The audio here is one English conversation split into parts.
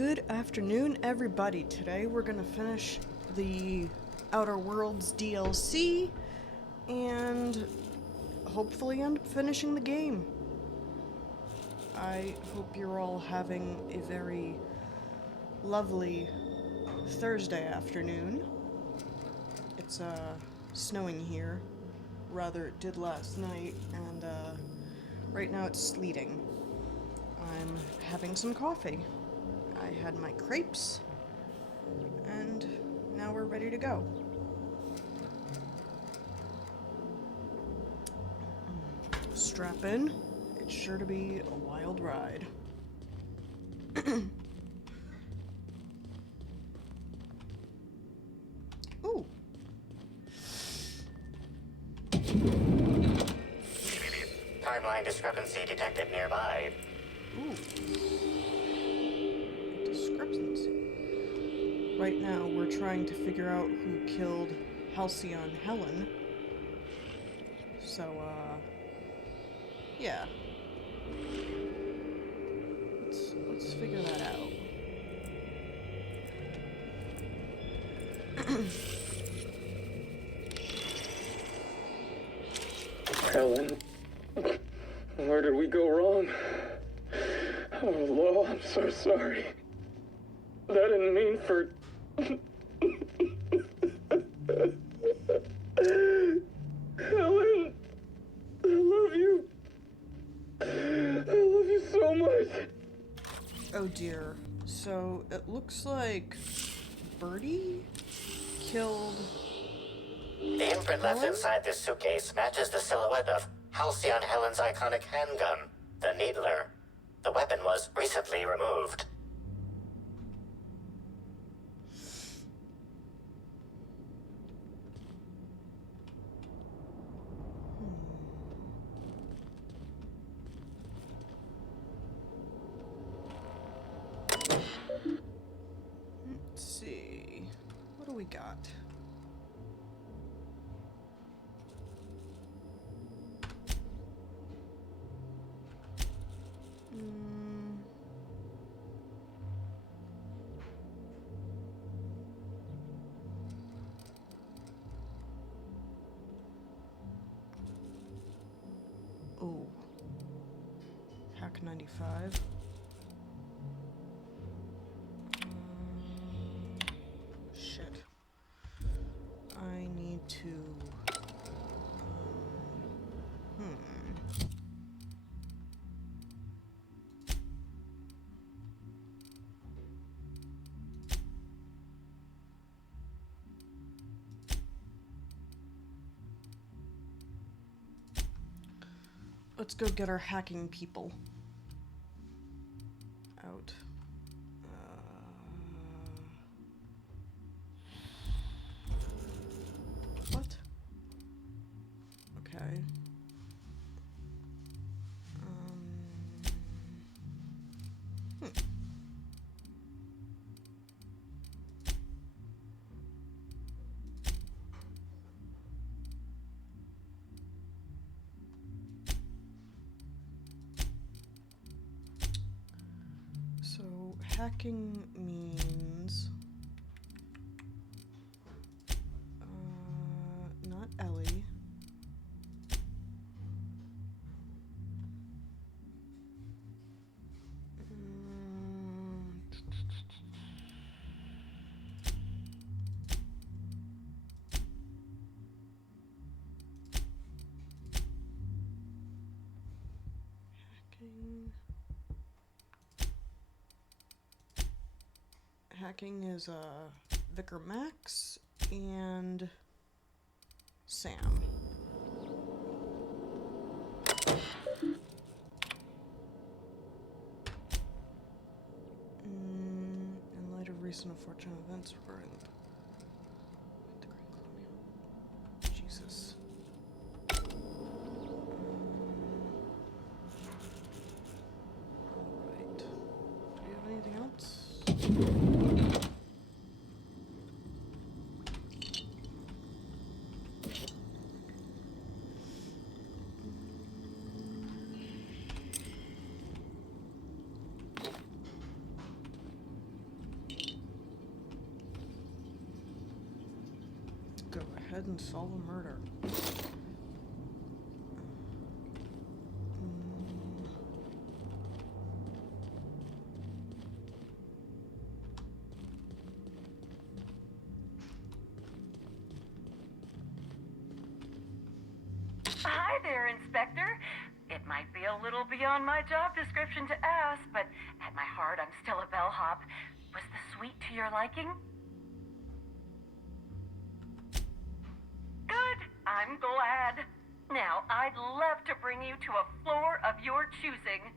Good afternoon, everybody. Today we're gonna finish the Outer Worlds DLC and hopefully end up finishing the game. I hope you're all having a very lovely Thursday afternoon. It's snowing here. Rather, it did last night, and right now it's sleeting. I'm having some coffee. I had my crepes, and now we're ready to go. Strap in. It's sure to be a wild ride. Ooh. Timeline discrepancy detected nearby. Ooh. Discrepancy. Right now, we're trying to figure out who killed Halcyon Helen. So, yeah. Let's figure that out. Helen, where did we go wrong? Oh, Lo, I'm so sorry. I didn't mean for... Helen, I love you. I love you so much. Oh dear. So, it looks like Birdie killed... The imprint left Helen? inside this suitcase matches the silhouette of Halcyon Helen's iconic handgun, the Needler. The weapon was recently removed. Let's see. What do we got? Oh. Hack 95. Shit. I need to... Let's go get our hacking people out. What? Okay. So, hacking means... not Ellie. Hacking is Vicar Max and Sam. In light of recent unfortunate events regarding the Grand Colonial. Jesus. Alright. Do we have anything else? Go ahead and solve a murder. Hi there, Inspector. It might be a little beyond my job description to ask, but at my heart, I'm still a bellhop. Was the suite to your liking? Good. I'm glad. Now, I'd love to bring you to a floor of your choosing.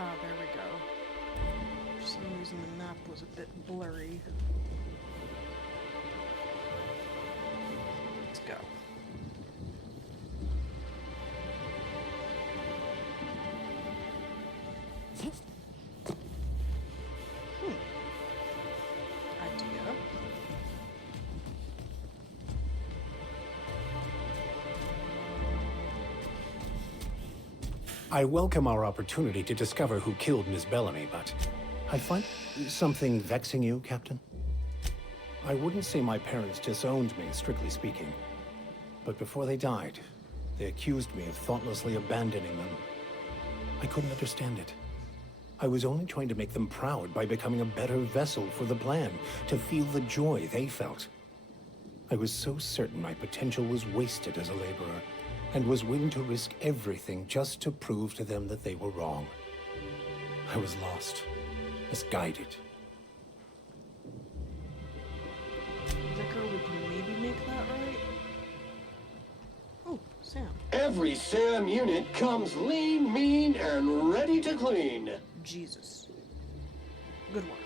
Ah, there we go. For some reason the map was a bit blurry. Let's go. Idea. I welcome our opportunity to discover who killed Miss Bellamy, but I find something vexing you, Captain. I wouldn't say my parents disowned me, strictly speaking. But before they died, they accused me of thoughtlessly abandoning them. I couldn't understand it. I was only trying to make them proud by becoming a better vessel for the plan, to feel the joy they felt. I was so certain my potential was wasted as a laborer, and was willing to risk everything just to prove to them that they were wrong. I was lost, misguided. Vicar, we can maybe make that right? Oh, Sam. Every SAM unit comes lean, mean, and ready to clean. Jesus. Good work.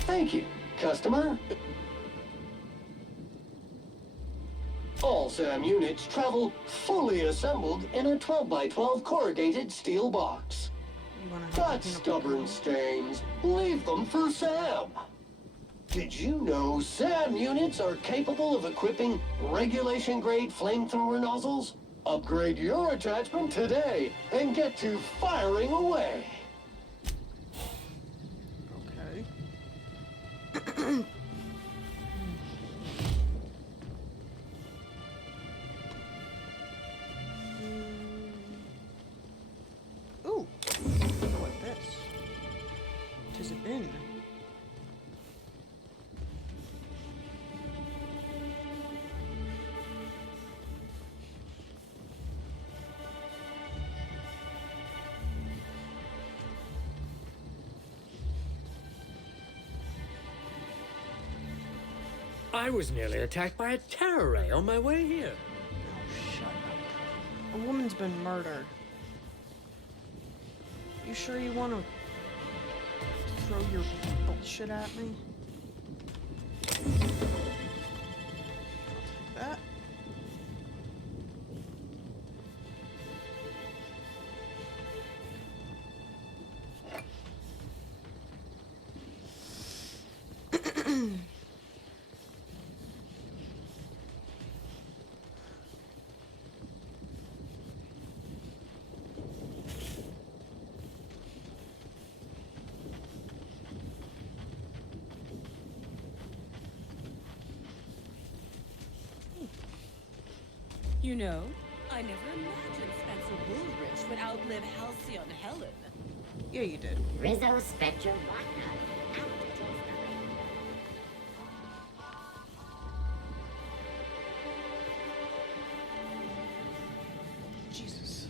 Thank you, customer. All SAM units travel fully assembled in a 12 by 12 corrugated steel box. You wanna help Got me clean up stubborn the stains? Leave them for SAM. Did you know SAM units are capable of equipping regulation-grade flamethrower nozzles? Upgrade your attachment today and get to firing away. Okay. Ooh. What this? 'Tis a bin. I was nearly attacked by a terror ray on my way here. Oh, shut up. A woman's been murdered. You sure you want to throw your bullshit at me? I'll take that. You know, I never imagined Spencer Woolrich would outlive Halcyon Helen. Yeah, you did. Rizzo Spectre Whatnot. Out to taste the rain. Jesus.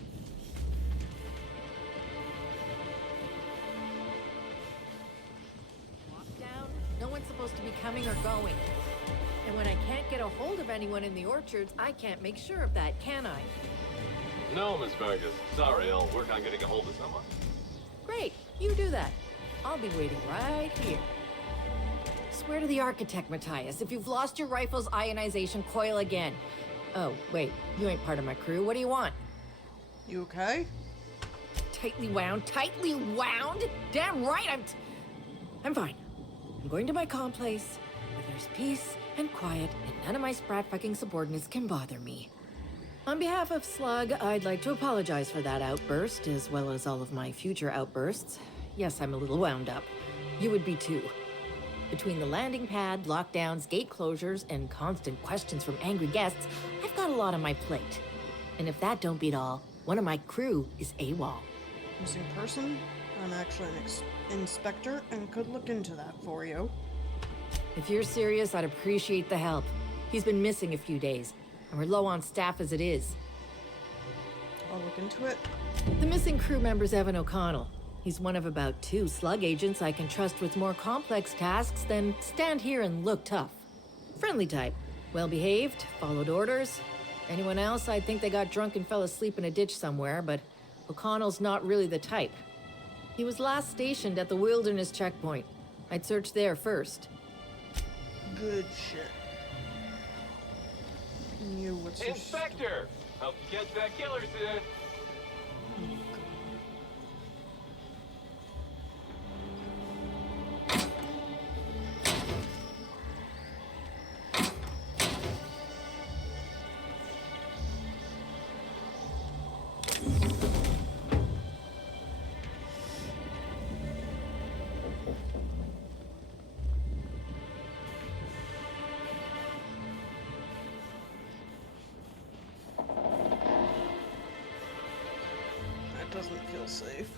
Lockdown? No one's supposed to be coming or going. And when I can't get a hold of anyone in the orchards, I can't make sure of that, can I? No, Miss Vargas. Sorry, I'll work on getting a hold of someone. Great, you do that. I'll be waiting right here. Swear to the architect, Matthias, if you've lost your rifle's ionization coil again. Oh, wait, you ain't part of my crew. What do you want? You okay? Tightly wound? Tightly wound? Damn right I'm fine. I'm going to my calm place, where there's peace and quiet, and none of my sprat fucking subordinates can bother me. On behalf of Slug, I'd like to apologize for that outburst, as well as all of my future outbursts. Yes, I'm a little wound up. You would be too. Between the landing pad, lockdowns, gate closures, and constant questions from angry guests, I've got a lot on my plate. And if that don't beat all, one of my crew is AWOL. Missing person? I'm actually an inspector and could look into that for you. If you're serious, I'd appreciate the help. He's been missing a few days, and we're low on staff as it is. I'll look into it. The missing crew member's Evan O'Connell. He's one of about 2 Slug agents I can trust with more complex tasks than stand here and look tough. Friendly type. Well-behaved, followed orders. Anyone else, I'd think they got drunk and fell asleep in a ditch somewhere, but O'Connell's not really the type. He was last stationed at the Wilderness checkpoint. I'd search there first. Good shit. And you, what's your... Inspector! Help you catch that killer soon. That doesn't feel safe.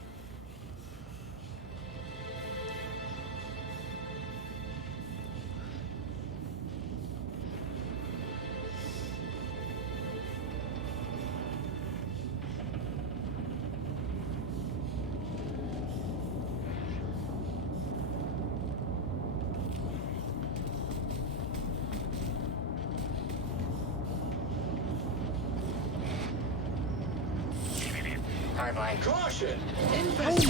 Timeline. Caution! Oh my god!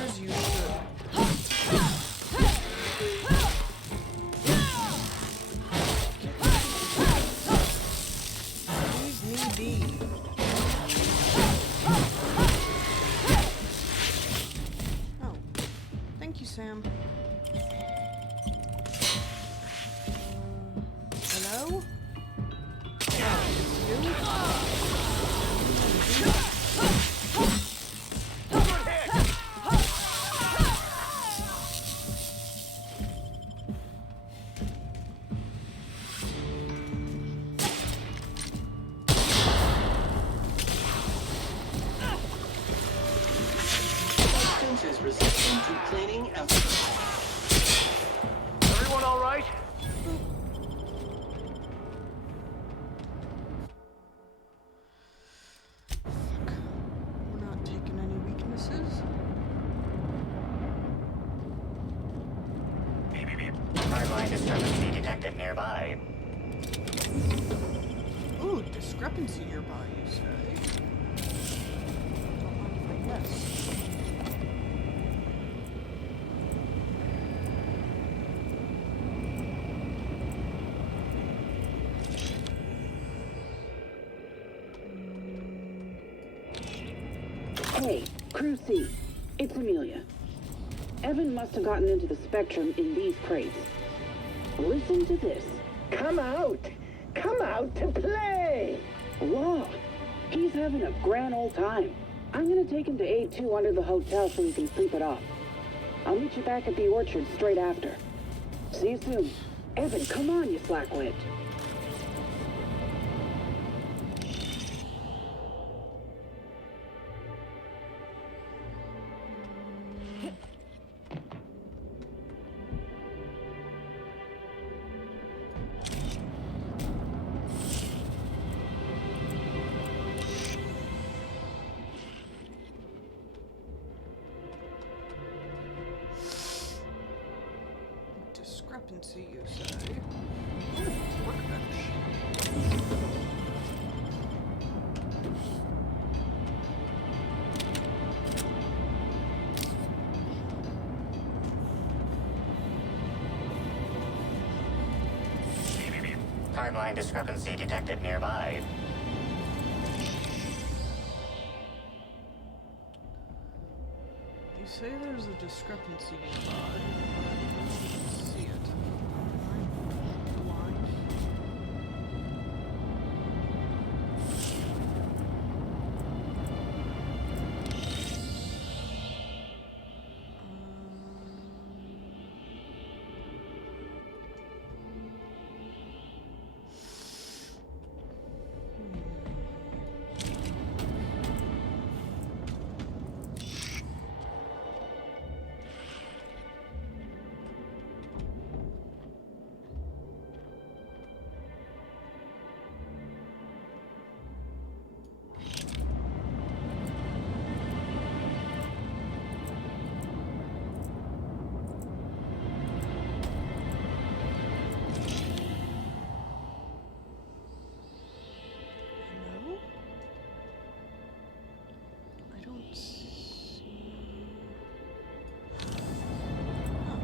As you should. Leave me be. Oh. Thank you, Sam. Hello? Substance is resistant to cleaning efforts. Everyone all right? Fuck. We're not taking any weaknesses. Timeline discrepancy detected nearby. Ooh, discrepancy nearby, you say? Don't mind if I guess. Hey, Crew C. It's Amelia. Evan must have gotten into the Spectrum in these crates. Listen to this. Come out! Come out to play! Wow, he's having a grand old time. I'm gonna take him to A2 under the hotel so he can sleep it off. I'll meet you back at the orchard straight after. See you soon. Evan, come on, you slackwit. discrepancy, you say? Ooh, workbench. Timeline discrepancy detected nearby. You say there's a discrepancy nearby. Let's see it. Blind. Hello? I don't see... Huh.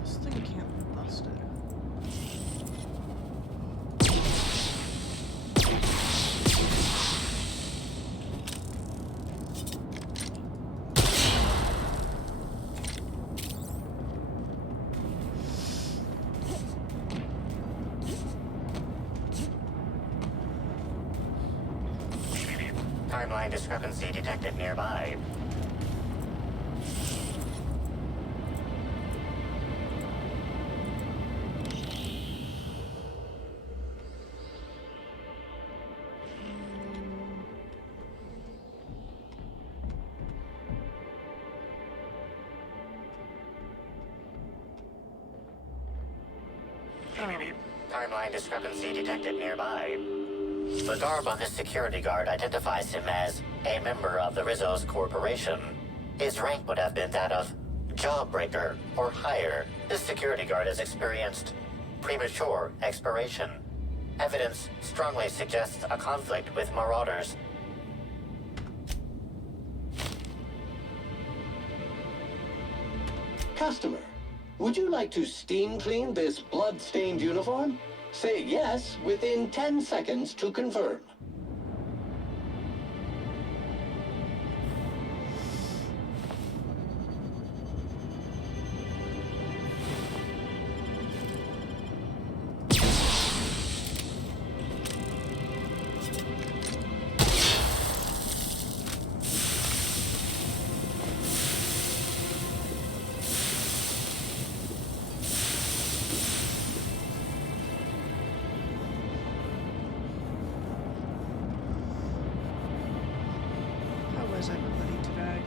This thing can't be busted. Timeline discrepancy detected nearby. Timeline discrepancy detected nearby. The garb on this security guard identifies him as a member of the Rizzo's corporation. His rank would have been that of jawbreaker or higher. This security guard has experienced premature expiration. Evidence strongly suggests a conflict with marauders. Customer, would you like to steam clean this blood-stained uniform? Say yes within 10 seconds to confirm. How is everybody today?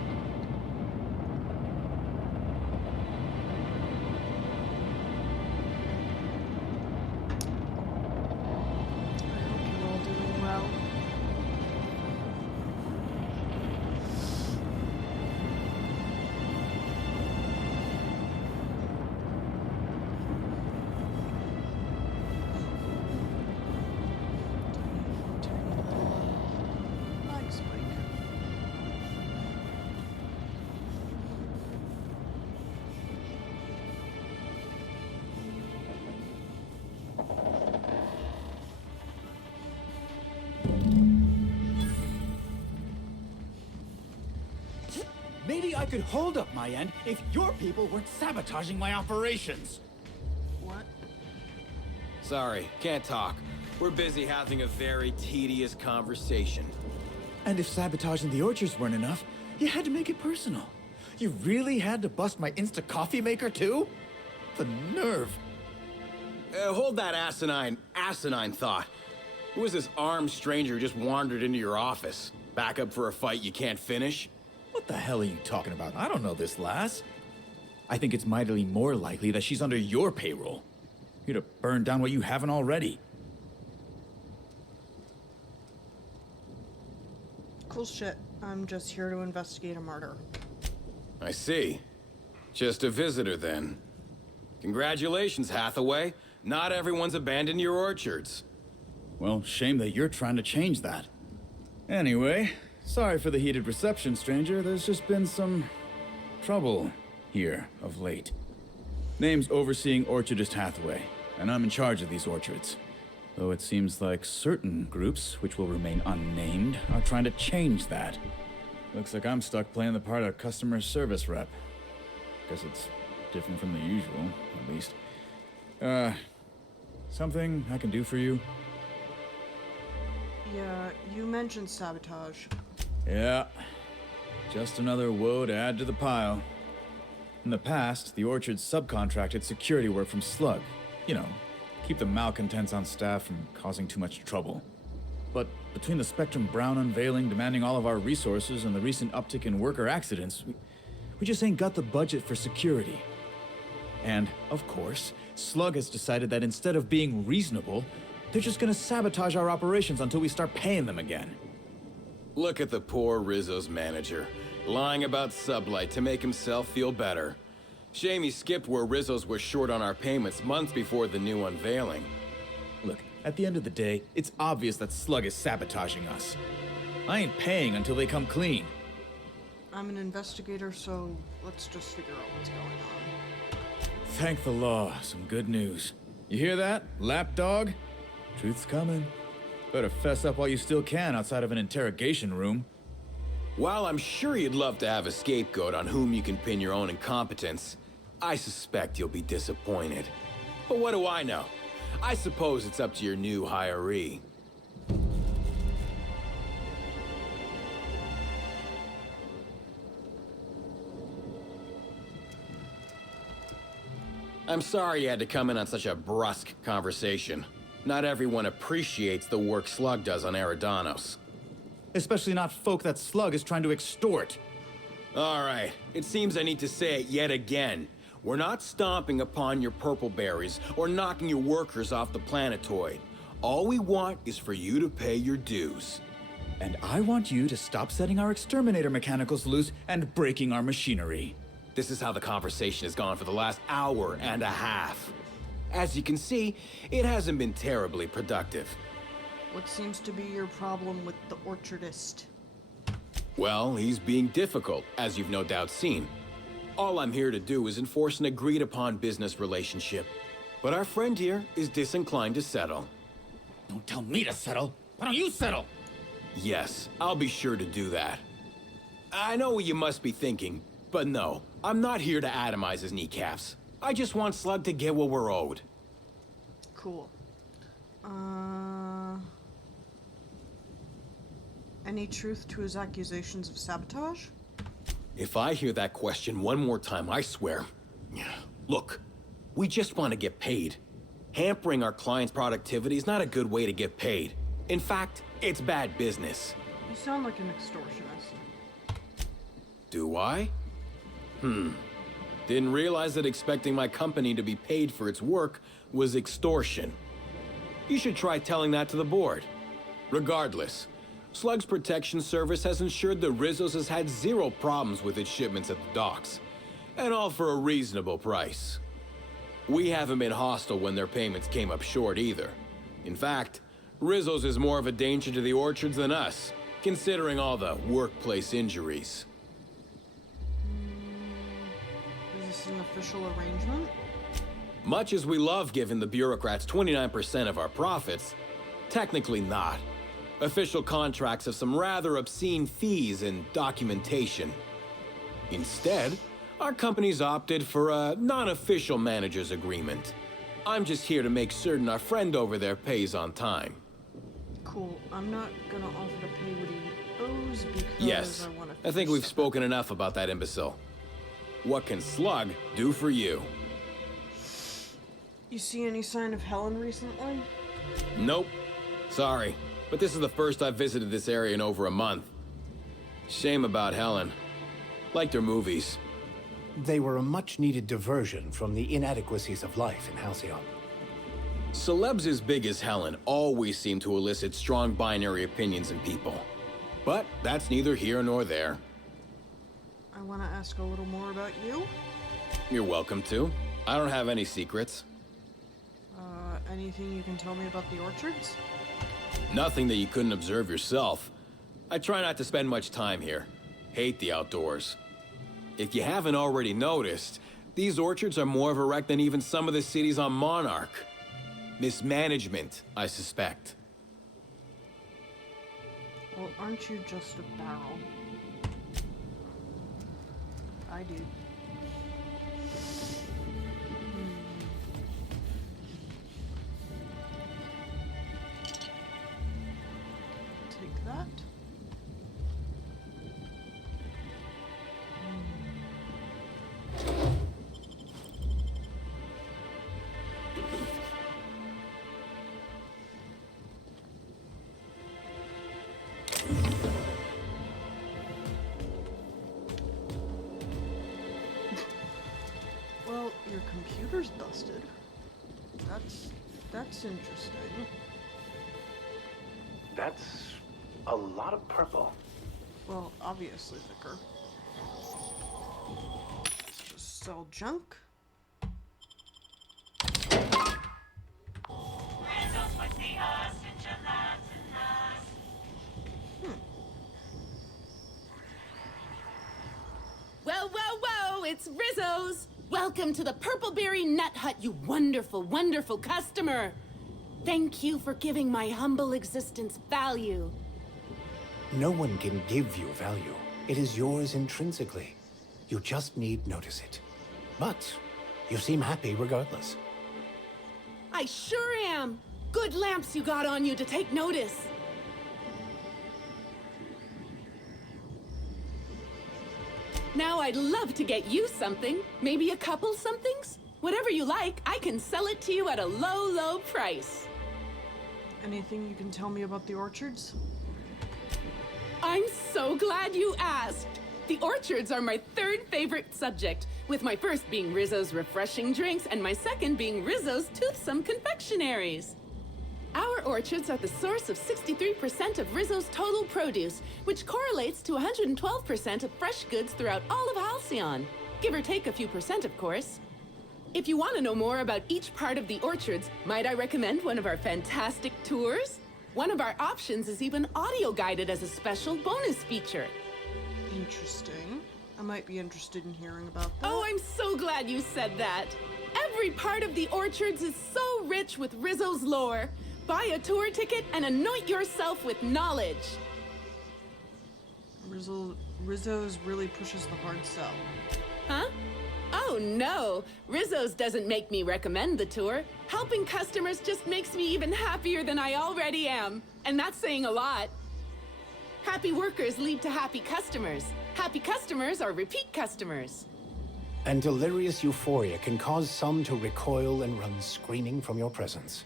I hope you're all doing well. Tiny little lag spike. Maybe I could hold up my end if your people weren't sabotaging my operations. What? Sorry, can't talk. We're busy having a very tedious conversation. And if sabotaging the orchards weren't enough, you had to make it personal. You really had to bust my Insta coffee maker too? The nerve. Hold that asinine thought. Who is this armed stranger who just wandered into your office? Back up for a fight you can't finish? What the hell are you talking about? I don't know this lass. I think it's mightily more likely that she's under your payroll. You'd have burned down what you haven't already. Cool shit. I'm just here to investigate a murder. I see. Just a visitor, then. Congratulations, Hathaway. Not everyone's abandoned your orchards. Well, shame that you're trying to change that. Anyway, sorry for the heated reception, stranger. There's just been some trouble here of late. Name's Overseeing Orchardist Hathaway, and I'm in charge of these orchards. Though it seems like certain groups, which will remain unnamed, are trying to change that. Looks like I'm stuck playing the part of customer service rep. Guess it's different from the usual, at least. Something I can do for you? Yeah, you mentioned sabotage. Yeah. Just another woe to add to the pile. In the past, the orchard subcontracted security work from Slug. You know, keep the malcontents on staff from causing too much trouble. But between the Spectrum Brown unveiling demanding all of our resources and the recent uptick in worker accidents, we just ain't got the budget for security. And, of course, Slug has decided that instead of being reasonable, they're just gonna sabotage our operations until we start paying them again. Look at the poor Rizzo's manager, lying about Sublight to make himself feel better. Shame he skipped where Rizzo's was short on our payments months before the new unveiling. Look, at the end of the day, it's obvious that Slug is sabotaging us. I ain't paying until they come clean. I'm an investigator, so let's just figure out what's going on. Thank the law, some good news. You hear that, lapdog? Truth's coming. Better fess up while you still can outside of an interrogation room. While I'm sure you'd love to have a scapegoat on whom you can pin your own incompetence, I suspect you'll be disappointed. But what do I know? I suppose it's up to your new hiree. I'm sorry you had to come in on such a brusque conversation. Not everyone appreciates the work Slug does on Eridanos. Especially not folk that Slug is trying to extort. All right, it seems I need to say it yet again. We're not stomping upon your purple berries or knocking your workers off the planetoid. All we want is for you to pay your dues. And I want you to stop setting our exterminator mechanicals loose and breaking our machinery. This is how the conversation has gone for the last hour and a half. As you can see, it hasn't been terribly productive. What seems to be your problem with the orchardist? Well, he's being difficult, as you've no doubt seen. All I'm here to do is enforce an agreed-upon business relationship. But our friend here is disinclined to settle. Don't tell me to settle. Why don't you settle? Yes, I'll be sure to do that. I know what you must be thinking, but no, I'm not here to atomize his kneecaps. I just want Slug to get what we're owed. Cool. Any truth to his accusations of sabotage? If I hear that question one more time, I swear. Look, we just want to get paid. Hampering our clients' productivity is not a good way to get paid. In fact, it's bad business. You sound like an extortionist. Do I? Didn't realize that expecting my company to be paid for its work was extortion. You should try telling that to the board. Regardless, Slug's protection service has ensured that Rizzo's has had zero problems with its shipments at the docks, and all for a reasonable price. We haven't been hostile when their payments came up short either. In fact, Rizzo's is more of a danger to the orchards than us, considering all the workplace injuries. Is this an official arrangement? Much as we love giving the bureaucrats 29% of our profits, technically not. Official contracts have some rather obscene fees and documentation. Instead, our company's opted for a non-official manager's agreement. I'm just here to make certain our friend over there pays on time. Cool. I'm not gonna offer to pay what he owes because Yes, I want to. I think we've spoken enough about that imbecile. What can Slug do for you? You see any sign of Helen recently? Nope. Sorry, but this is the first I've visited this area in over a month. Shame about Helen. Liked her movies. They were a much-needed diversion from the inadequacies of life in Halcyon. Celebs as big as Helen always seem to elicit strong binary opinions in people. But that's neither here nor there. I want to ask a little more about you. You're welcome to. I don't have any secrets. Anything you can tell me about the orchards? Nothing that you couldn't observe yourself. I try not to spend much time here. Hate the outdoors. If you haven't already noticed, these orchards are more of a wreck than even some of the cities on Monarch. Mismanagement, I suspect. Well, aren't you just a barrel? I do. Take that. Well, your computer's busted. That's interesting. That's a lot of purple. Well, obviously, Vicar. Let's just sell junk. Whoa, whoa, whoa! It's Rizzo's! Welcome to the Purpleberry Nut Hut, you wonderful, wonderful customer! Thank you for giving my humble existence value. No one can give you value. It is yours intrinsically. You just need notice it. But you seem happy regardless. I sure am! Good lamps you got on you to take notice. Now I'd love to get you something. Maybe a couple somethings? Whatever you like, I can sell it to you at a low, low price. Anything you can tell me about the orchards? I'm so glad you asked. The orchards are my third favorite subject, with my first being Rizzo's refreshing drinks and my second being Rizzo's toothsome confectionaries. Our orchards are the source of 63% of Rizzo's total produce, which correlates to 112% of fresh goods throughout all of Halcyon. Give or take a few percent, of course. If you want to know more about each part of the orchards, might I recommend one of our fantastic tours? One of our options is even audio-guided as a special bonus feature. Interesting. I might be interested in hearing about that. Oh, I'm so glad you said that. Every part of the orchards is so rich with Rizzo's lore. Buy a tour ticket and anoint yourself with knowledge. Rizzo's really pushes the hard sell. Huh? Oh no, Rizzo's doesn't make me recommend the tour. Helping customers just makes me even happier than I already am. And that's saying a lot. Happy workers lead to happy customers. Happy customers are repeat customers. And delirious euphoria can cause some to recoil and run screaming from your presence.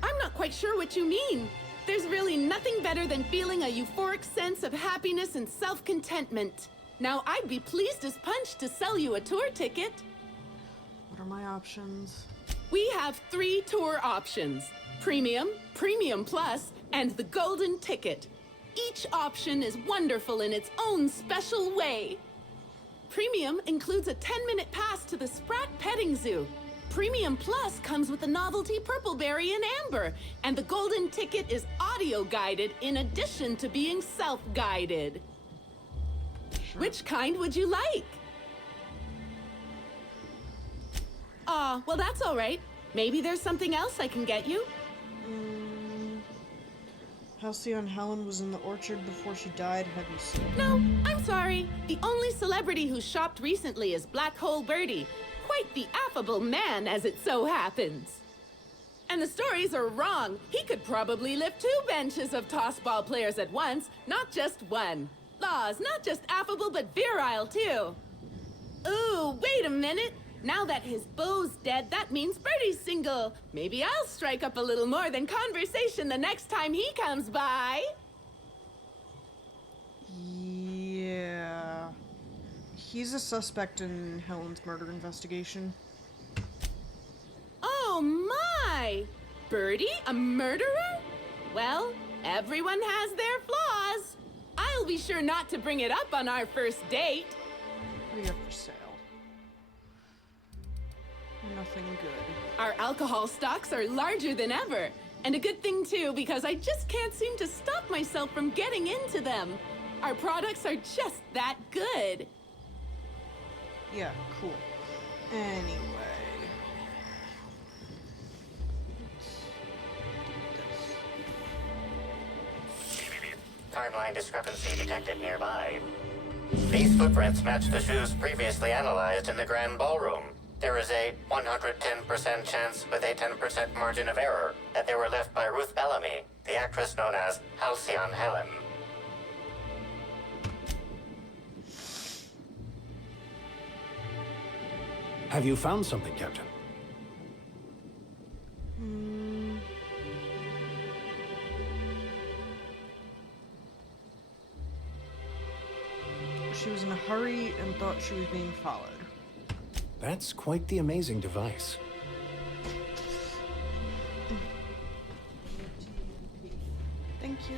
I'm not quite sure what you mean. There's really nothing better than feeling a euphoric sense of happiness and self-contentment. Now, I'd be pleased as punch to sell you a tour ticket. What are my options? We have 3 tour options: Premium, Premium Plus, and the Golden Ticket. Each option is wonderful in its own special way. Premium includes a 10-minute pass to the Sprat Petting Zoo. Premium Plus comes with the novelty Purpleberry and Amber, and the Golden Ticket is audio-guided in addition to being self-guided. Sure. Which kind would you like? Aw, well that's all right. Maybe there's something else I can get you. Halcyon Helen was in the orchard before she died. Have you seen her? No, I'm sorry. The only celebrity who shopped recently is Black Hole Birdie. Quite the affable man, as it so happens. And the stories are wrong. He could probably lift 2 benches of tossball players at once, not just one. Laws, not just affable, but virile, too. Ooh, wait a minute. Now that his beau's dead, that means Birdie's single. Maybe I'll strike up a little more than conversation the next time he comes by. Yeah. He's a suspect in Helen's murder investigation. Oh my! Birdie, a murderer? Well, everyone has their flaws. I'll be sure not to bring it up on our first date. What do you have for sale? Nothing good. Our alcohol stocks are larger than ever. And a good thing, too, because I just can't seem to stop myself from getting into them. Our products are just that good. Yeah, cool. Anyway. Timeline discrepancy detected nearby. These footprints match the shoes previously analyzed in the Grand Ballroom. There is a 110% chance with a 10% margin of error that they were left by Ruth Bellamy, the actress known as Halcyon Helen. Have you found something, Captain? She was in a hurry and thought she was being followed. That's quite the amazing device. Thank you.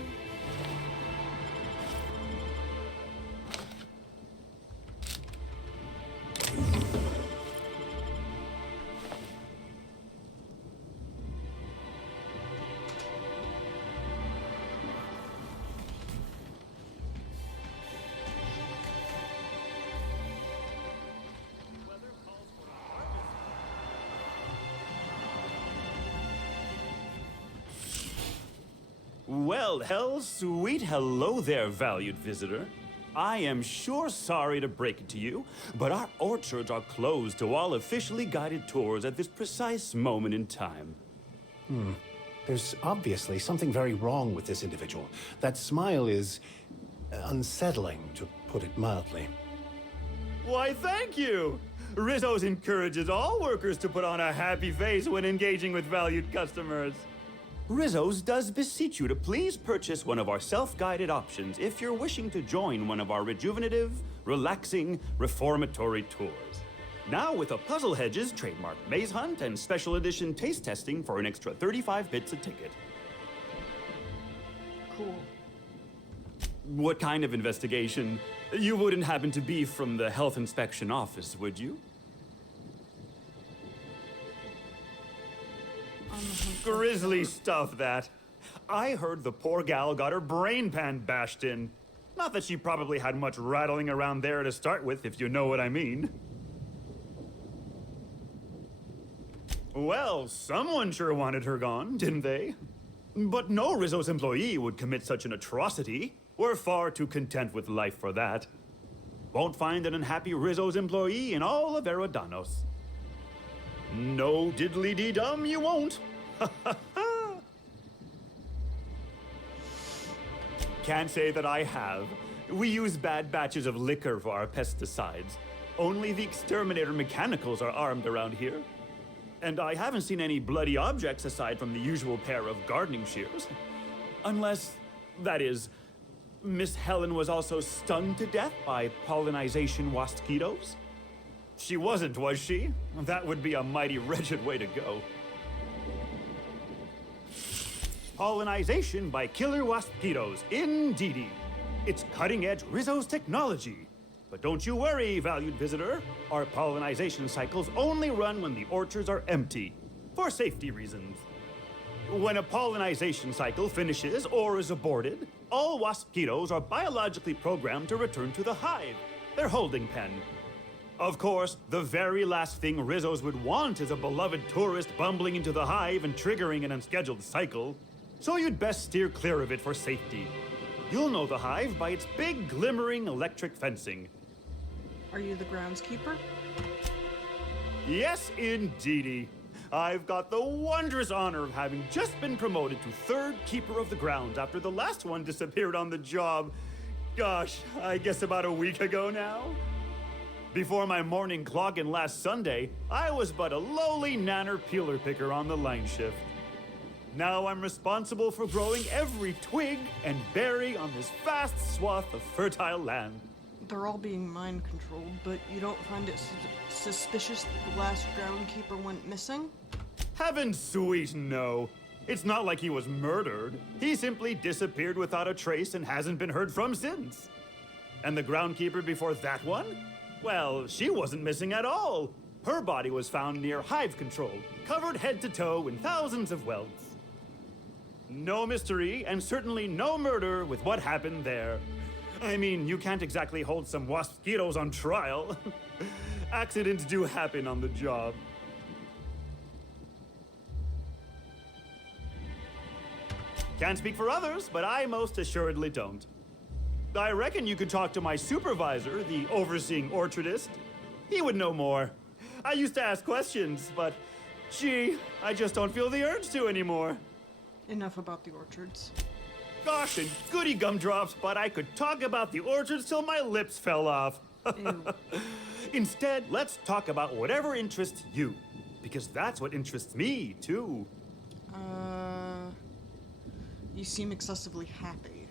Well, sweet hello there, valued visitor. I am sure sorry to break it to you, but our orchards are closed to all officially guided tours at this precise moment in time. There's obviously something very wrong with this individual. That smile is unsettling, to put it mildly. Why, thank you! Rizzo's encourages all workers to put on a happy face when engaging with valued customers. Rizzo's does beseech you to please purchase one of our self-guided options if you're wishing to join one of our rejuvenative, relaxing, reformatory tours. Now with a Puzzle Hedges trademark maze hunt and special edition taste testing for an extra 35 bits a ticket. Cool. What kind of investigation? You wouldn't happen to be from the health inspection office, would you? Grisly stuff, that. I heard the poor gal got her brain pan bashed in. Not that she probably had much rattling around there to start with, if you know what I mean. Well, someone sure wanted her gone, didn't they? But no Rizzo's employee would commit such an atrocity. We're far too content with life for that. Won't find an unhappy Rizzo's employee in all of Eridanos. No diddly-dee-dum, you won't. Can't say that I have. We use bad batches of liquor for our pesticides. Only the exterminator mechanicals are armed around here. And I haven't seen any bloody objects aside from the usual pair of gardening shears. Unless, that is, Miss Helen was also stung to death by pollinization mosquitoes. She wasn't, was she? That would be a mighty wretched way to go. Pollinization by killer mosquitoes, indeedy. It's cutting-edge Rizzo's technology. But don't you worry, valued visitor. Our pollinization cycles only run when the orchards are empty, for safety reasons. When a pollinization cycle finishes or is aborted, all mosquitoes are biologically programmed to return to the hive, their holding pen. Of course, the very last thing Rizzo's would want is a beloved tourist bumbling into the hive and triggering an unscheduled cycle. So you'd best steer clear of it for safety. You'll know the hive by its big, glimmering electric fencing. Are you the groundskeeper? Yes, indeedy. I've got the wondrous honor of having just been promoted to third keeper of the grounds after the last one disappeared on the job. Gosh, I guess about a week ago now? Before my morning clock-in last Sunday, I was but a lowly nanner peeler picker on the line shift. Now I'm responsible for growing every twig and berry on this vast swath of fertile land. They're all being mind-controlled, but you don't find it suspicious that the last groundkeeper went missing? Heaven sweet, no. It's not like he was murdered. He simply disappeared without a trace and hasn't been heard from since. And the groundkeeper before that one? Well, she wasn't missing at all. Her body was found near hive control, covered head to toe in thousands of welts. No mystery, and certainly no murder with what happened there. I mean, you can't exactly hold some mosquitoes on trial. Accidents do happen on the job. Can't speak for others, but I most assuredly don't. I reckon you could talk to my supervisor, the overseeing orchardist. He would know more. I used to ask questions, but gee, I just don't feel the urge to anymore. Enough about the orchards. Gosh, and goody gumdrops, but I could talk about the orchards till my lips fell off. Instead, let's talk about whatever interests you, because that's what interests me, too. You seem excessively happy.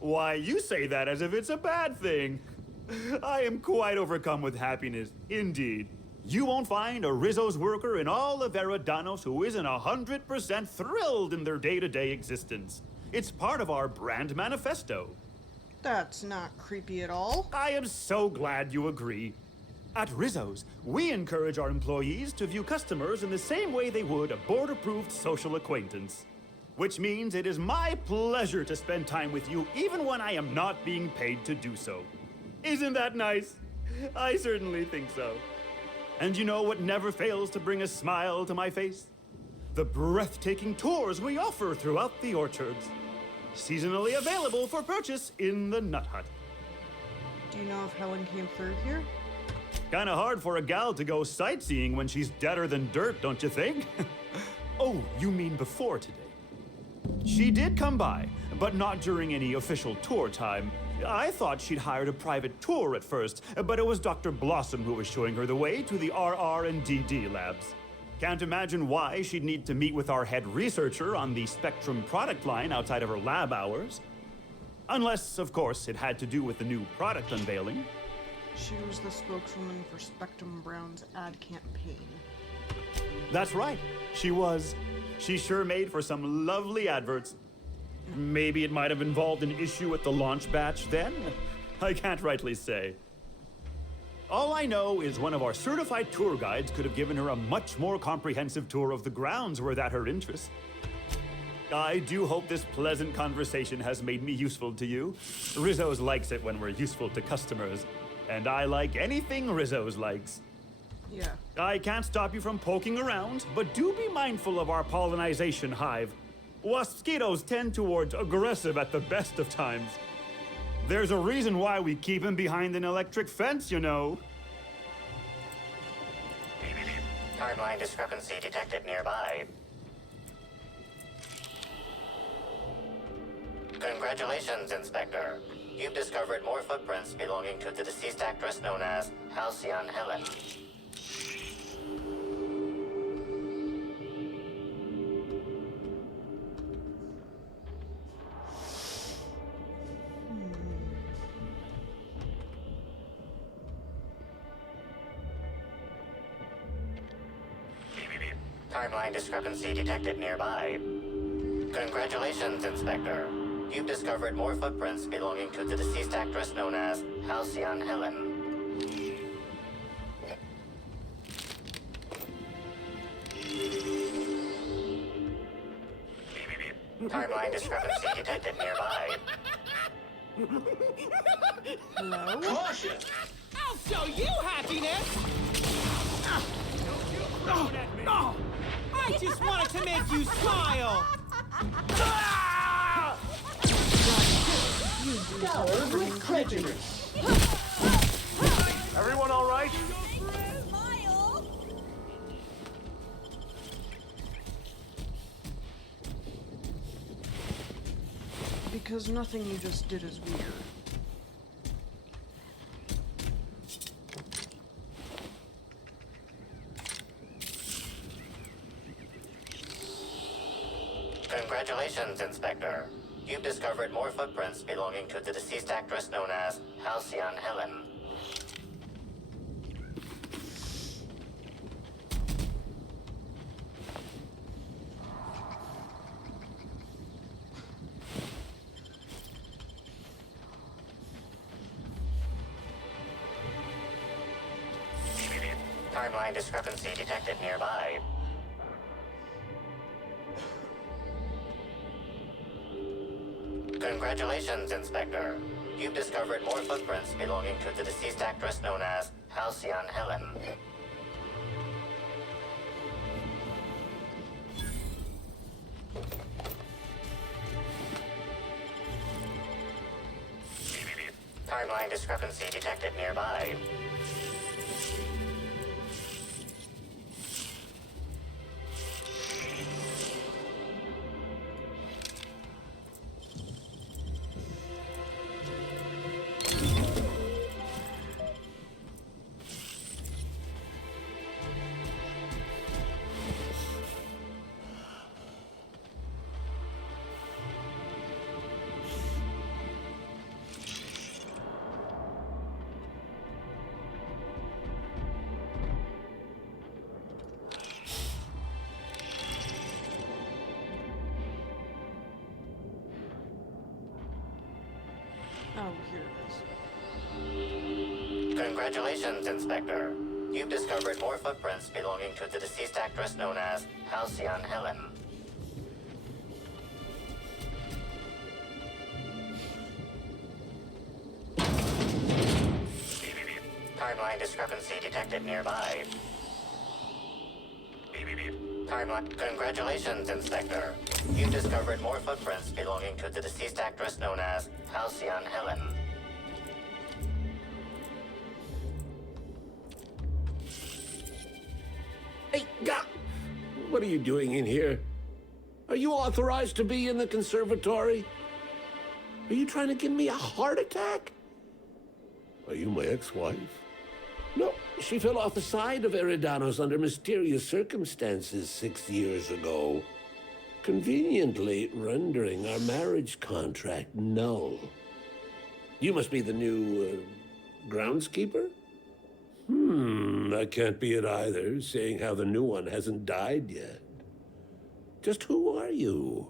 Why, you say that as if it's a bad thing. I am quite overcome with happiness, indeed. You won't find a Rizzo's worker in all of Eridanos who isn't 100% thrilled in their day-to-day existence. It's part of our brand manifesto. That's not creepy at all. I am so glad you agree. At Rizzo's, we encourage our employees to view customers in the same way they would a board-approved social acquaintance. Which means it is my pleasure to spend time with you even when I am not being paid to do so. Isn't that nice? I certainly think so. And you know what never fails to bring a smile to my face? The breathtaking tours we offer throughout the orchards. Seasonally available for purchase in the Nut Hut. Do you know if Helen came through here? Kinda hard for a gal to go sightseeing when she's deader than dirt, don't you think? Oh, you mean before today? She did come by, but not during any official tour time. I thought she'd hired a private tour at first, but it was Dr. Blossom who was showing her the way to the RR and DD labs. Can't imagine why she'd need to meet with our head researcher on the Spectrum product line outside of her lab hours. Unless, of course, it had to do with the new product unveiling. She was the spokeswoman for Spectrum Brown's ad campaign. That's right, she was. She sure made for some lovely adverts. Maybe it might have involved an issue with the launch batch then? I can't rightly say. All I know is one of our certified tour guides could have given her a much more comprehensive tour of the grounds were that her interest. I do hope this pleasant conversation has made me useful to you. Rizzo's likes it when we're useful to customers, and I like anything Rizzo's likes. Yeah. I can't stop you from poking around, but do be mindful of our pollinization hive. Mosquitoes tend towards aggressive at the best of times. There's a reason why we keep him behind an electric fence, you know. Timeline discrepancy detected nearby. Congratulations, Inspector. You've discovered more footprints belonging to the deceased actress known as Halcyon Helen. Timeline discrepancy detected nearby. Congratulations, Inspector. You've discovered more footprints belonging to the deceased actress known as Halcyon Helen. Timeline discrepancy detected nearby. Hello? Caution! I'll show you happiness! I just wanted to make you smile! Scoured with prejudice. Everyone all right? Because nothing you just did is weird. Congratulations, Inspector. You've discovered more footprints belonging to the deceased actress known as Halcyon Helen. Timeline discrepancy detected nearby. Congratulations, Inspector. You've discovered more footprints belonging to the deceased actress known as Halcyon Helen. Timeline discrepancy detected nearby. Oh, here it is. Congratulations, Inspector. You've discovered more footprints belonging to the deceased actress known as Halcyon Helen. Timeline discrepancy detected nearby. Timeline. Congratulations, Inspector. You've discovered more footprints belonging to the deceased actress known as Halcyon Helen. Hey, what are you doing in here? Are you authorized to be in the conservatory? Are you trying to give me a heart attack? Are you my ex-wife? No, she fell off the side of Eridanos under mysterious circumstances 6 years ago, conveniently rendering our marriage contract null. You must be the new, groundskeeper? That can't be it either, seeing how the new one hasn't died yet. Just who are you?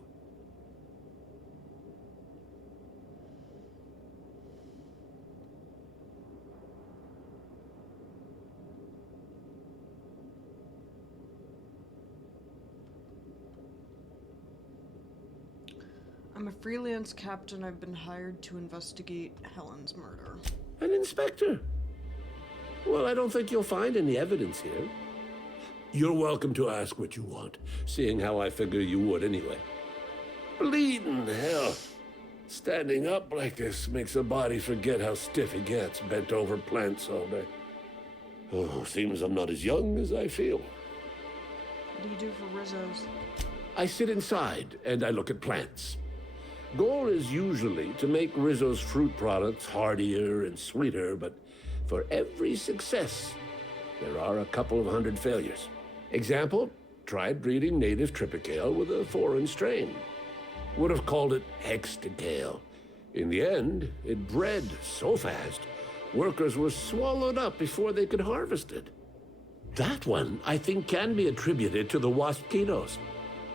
I'm a freelance captain. I've been hired to investigate Helen's murder. An inspector? Well, I don't think you'll find any evidence here. You're welcome to ask what you want, seeing how I figure you would anyway. Bleeding hell. Standing up like this makes a body forget how stiff it gets, bent over plants all day. Oh, seems I'm not as young as I feel. What do you do for Rizzo's? I sit inside and I look at plants. Goal is usually to make Rizzo's fruit products hardier and sweeter, but for every success, there are a couple of hundred failures. Example, tried breeding native Tripicale with a foreign strain. Would have called it Hexticale. In the end, it bred so fast, workers were swallowed up before they could harvest it. That one, I think, can be attributed to the Waspitos.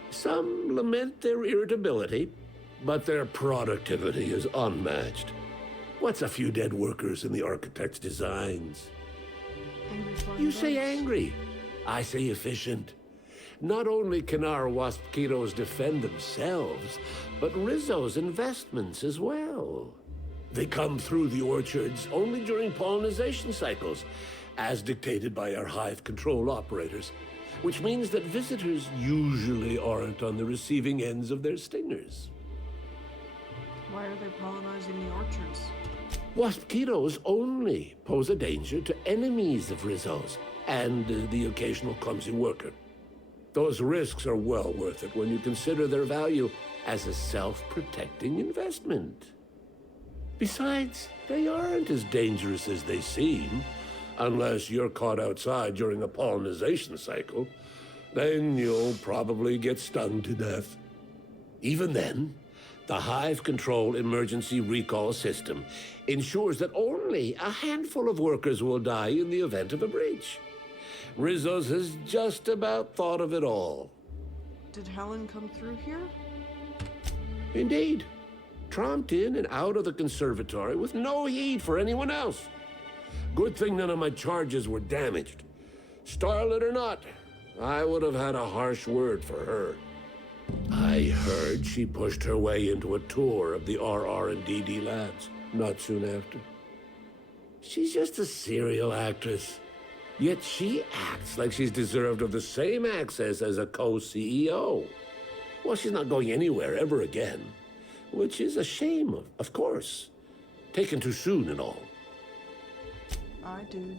Some lament their irritability, but their productivity is unmatched. What's a few dead workers in the architect's designs? You say angry. I say efficient. Not only can our Waspitos defend themselves, but Rizzo's investments as well. They come through the orchards only during pollination cycles, as dictated by our hive control operators, which means that visitors usually aren't on the receiving ends of their stingers. Why are they pollinizing the orchards? Waspitos only pose a danger to enemies of Rizzo's and the occasional clumsy worker. Those risks are well worth it when you consider their value as a self-protecting investment. Besides, they aren't as dangerous as they seem, unless you're caught outside during a pollination cycle. Then you'll probably get stung to death. Even then, the Hive Control Emergency Recall System ensures that only a handful of workers will die in the event of a breach. Rizzo's has just about thought of it all. Did Helen come through here? Indeed. Tromped in and out of the conservatory with no heed for anyone else. Good thing none of my charges were damaged. Starlet or not, I would have had a harsh word for her. I heard she pushed her way into a tour of the RR&DD labs not soon after. She's just a serial actress. Yet she acts like she's deserved of the same access as a co-CEO. Well, she's not going anywhere ever again, which is a shame, of course. Taken too soon and all. I do.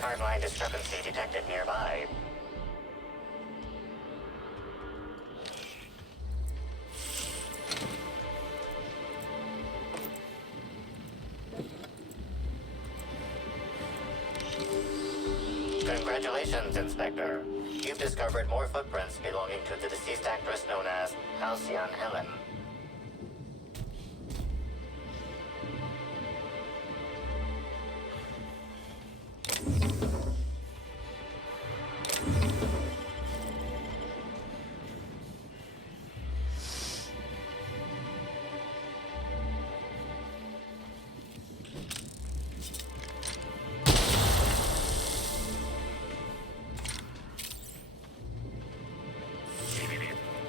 Timeline discrepancy detected nearby. Congratulations, Inspector. You've discovered more footprints belonging to the deceased actress known as Halcyon Helen.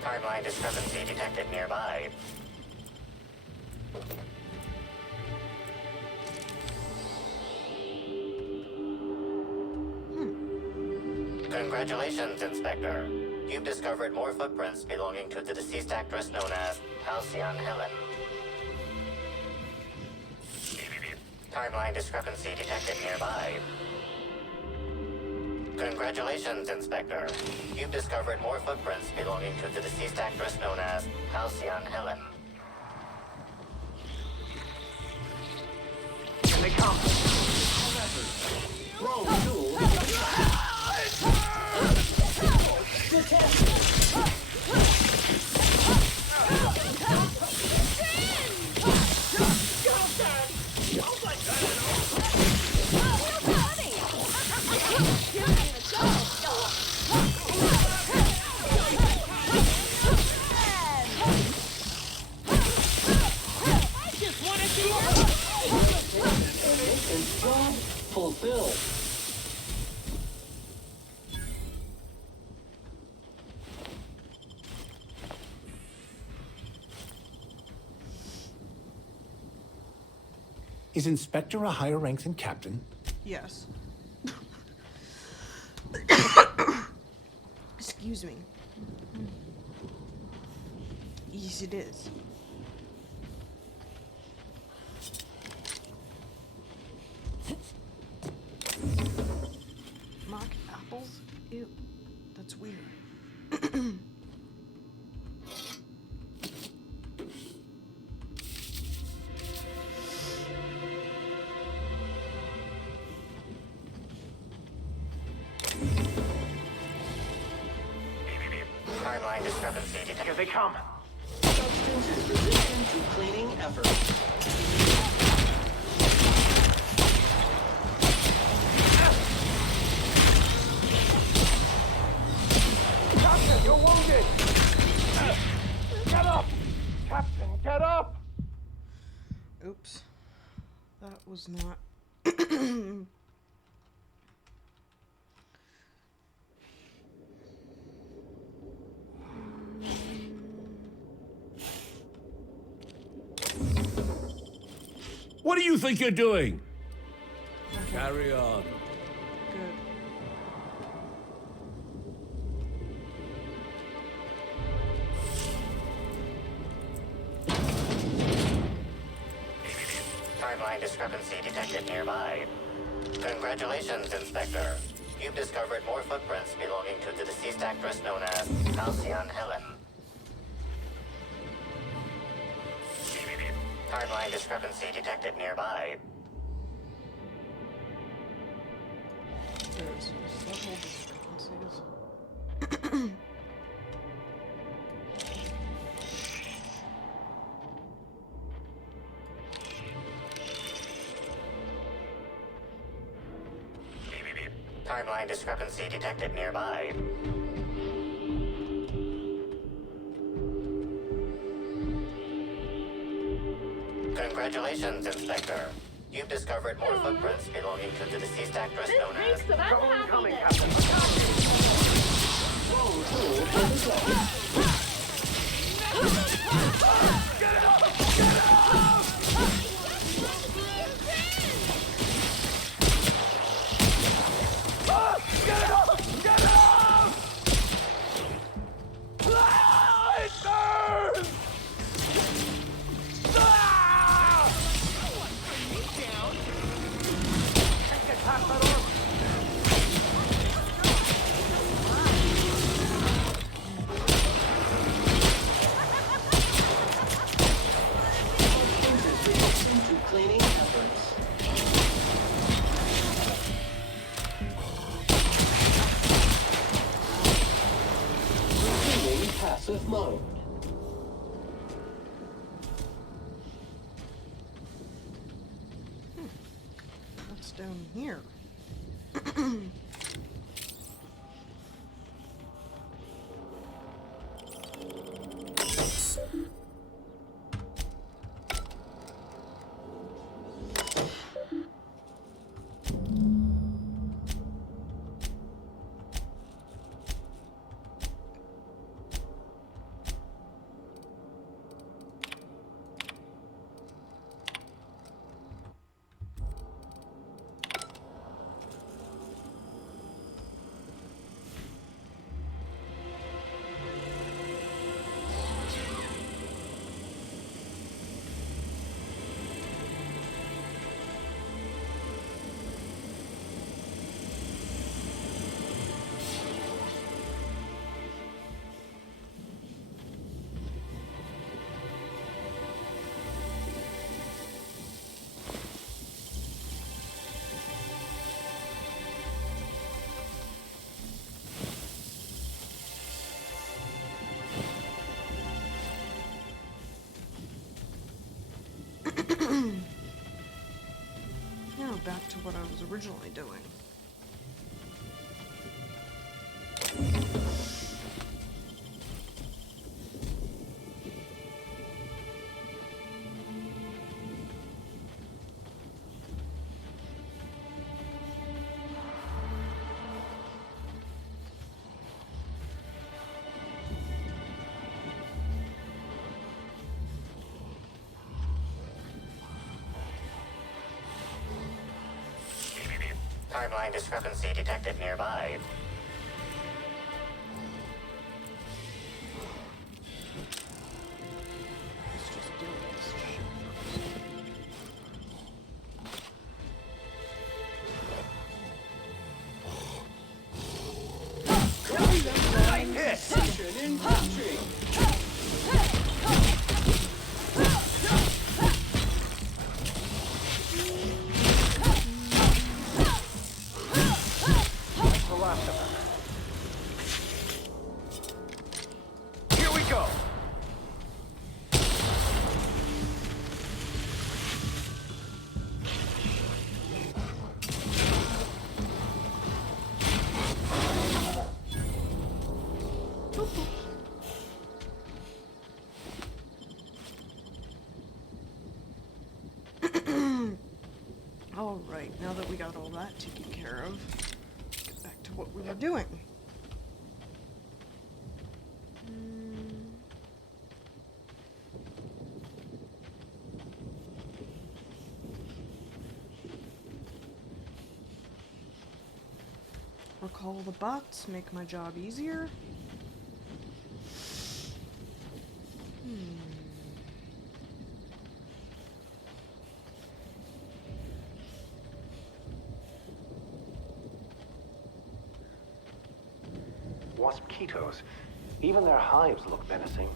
Timeline discrepancy detected nearby. Congratulations, Inspector. You've discovered more footprints belonging to the deceased actress known as Halcyon Helen. Timeline discrepancy detected nearby. Congratulations, Inspector. You've discovered more footprints belonging to the deceased actress known as Halcyon Helen. Here they come. Wrong tool. And job fulfilled. Is Inspector a higher rank than Captain? Yes. Excuse me. Yes, it is. Mock apples? Ew. That's weird. Timeline discrepancy detected. Here they come. Substance is resistant to cleaning effort. Captain, you're wounded! Get up! Captain, get up! Oops. That was not... What do you think you're doing? Carry on. Good. Timeline discrepancy detected nearby. Congratulations, Inspector. You've discovered more footprints belonging to the deceased actress known as Halcyon Helen. Timeline discrepancy detected nearby. There's several discrepancies. Timeline discrepancy detected nearby. Congratulations, Inspector. You've discovered more footprints belonging to the deceased actress known as... Trouble incoming, Captain. Get out! Get out! Get out! Get out! Ah, it burns! Ah! Can't get past that armor. Into cleaning efforts. Resuming passive mode. What's down here? Now back to what I was originally doing. Timeline discrepancy detected nearby. Let's just deal with this shit Precision in punching. That's the last of them. Here we go. Alright, now that we got all that taken care of, get back to what we were doing. Recall the bots, make my job easier. Waspitos. Even their hives look menacing.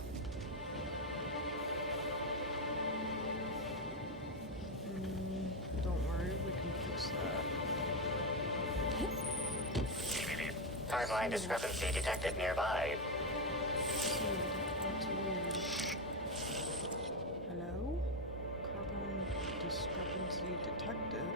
Don't worry, we can fix that. Timeline discrepancy detected nearby. Hello? Carbon discrepancy detected.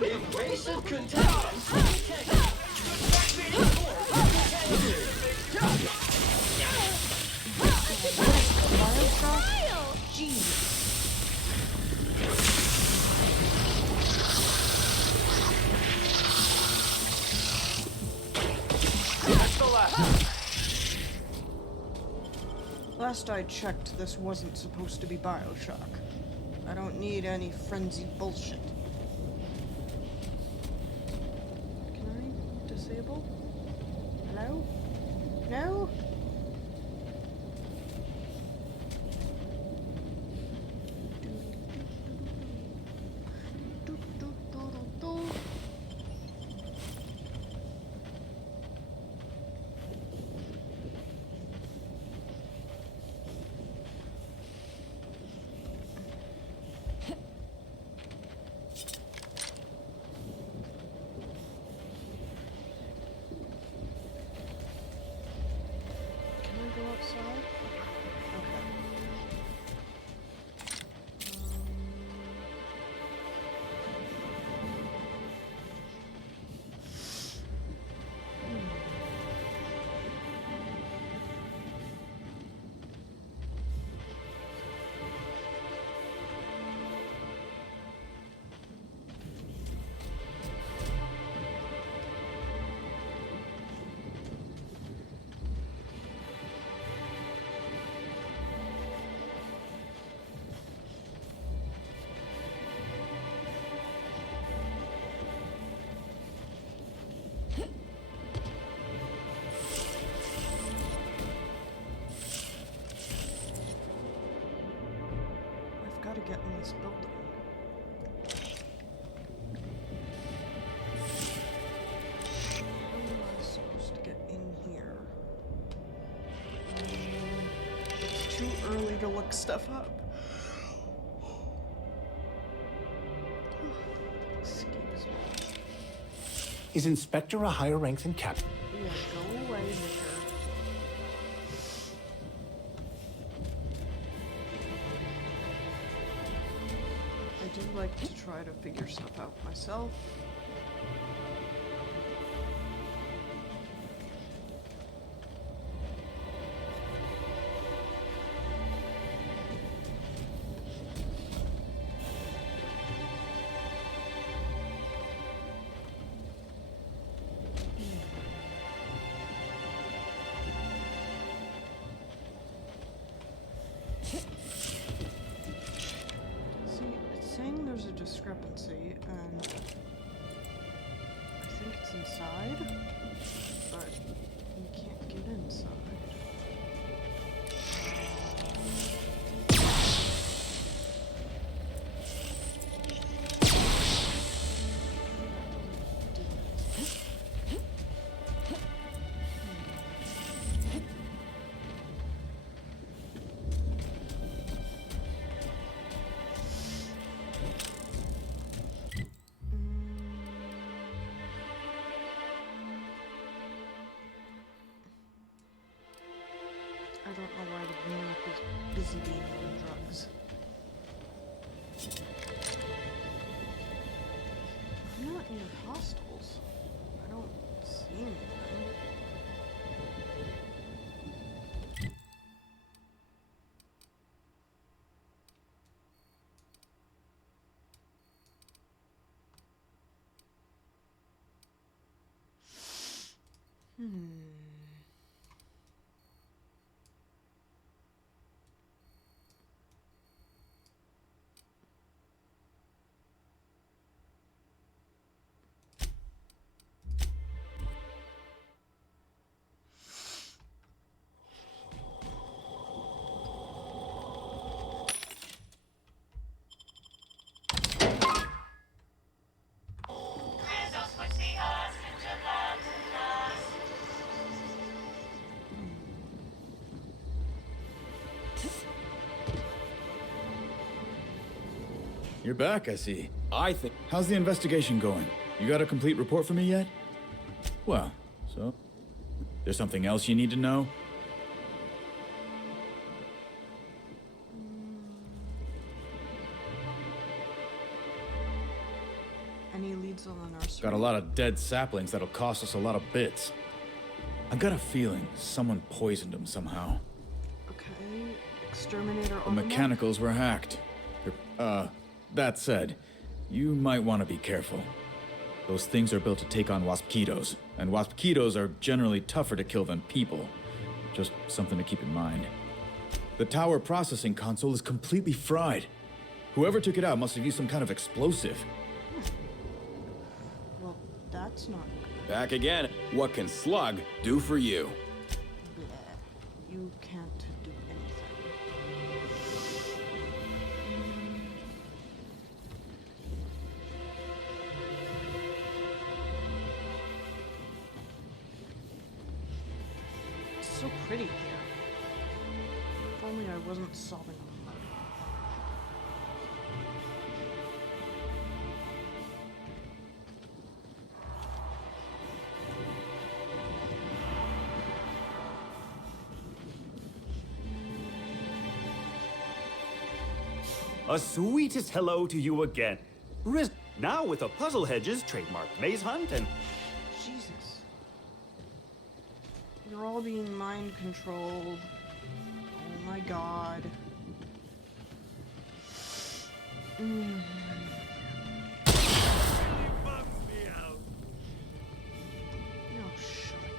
Evasive contestants detected. Jeez. That's the last. Last I checked, this wasn't supposed to be Bioshock. I don't need any frenzied bullshit. Can I disable? Hello? No? Go outside? Okay. I've got to get in this building. How am I supposed to get in here? It's too early to look stuff up. Excuse me. Is Inspector a higher rank than Captain? Yeah, go away, Vicar. I do like to try to figure stuff out myself. Saying there's a discrepancy, and I think it's inside, but you can't get inside. I don't know why the map is busy being on drugs. I'm not near hostiles. I don't see anything. You're back, I see. I think... How's the investigation going? You got a complete report for me yet? Well, so? There's something else you need to know? Any leads seeds on the nursery. Got a lot of dead saplings that'll cost us a lot of bits. I got a feeling someone poisoned them somehow. Okay, exterminator The on the mechanicals were hacked. That said, you might want to be careful. Those things are built to take on waspkitos, and waspkitos are generally tougher to kill than people. Just something to keep in mind. The tower processing console is completely fried. Whoever took it out must have used some kind of explosive. Well, that's not good. Back again. What can Slug do for you? Bleh. You can't do anything. It's so pretty here. If only I wasn't sobbing on mud. A sweetest hello to you again. Now with a Puzzle Hedges trademark maze hunt and... Jesus. You're all being mind controlled. Oh my god. Oh, shut up.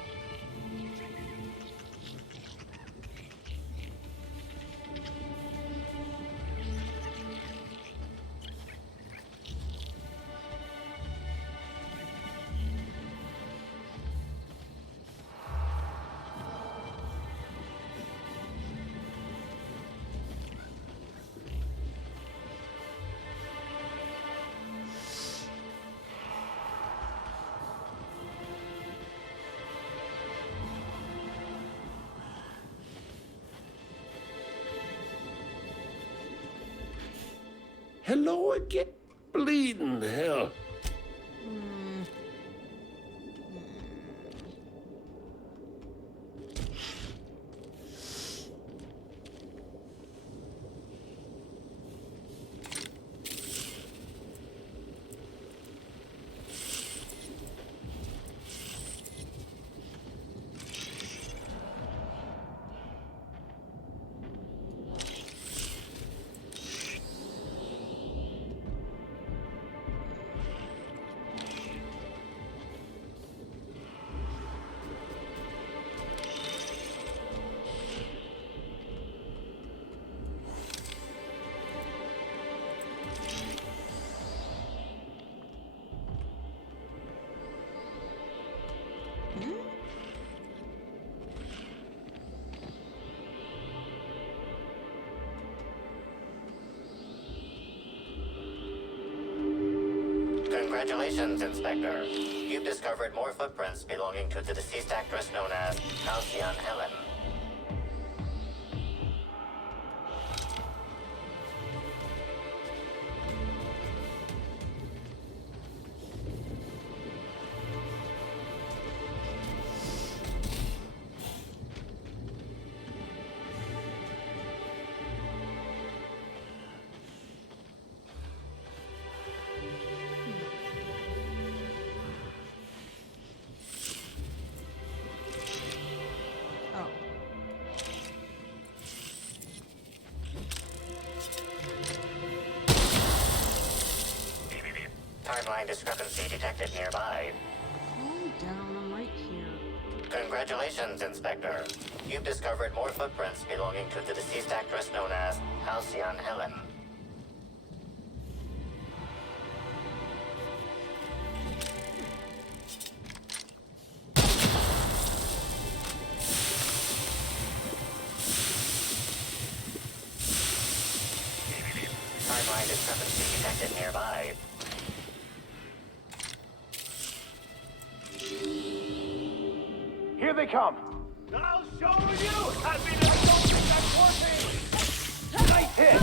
Hello again. Bleeding hell. Congratulations, Inspector. You've discovered more footprints belonging to the deceased actress known as Halcyon Helen. Timeline discrepancy detected nearby. Calm down, I'm right here. Congratulations, Inspector. You've discovered more footprints belonging to the deceased actress known as Halcyon Helen. Timeline discrepancy detected nearby. Here they come. I'll show you happiness. I don't think that's working. Nice hit.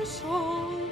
to solve.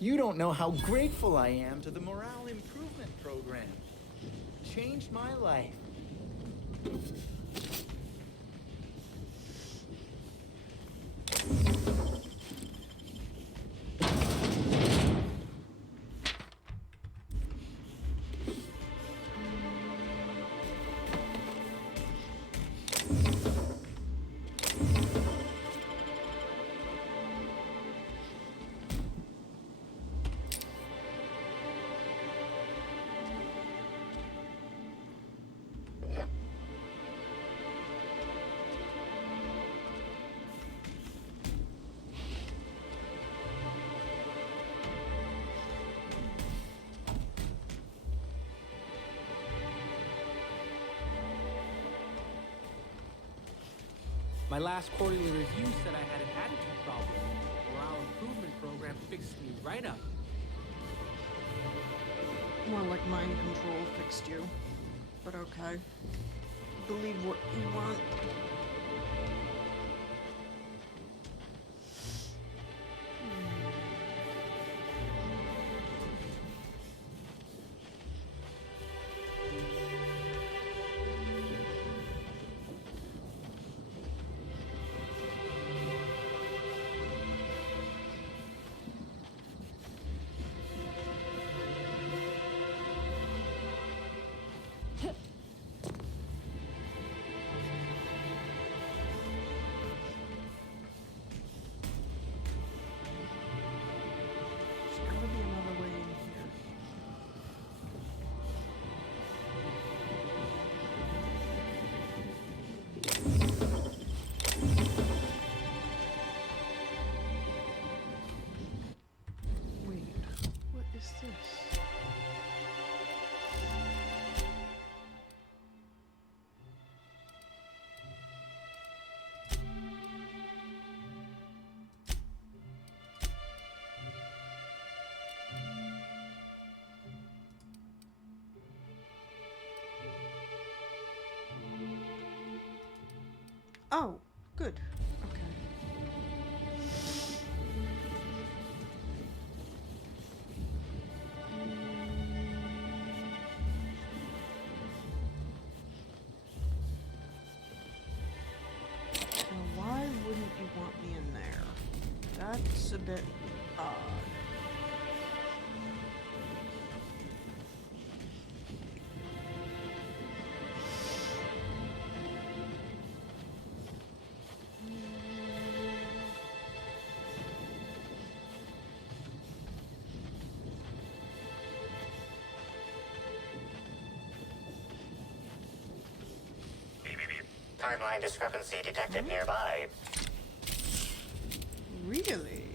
You don't know how grateful I am to the morale improvement program. Changed my life. My last quarterly review said I had an attitude problem. Morale improvement program fixed me right up. More like mind control fixed you. But okay. Believe what you want. Oh, good. Okay. Now, why wouldn't you want me in there? That's a bit odd. Timeline discrepancy detected nearby. Really?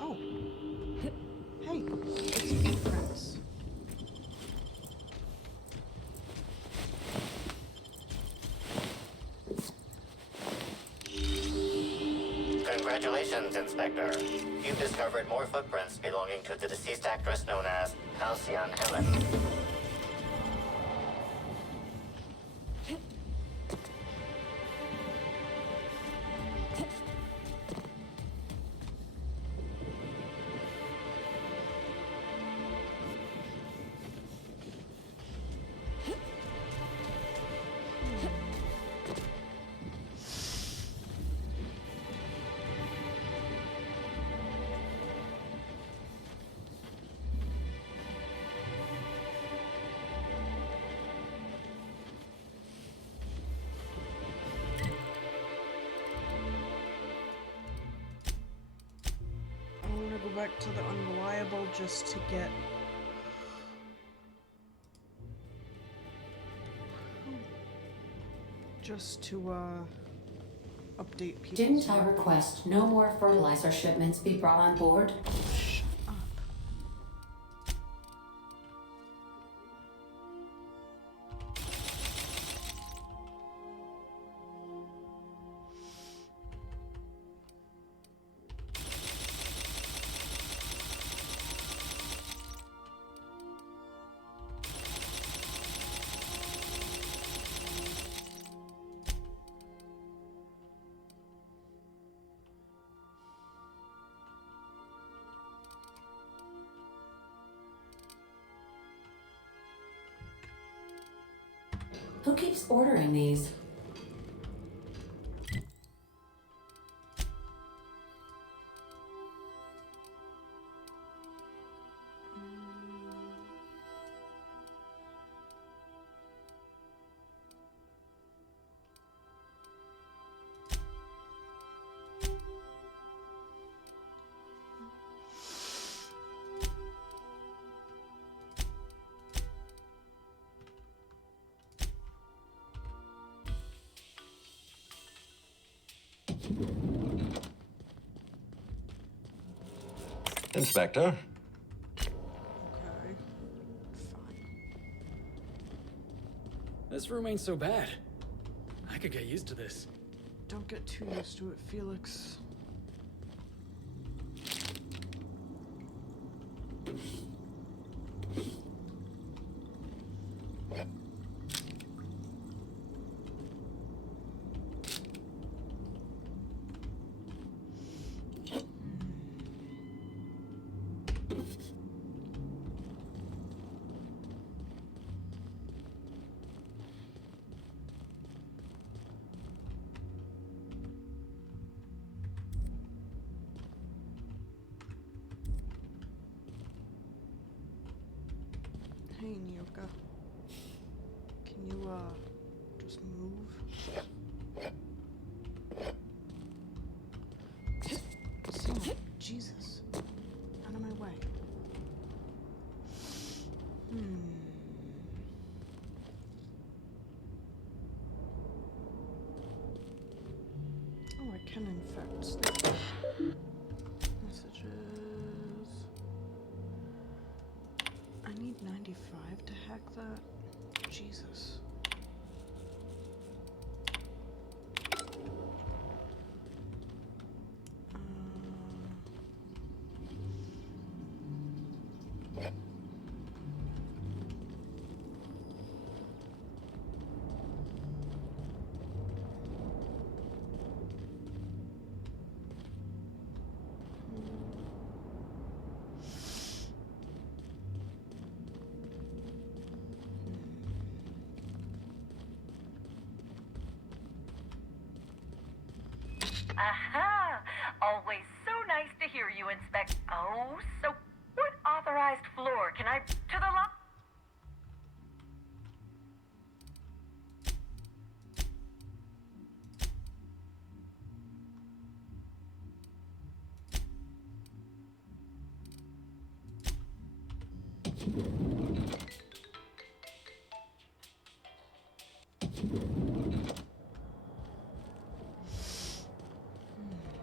Oh. Hey, it's footprints. Congratulations, Inspector. You've discovered more footprints belonging to the deceased actress known as Halcyon Helen. I want to go back to the unreliable just to get... Just to, update people. Didn't I request no more fertilizer shipments be brought on board? Who keeps ordering these? Inspector? Okay. This room ain't so bad. I could get used to this. Don't get too used to it, Felix. Hey, Nyoka. Can you, just move? Sam, Jesus. Out of my way. Oh, I can infect stuff. Messages. I need 95 to hack that? Jesus. Aha! Always so nice to hear you, Inspect. Oh, so what authorized floor can I... to the lo...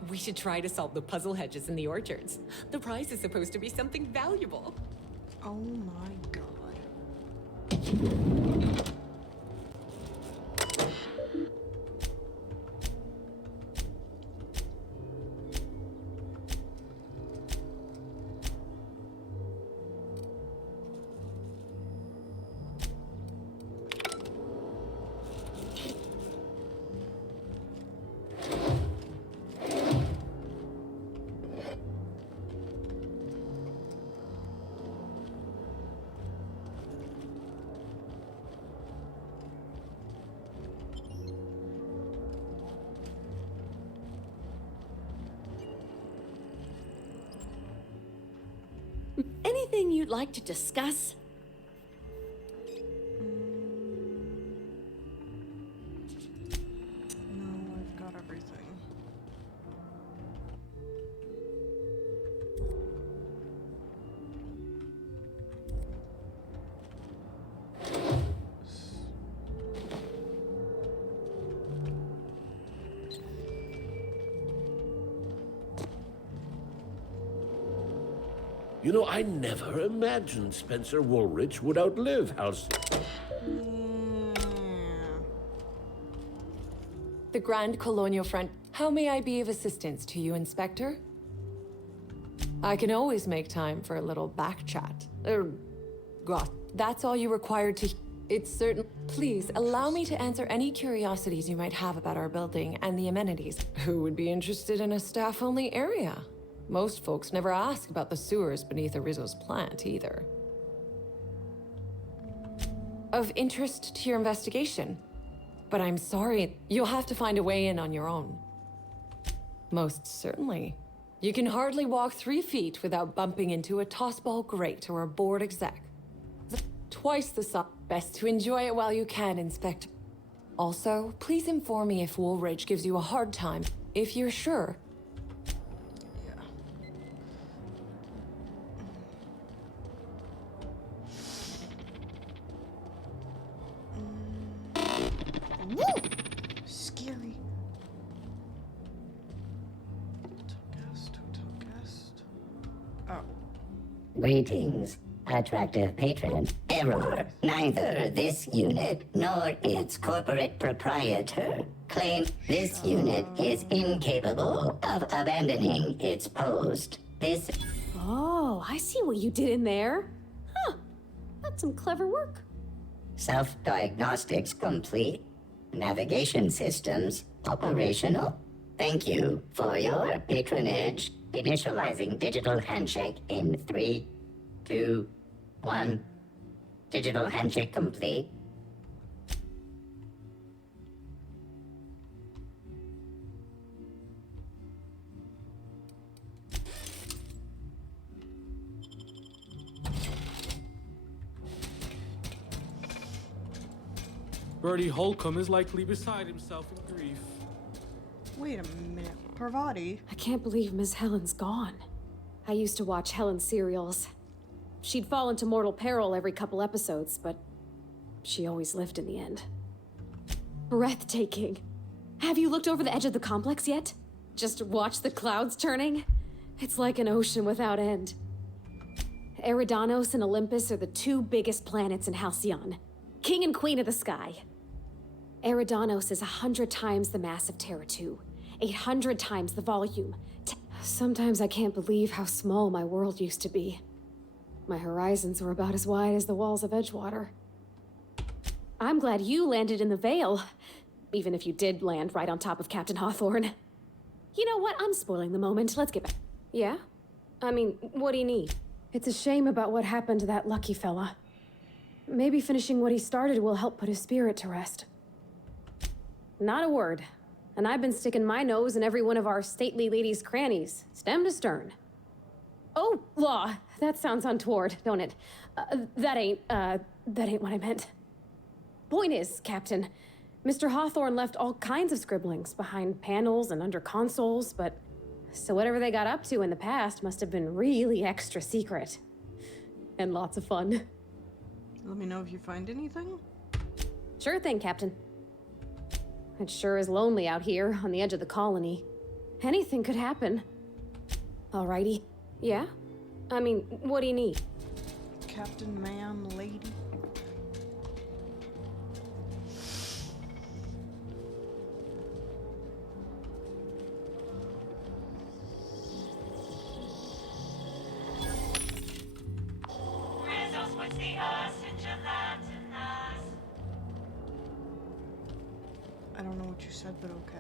We should try to solve the puzzle hedges in the orchards. The prize is supposed to be something valuable. Oh my god. anything you'd like to discuss? No, I've got everything. You know, I never imagined Spencer Woolrich would outlive Halcyon. The Grand Colonial Front. How may I be of assistance to you, Inspector? I can always make time for a little back chat. God, that's all you required to... It's certain... Please, allow me to answer any curiosities you might have about our building and the amenities. Who would be interested in a staff-only area? Most folks never ask about the sewers beneath Rizzo's plant, either. Of interest to your investigation. But I'm sorry, you'll have to find a way in on your own. Most certainly. You can hardly walk 3 feet without bumping into a tossball grate or a bored exec. Twice the size. Best to enjoy it while you can, Inspector. Also, please inform me if Woolrich gives you a hard time, if you're sure. Woo! Scary. Hotel guest. Oh. Greetings, attractive patron. Error. Neither this unit nor its corporate proprietor claim this unit is incapable of abandoning its post. This... Oh, I see what you did in there. Huh. That's some clever work. Self-diagnostics complete. Navigation systems operational. Thank you for your patronage. Initializing digital handshake in 3, 2, 1. Digital handshake complete. Bertie Holcomb is likely beside himself in grief. Wait a minute. Parvati? I can't believe Miss Helen's gone. I used to watch Helen's serials. She'd fall into mortal peril every couple episodes, but she always lived in the end. Breathtaking. Have you looked over the edge of the complex yet? Just watch the clouds turning? It's like an ocean without end. Eridanos and Olympus are the 2 biggest planets in Halcyon. King and Queen of the Sky. Eridanos is 100 times the mass of Terra 2. 800 times the volume. Sometimes I can't believe how small my world used to be. My horizons were about as wide as the walls of Edgewater. I'm glad you landed in the Vale, even if you did land right on top of Captain Hawthorne. You know what? I'm spoiling the moment. Let's get back. Yeah? I mean, what do you need? It's a shame about what happened to that lucky fella. Maybe finishing what he started will help put his spirit to rest. Not a word. And I've been sticking my nose in every one of our stately ladies' crannies, stem to stern. Oh, law. That sounds untoward, don't it? That ain't what I meant. Point is, Captain, Mr. Hawthorne left all kinds of scribblings behind panels and under consoles, but... So whatever they got up to in the past must have been really extra secret. And lots of fun. Let me know if you find anything. Sure thing, Captain. It sure is lonely out here on the edge of the colony. Anything could happen. Alrighty. Yeah? I mean, what do you need? Captain, ma'am, lady. I don't know what you said, but okay.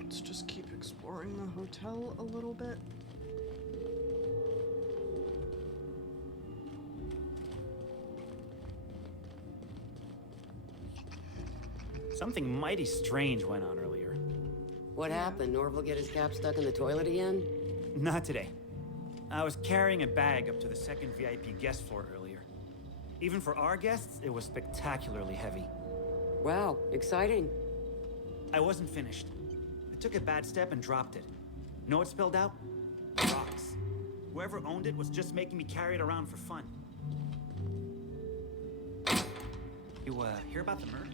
Let's just keep exploring the hotel a little bit. Something mighty strange went on earlier. What happened? Orville get his cap stuck in the toilet again? Not today. I was carrying a bag up to the second VIP guest floor earlier. Even for our guests, it was spectacularly heavy. Wow, exciting. I wasn't finished. I took a bad step and dropped it. Know what spilled out? Rocks. Whoever owned it was just making me carry it around for fun. You, hear about the murder?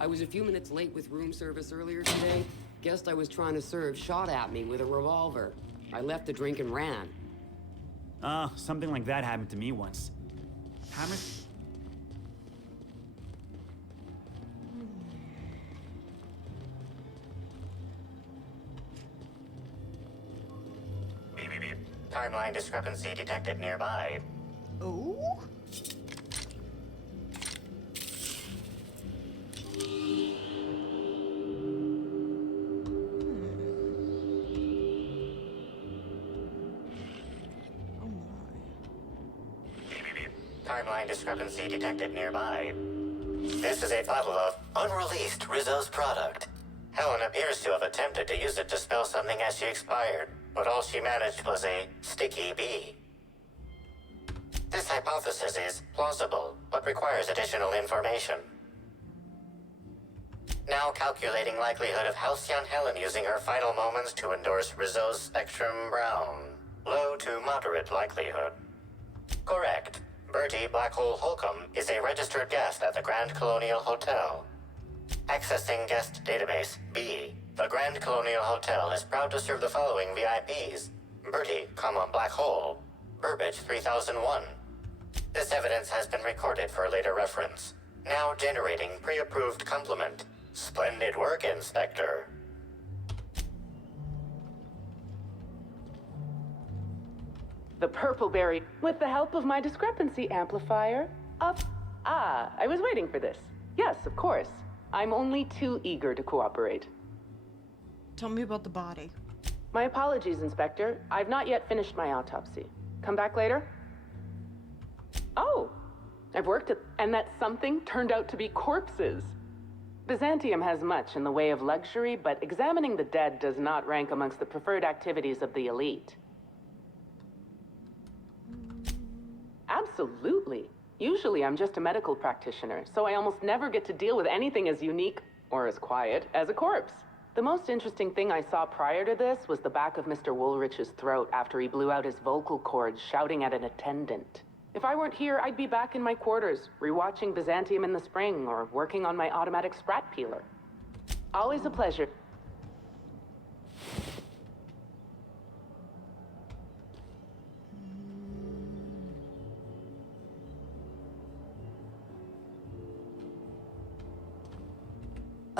I was a few minutes late with room service earlier today. Guest I was trying to serve shot at me with a revolver. I left the drink and ran. Something like that happened to me once. Hammer? Timeline discrepancy detected nearby. Oh? Timeline discrepancy detected nearby. This is a bottle of unreleased Rizzo's product. Helen appears to have attempted to use it to spell something as she expired, but all she managed was a sticky bee. This hypothesis is plausible, but requires additional information. Now calculating likelihood of Halcyon Helen using her final moments to endorse Rizzo's Spectrum Brown. Low to moderate likelihood. Correct. Bertie Black Hole Holcomb is a registered guest at the Grand Colonial Hotel. Accessing guest database B. The Grand Colonial Hotel is proud to serve the following VIPs. Bertie, Black Hole. Burbage 3001. This evidence has been recorded for later reference. Now generating pre-approved compliment. Splendid work, Inspector. The Purpleberry, with the help of my discrepancy amplifier. I was waiting for this. Yes, of course. I'm only too eager to cooperate. Tell me about the body. My apologies, Inspector. I've not yet finished my autopsy. Come back later? Oh, I've worked at... And that something turned out to be corpses. Byzantium has much in the way of luxury, but examining the dead does not rank amongst the preferred activities of the elite. Absolutely. Usually I'm just a medical practitioner, so I almost never get to deal with anything as unique, or as quiet, as a corpse. The most interesting thing I saw prior to this was the back of Mr. Woolrich's throat after he blew out his vocal cords shouting at an attendant. If I weren't here, I'd be back in my quarters, rewatching Byzantium in the spring, or working on my automatic sprat peeler. Always a pleasure.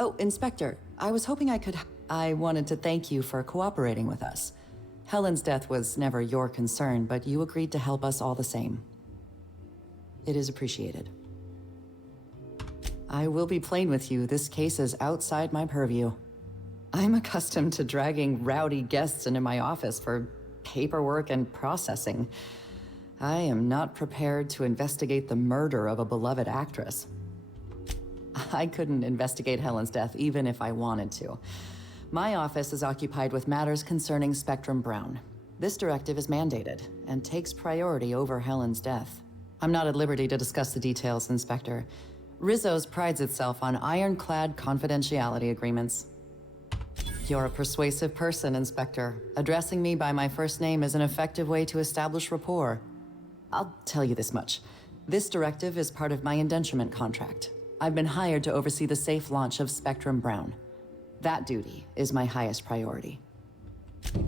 Oh, Inspector, I was hoping I wanted to thank you for cooperating with us. Helen's death was never your concern, but you agreed to help us all the same. It is appreciated. I will be plain with you, this case is outside my purview. I'm accustomed to dragging rowdy guests into my office for paperwork and processing. I am not prepared to investigate the murder of a beloved actress. I couldn't investigate Helen's death even if I wanted to. My office is occupied with matters concerning Spectrum Brown. This directive is mandated and takes priority over Helen's death. I'm not at liberty to discuss the details, Inspector. Rizzo's prides itself on ironclad confidentiality agreements. You're a persuasive person, Inspector. Addressing me by my first name is an effective way to establish rapport. I'll tell you this much. This directive is part of my indenturement contract. I've been hired to oversee the safe launch of Spectrum Brown. That duty is my highest priority.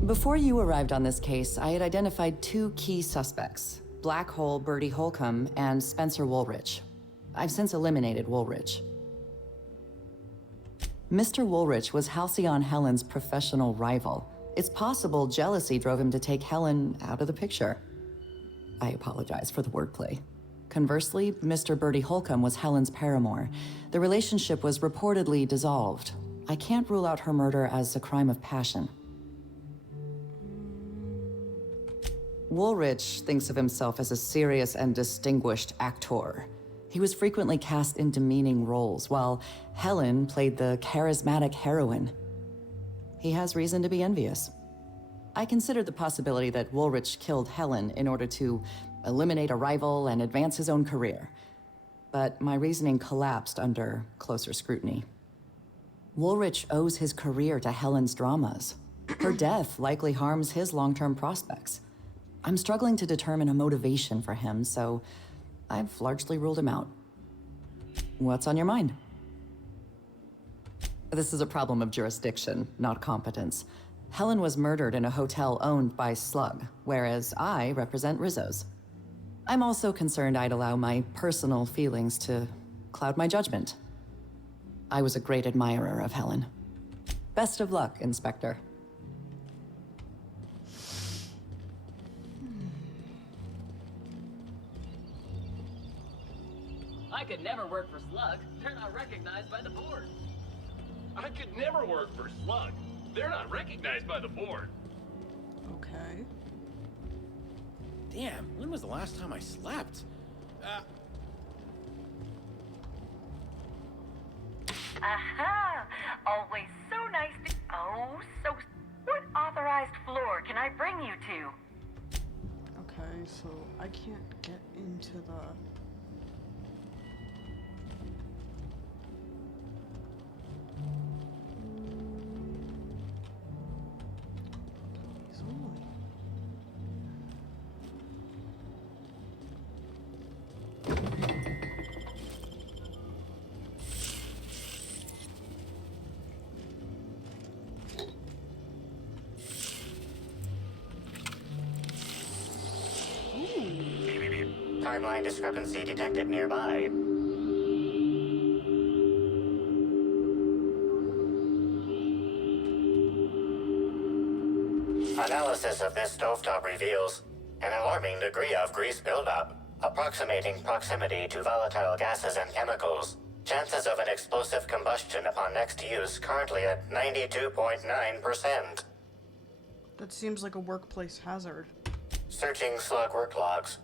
Before you arrived on this case, I had identified two key suspects, Black Hole Bertie Holcomb and Spencer Woolrich. I've since eliminated Woolrich. Mr. Woolrich was Halcyon Helen's professional rival. It's possible jealousy drove him to take Helen out of the picture. I apologize for the wordplay. Conversely, Mr. Bertie Holcomb was Helen's paramour. The relationship was reportedly dissolved. I can't rule out her murder as a crime of passion. Woolrich thinks of himself as a serious and distinguished actor. He was frequently cast in demeaning roles, while Helen played the charismatic heroine. He has reason to be envious. I considered the possibility that Woolrich killed Helen in order to eliminate a rival and advance his own career. But my reasoning collapsed under closer scrutiny. Woolrich owes his career to Helen's dramas. Her death likely harms his long-term prospects. I'm struggling to determine a motivation for him, so I've largely ruled him out. What's on your mind? This is a problem of jurisdiction, not competence. Helen was murdered in a hotel owned by Slug, whereas I represent Rizzo's. I'm also concerned I'd allow my personal feelings to cloud my judgment. I was a great admirer of Helen. Best of luck, Inspector. I could never work for Slug. They're not recognized by the board. I could never work for Slug. They're not recognized by the board. Okay. Damn, when was the last time I slept? Aha! Always so nice to... Oh, so... What authorized floor can I bring you to? Okay, so I can't get into the... Timeline discrepancy detected nearby. Analysis of this stovetop reveals an alarming degree of grease buildup, approximating proximity to volatile gases and chemicals. Chances of an explosive combustion upon next use currently at 92.9%. That seems like a workplace hazard. Searching Slug work logs.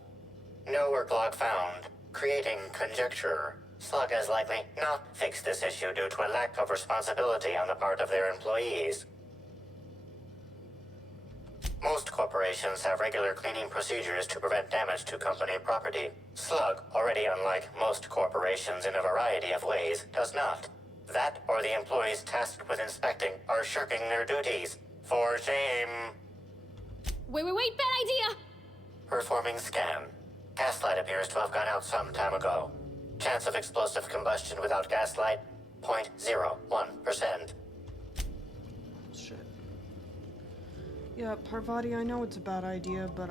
No work log found. Creating conjecture. Slug has likely not fixed this issue due to a lack of responsibility on the part of their employees. Most corporations have regular cleaning procedures to prevent damage to company property. Slug, already unlike most corporations in a variety of ways, does not. That or the employees tasked with inspecting are shirking their duties. For shame. Wait, bad idea! Performing scan. Gaslight appears to have gone out some time ago. Chance of explosive combustion without gaslight, 0.01%. Shit. Yeah, Parvati, I know it's a bad idea, but,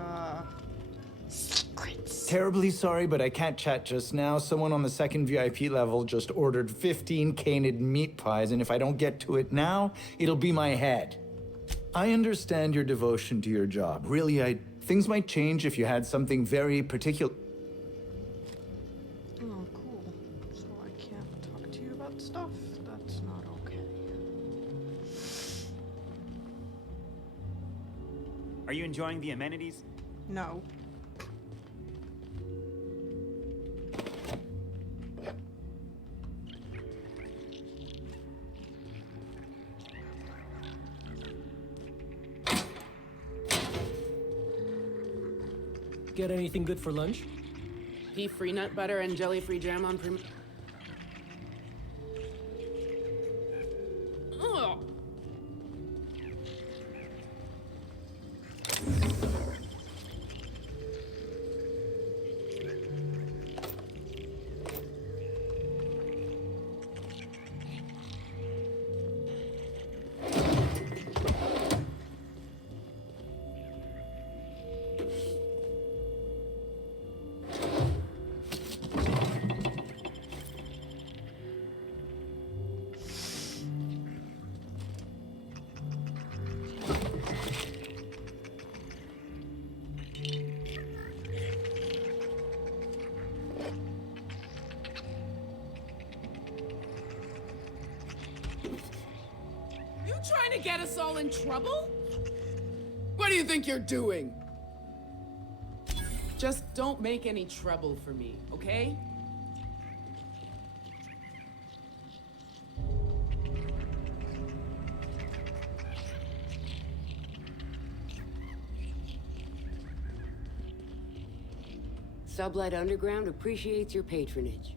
secrets. Terribly sorry, but I can't chat just now. Someone on the second VIP level just ordered 15 canid meat pies, and if I don't get to it now, it'll be my head. I understand your devotion to your job. Really, things might change if you had something very particular. Oh, cool. So I can't talk to you about stuff? That's not okay. Are you enjoying the amenities? No. Get anything good for lunch? Beef-free nut butter and jelly-free jam on prim... Ugh. Trying to get us all in trouble? What do you think you're doing? Just don't make any trouble for me, okay? Sublight Underground appreciates your patronage.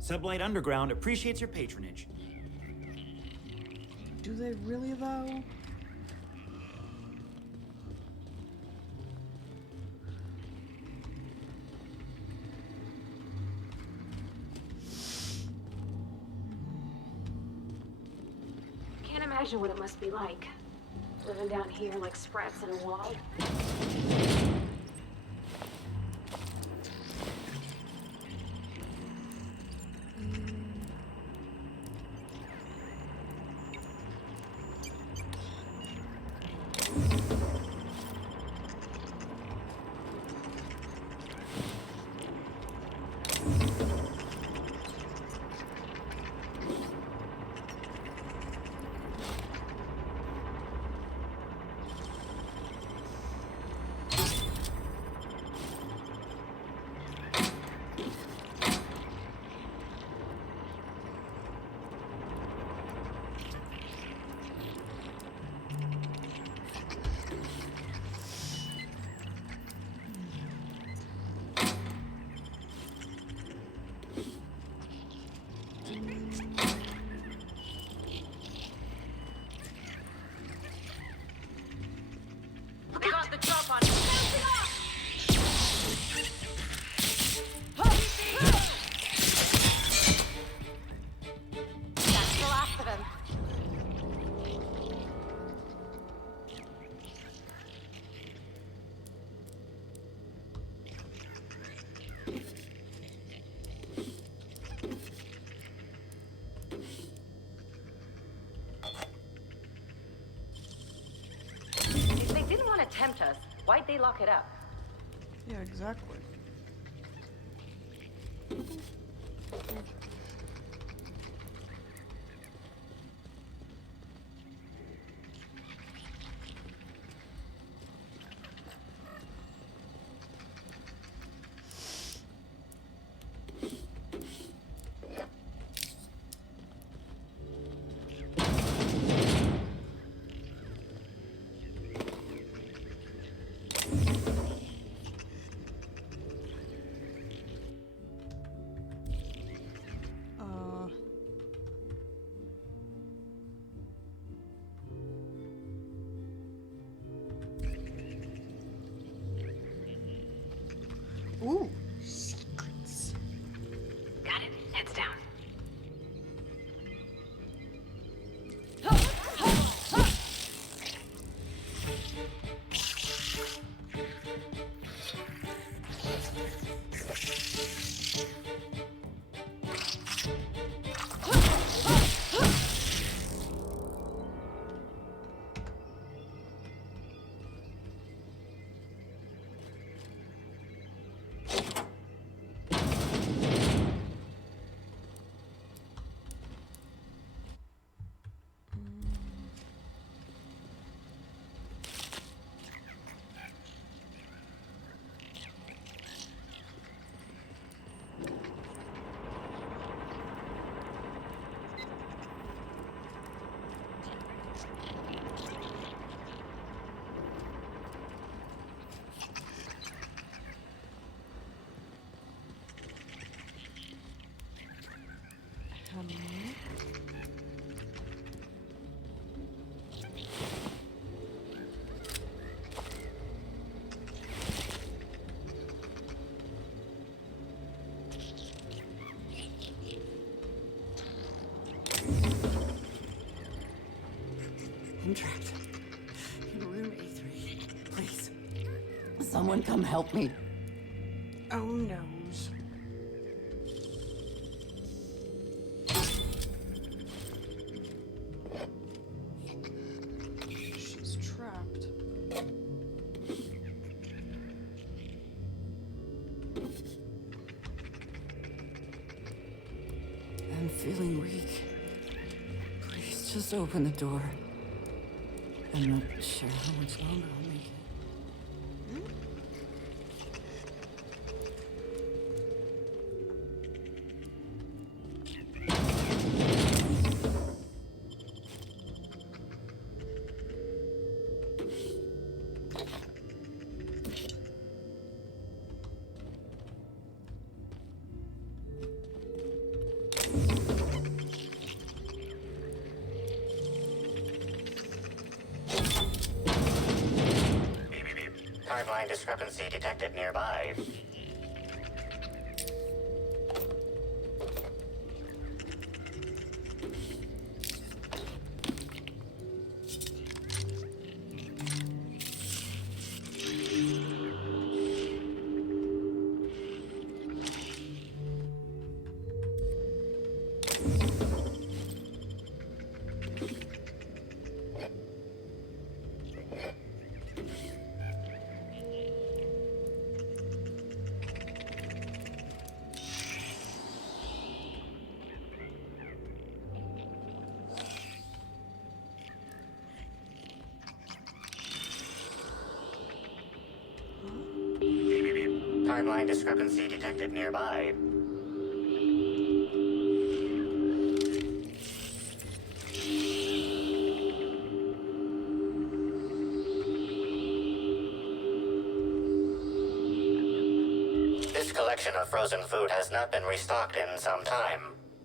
Sublight Underground appreciates your patronage. Do they really, though? Can't imagine what it must be like. Living down here like sprats in a wall. They got the drop on That's the last of him. If they didn't want to tempt us, why'd they lock it up? Yeah, exactly. Ooh, secrets. Got it. Heads down. I'm trapped in room A3. Please, someone come help me. Oh, noes. She's trapped. I'm feeling weak. Please just open the door. I'm not sure how much longer I'll make it. Timeline discrepancy detected nearby. Timeline discrepancy detected nearby. This collection of frozen food has not been restocked in some time.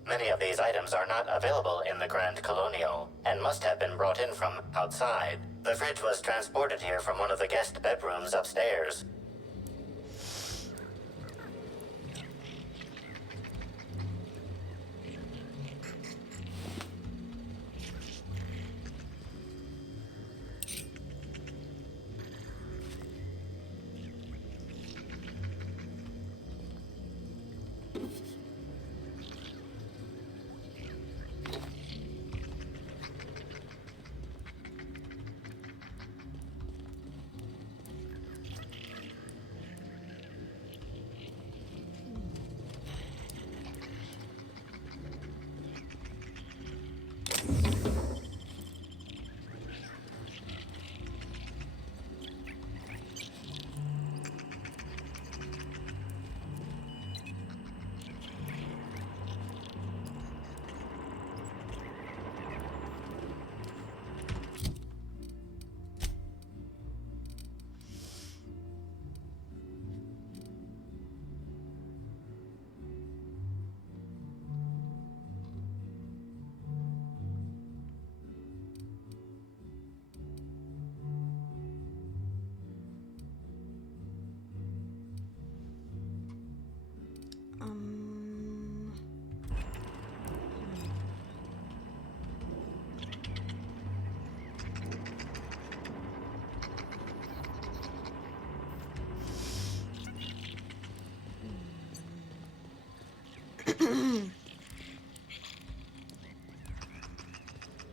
Many of these items are not available in the Grand Colonial and must have been brought in from outside. The fridge was transported here from one of the guest bedrooms upstairs.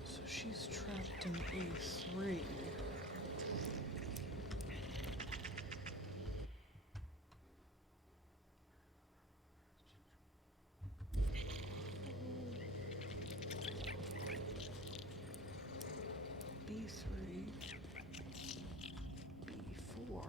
So she's trapped in A3. B3. B4.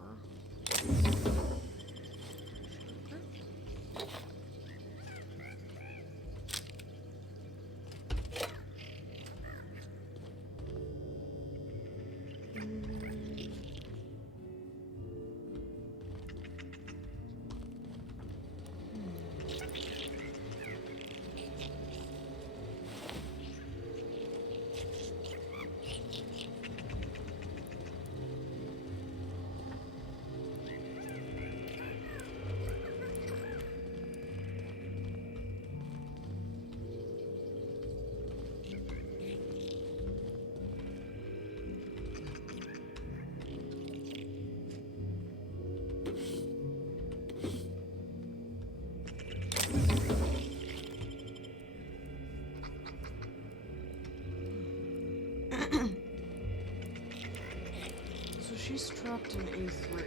So she's trapped in A3.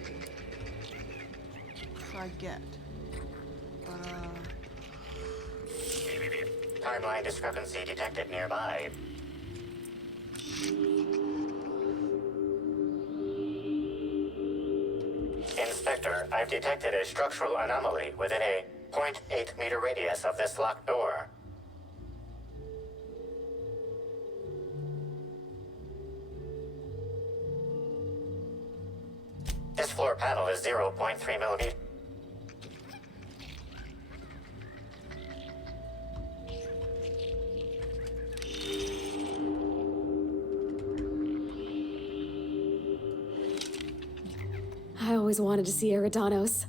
Try get. But, Timeline discrepancy detected nearby. I've detected a structural anomaly within a 0.8 meter radius of this locked door. This floor panel is 0.3 millimeters. I always wanted to see Eridanos.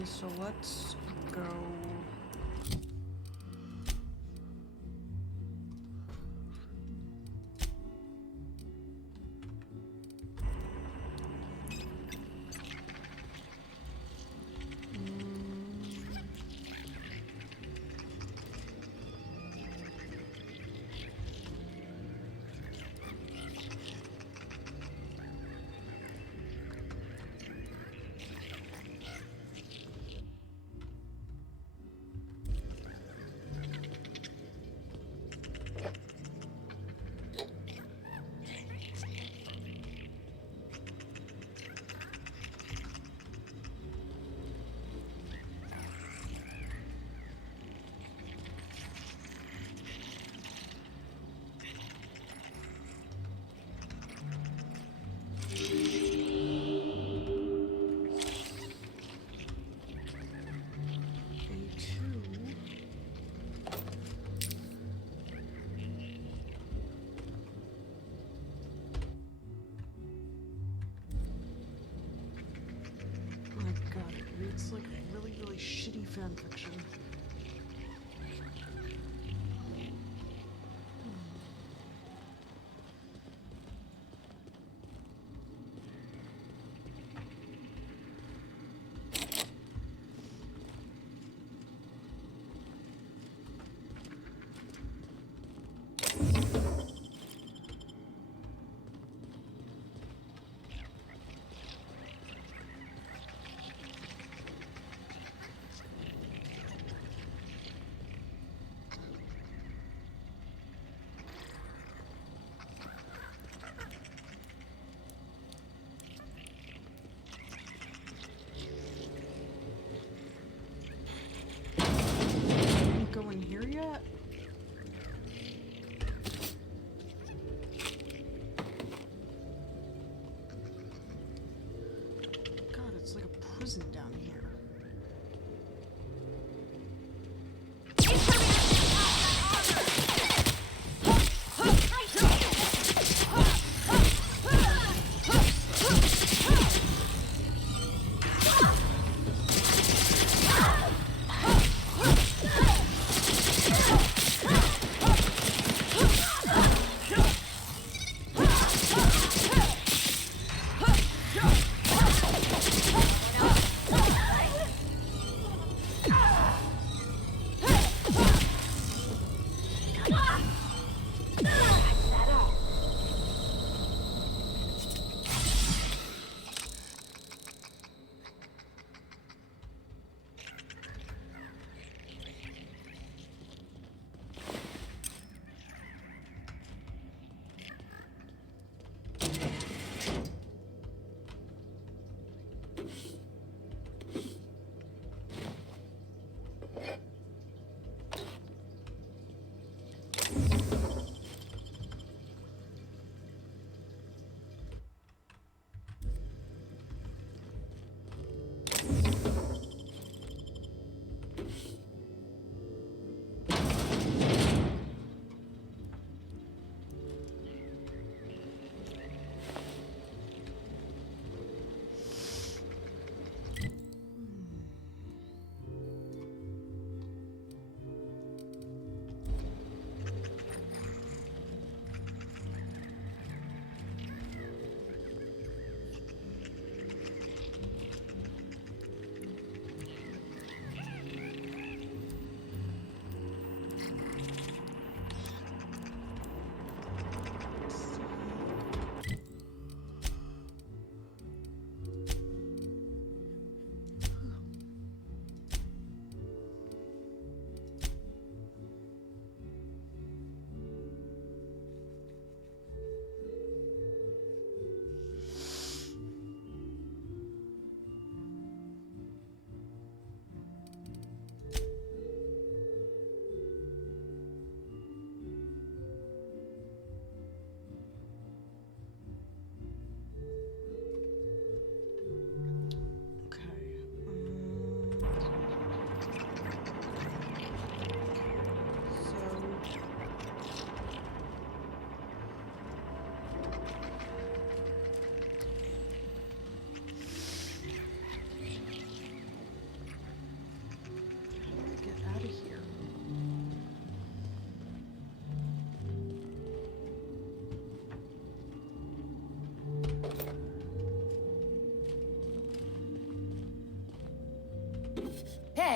Okay, so let's go. It's like really, really shitty fanfiction.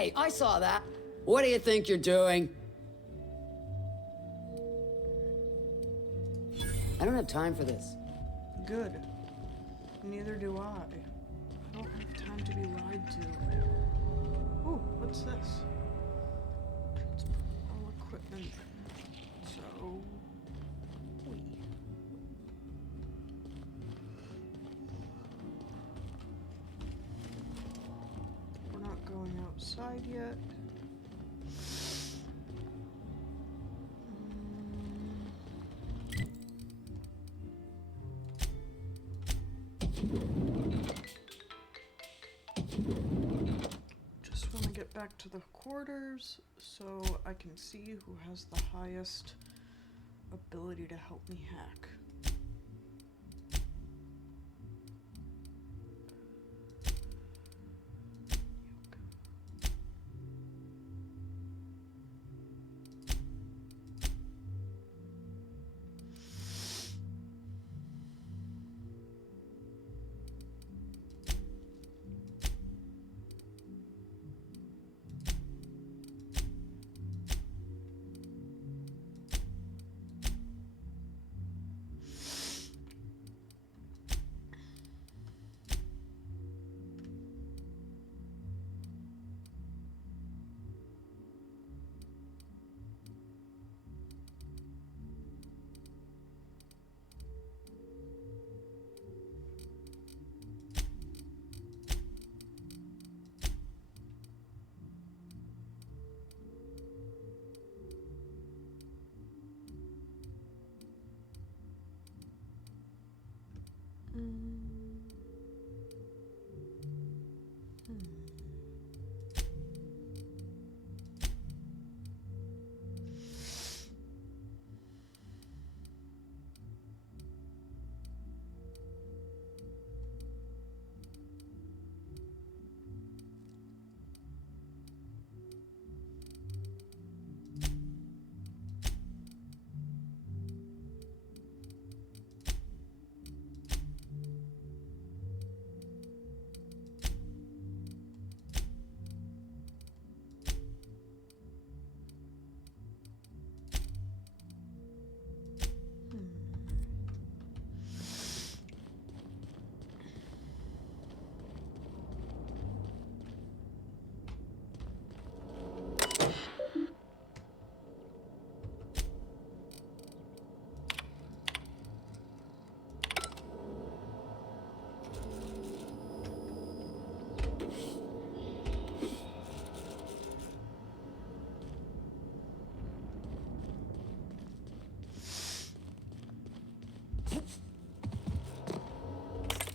Hey, I saw that. What do you think you're doing? I don't have time for this. Good. Neither do I. I don't have time to be lied to. Ooh, what's this? All equipment. So... We're not going outside yet. Just want to get back to the quarters so I can see who has the highest ability to help me hack.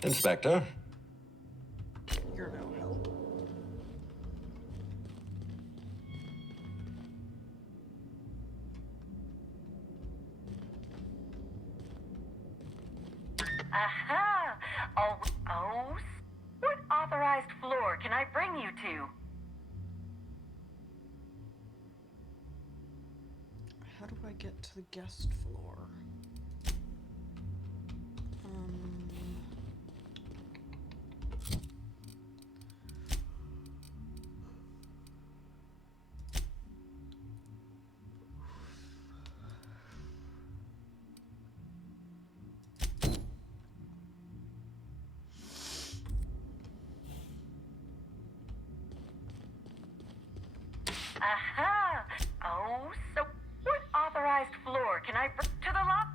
Inspector? You're no help. Aha! Oh, what authorized floor can I bring you to? How do I get to the guest floor? Aha! Oh, so what authorized floor can I bring to the lock?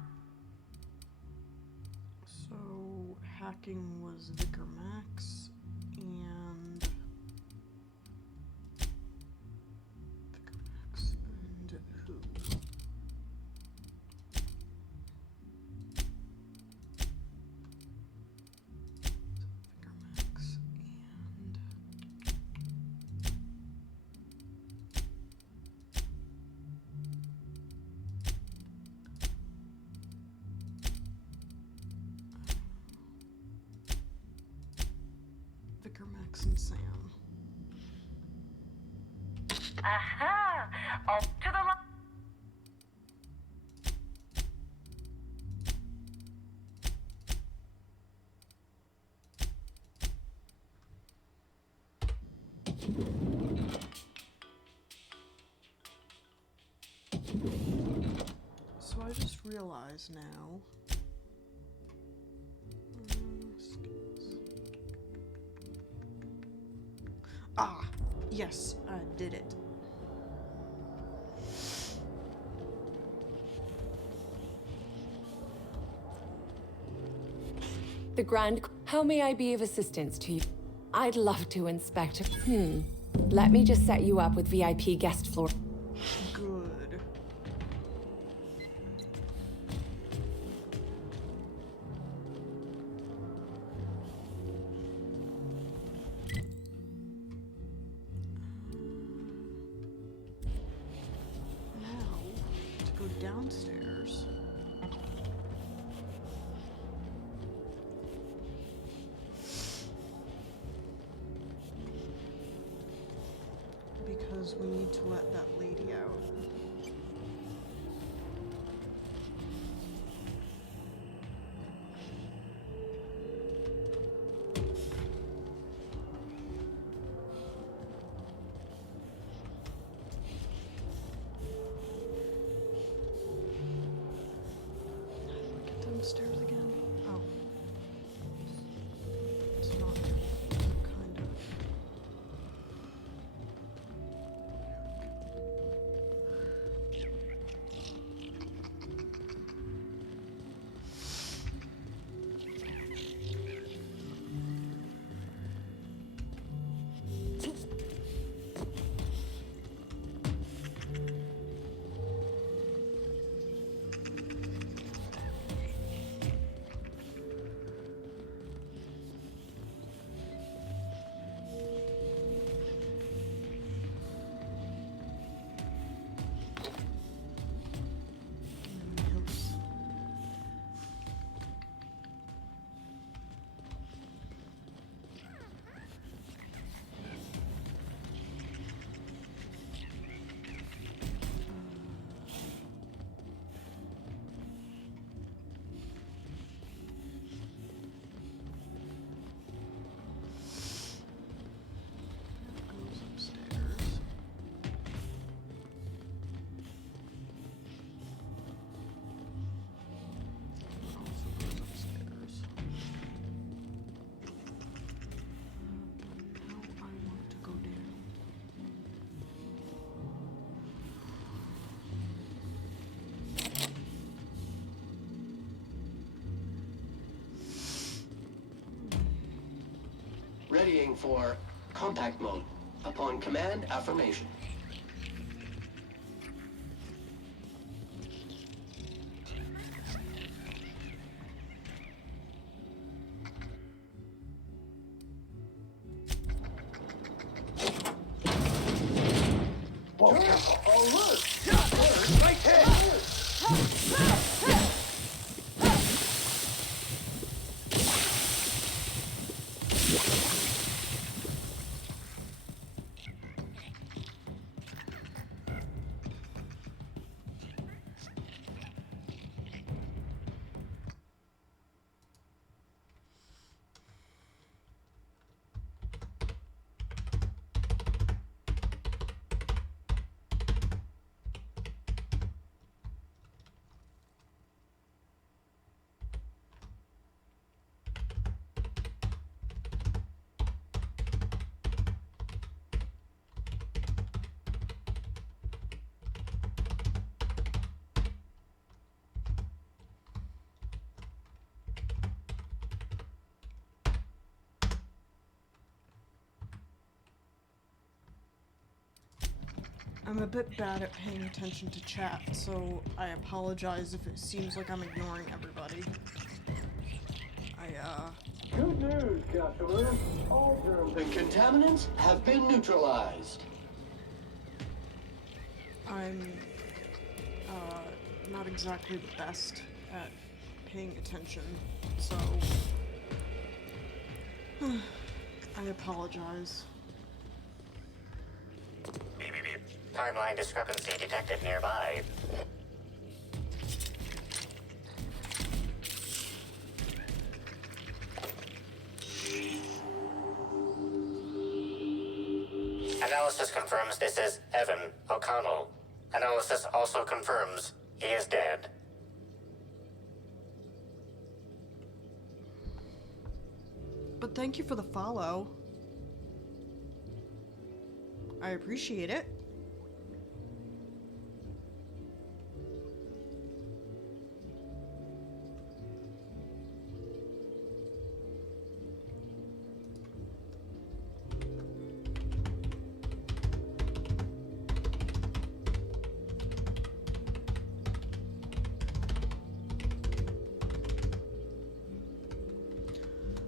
So, hacking was Vicar Max, and... Vicar Max, and who? Vicar Max, and... Vicar Max and Sam. Aha! Oh, to the lock. realize now. Ah, yes, I did it. The Grand... How may I be of assistance to you? I'd love to inspect... Let me just set you up with VIP guest floor. Good. Now, to go downstairs. Because we need to let that lady out. Get downstairs again. Oh. It's not kind of. Readying for contact mode. Upon command, affirmation. Whoa. Alert! Right here! I'm a bit bad at paying attention to chat, so I apologize if it seems like I'm ignoring everybody. Good news, customer. All germs and contaminants have been neutralized. I'm not exactly the best at paying attention, so I apologize. Timeline discrepancy detected nearby. Analysis confirms this is Evan O'Connell. Analysis also confirms he is dead. thank you for the follow. I appreciate it.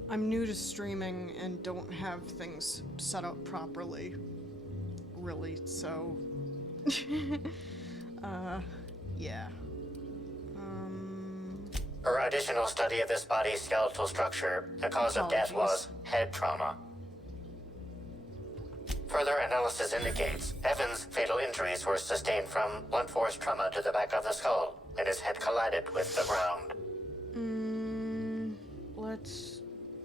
I'm new to streaming and don't have things set up properly, really, so, yeah. Per additional study of this body's skeletal structure, the cause of death was head trauma. Further analysis indicates Evan's fatal injuries were sustained from blunt force trauma to the back of the skull, and his head collided with the ground.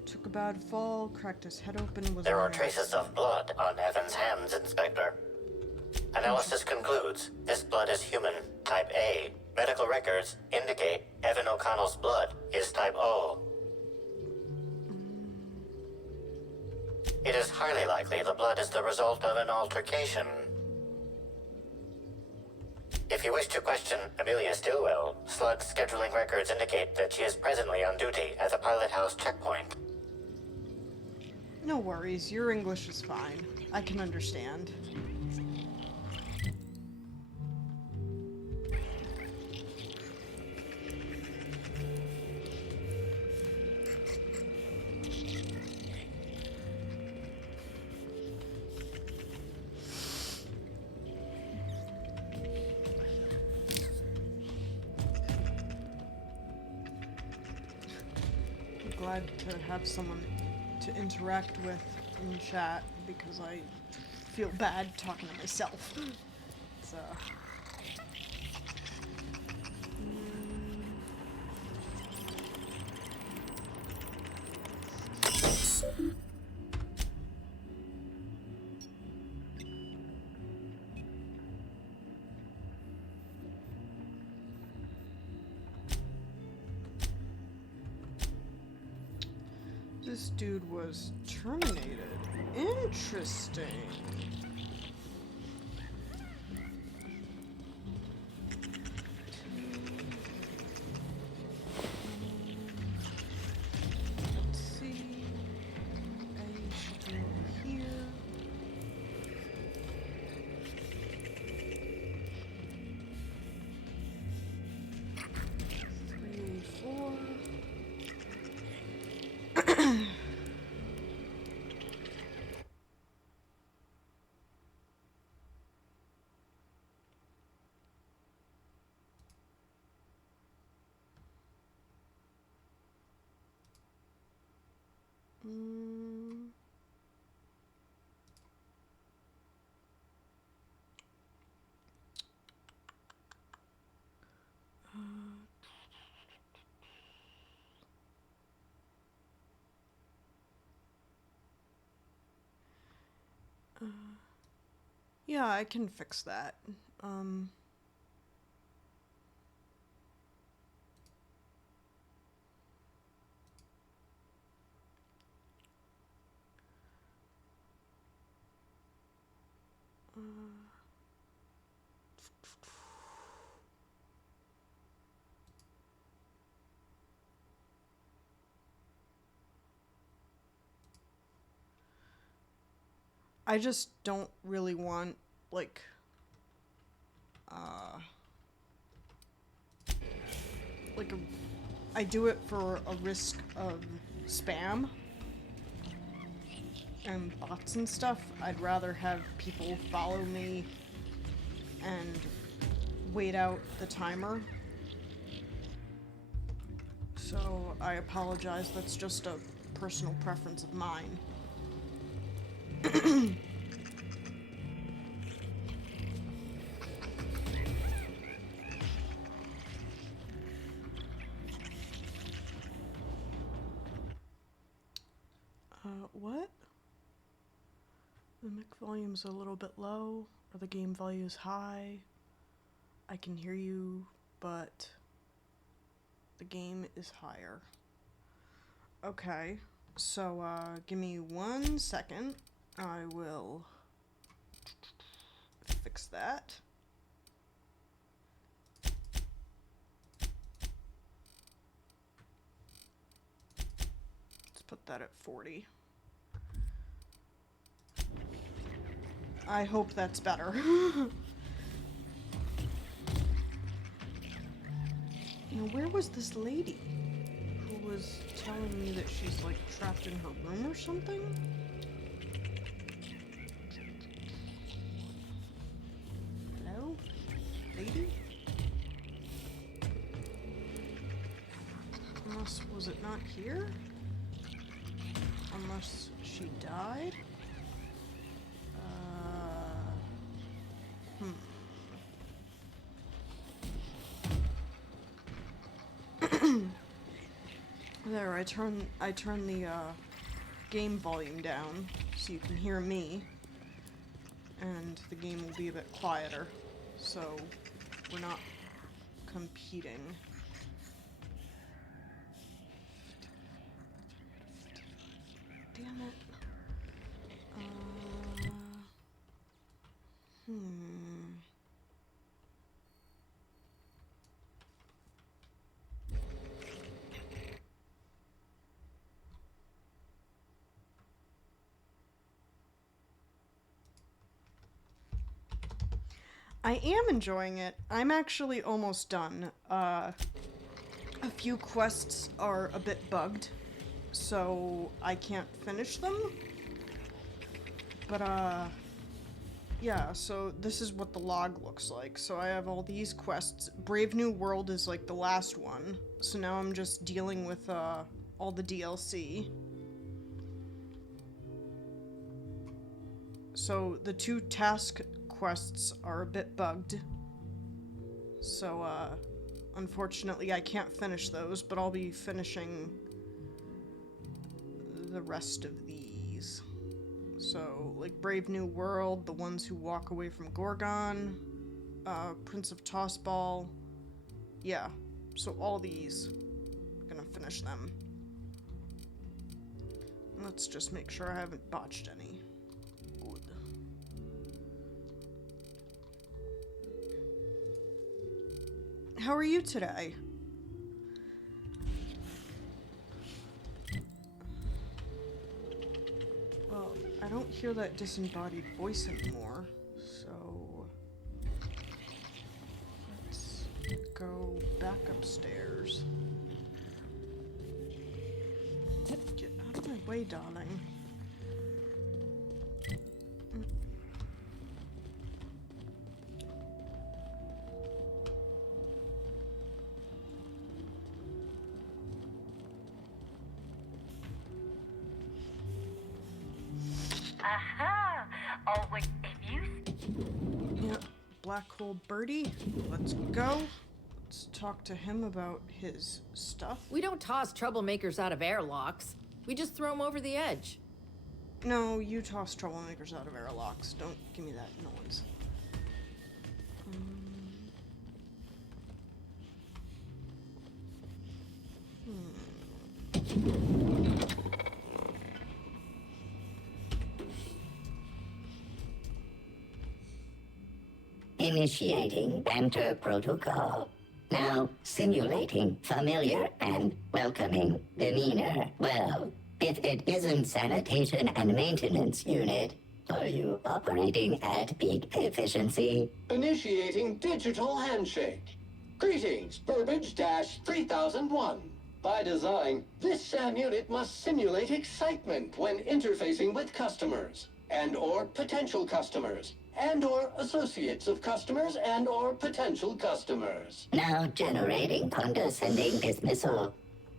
Took a bad fall, cracked his head open, was There are traces of blood on Evan's hands, Inspector. Analysis concludes this blood is human, type A. Medical records indicate Evan O'Connell's blood is type O. It is highly likely the blood is the result of an altercation. If you wish to question Amelia Stillwell, Slug's scheduling records indicate that she is presently on duty at the pilot house checkpoint. No worries, your English is fine. I can understand. I'm glad to have someone to interact with in chat because I feel bad talking to myself. So. This dude was terminated. Interesting. Let's see. A should be over here. Three, four. Yeah, I can fix that. I just don't really want, like, I do it for a risk of spam and bots and stuff. I'd rather have people follow me and wait out the timer. So I apologize, that's just a personal preference of mine. What? The mic volume's a little bit low, or the game volume's high. I can hear you, but the game is higher. Okay. So, give me 1 second. I will fix that. Let's put that at 40. I hope that's better. Now, where was this lady who was telling me that she's, like, trapped in her room or something? Hello? Lady? Unless, was it not here? Unless she died? There, I turn the game volume down so you can hear me, and the game will be a bit quieter, so we're not competing. Damn it. I am enjoying it. I'm actually almost done. A few quests are a bit bugged, so I can't finish them. But, yeah, so this is what the log looks like. So I have all these quests. Brave New World is like the last one. So now I'm just dealing with, all the DLC. So the 2 task quests are a bit bugged. So, unfortunately I can't finish those, but I'll be finishing the rest of these. So, like Brave New World, the ones who walk away from Gorgon, Prince of Tossball. Yeah, so all these, I'm gonna finish them. Let's just make sure I haven't botched any. Good. How are you today? Well, I don't hear that disembodied voice anymore, so let's go back upstairs. Get out of my way, darling. Aha! Oh, wait, if you... Yeah, Black Hole Birdie, let's go. Let's talk to him about his stuff. We don't toss troublemakers out of airlocks. We just throw them over the edge. No, you toss troublemakers out of airlocks. Don't give me that noise. Initiating banter protocol. Now simulating familiar and welcoming demeanor. Well, if it isn't sanitation and maintenance unit, are you operating at peak efficiency? Initiating digital handshake. Greetings, Burbage-3001. By design, this SAM unit must simulate excitement when interfacing with customers, and/or potential customers, and/or associates of customers, and/or potential customers. Now generating condescending dismissal.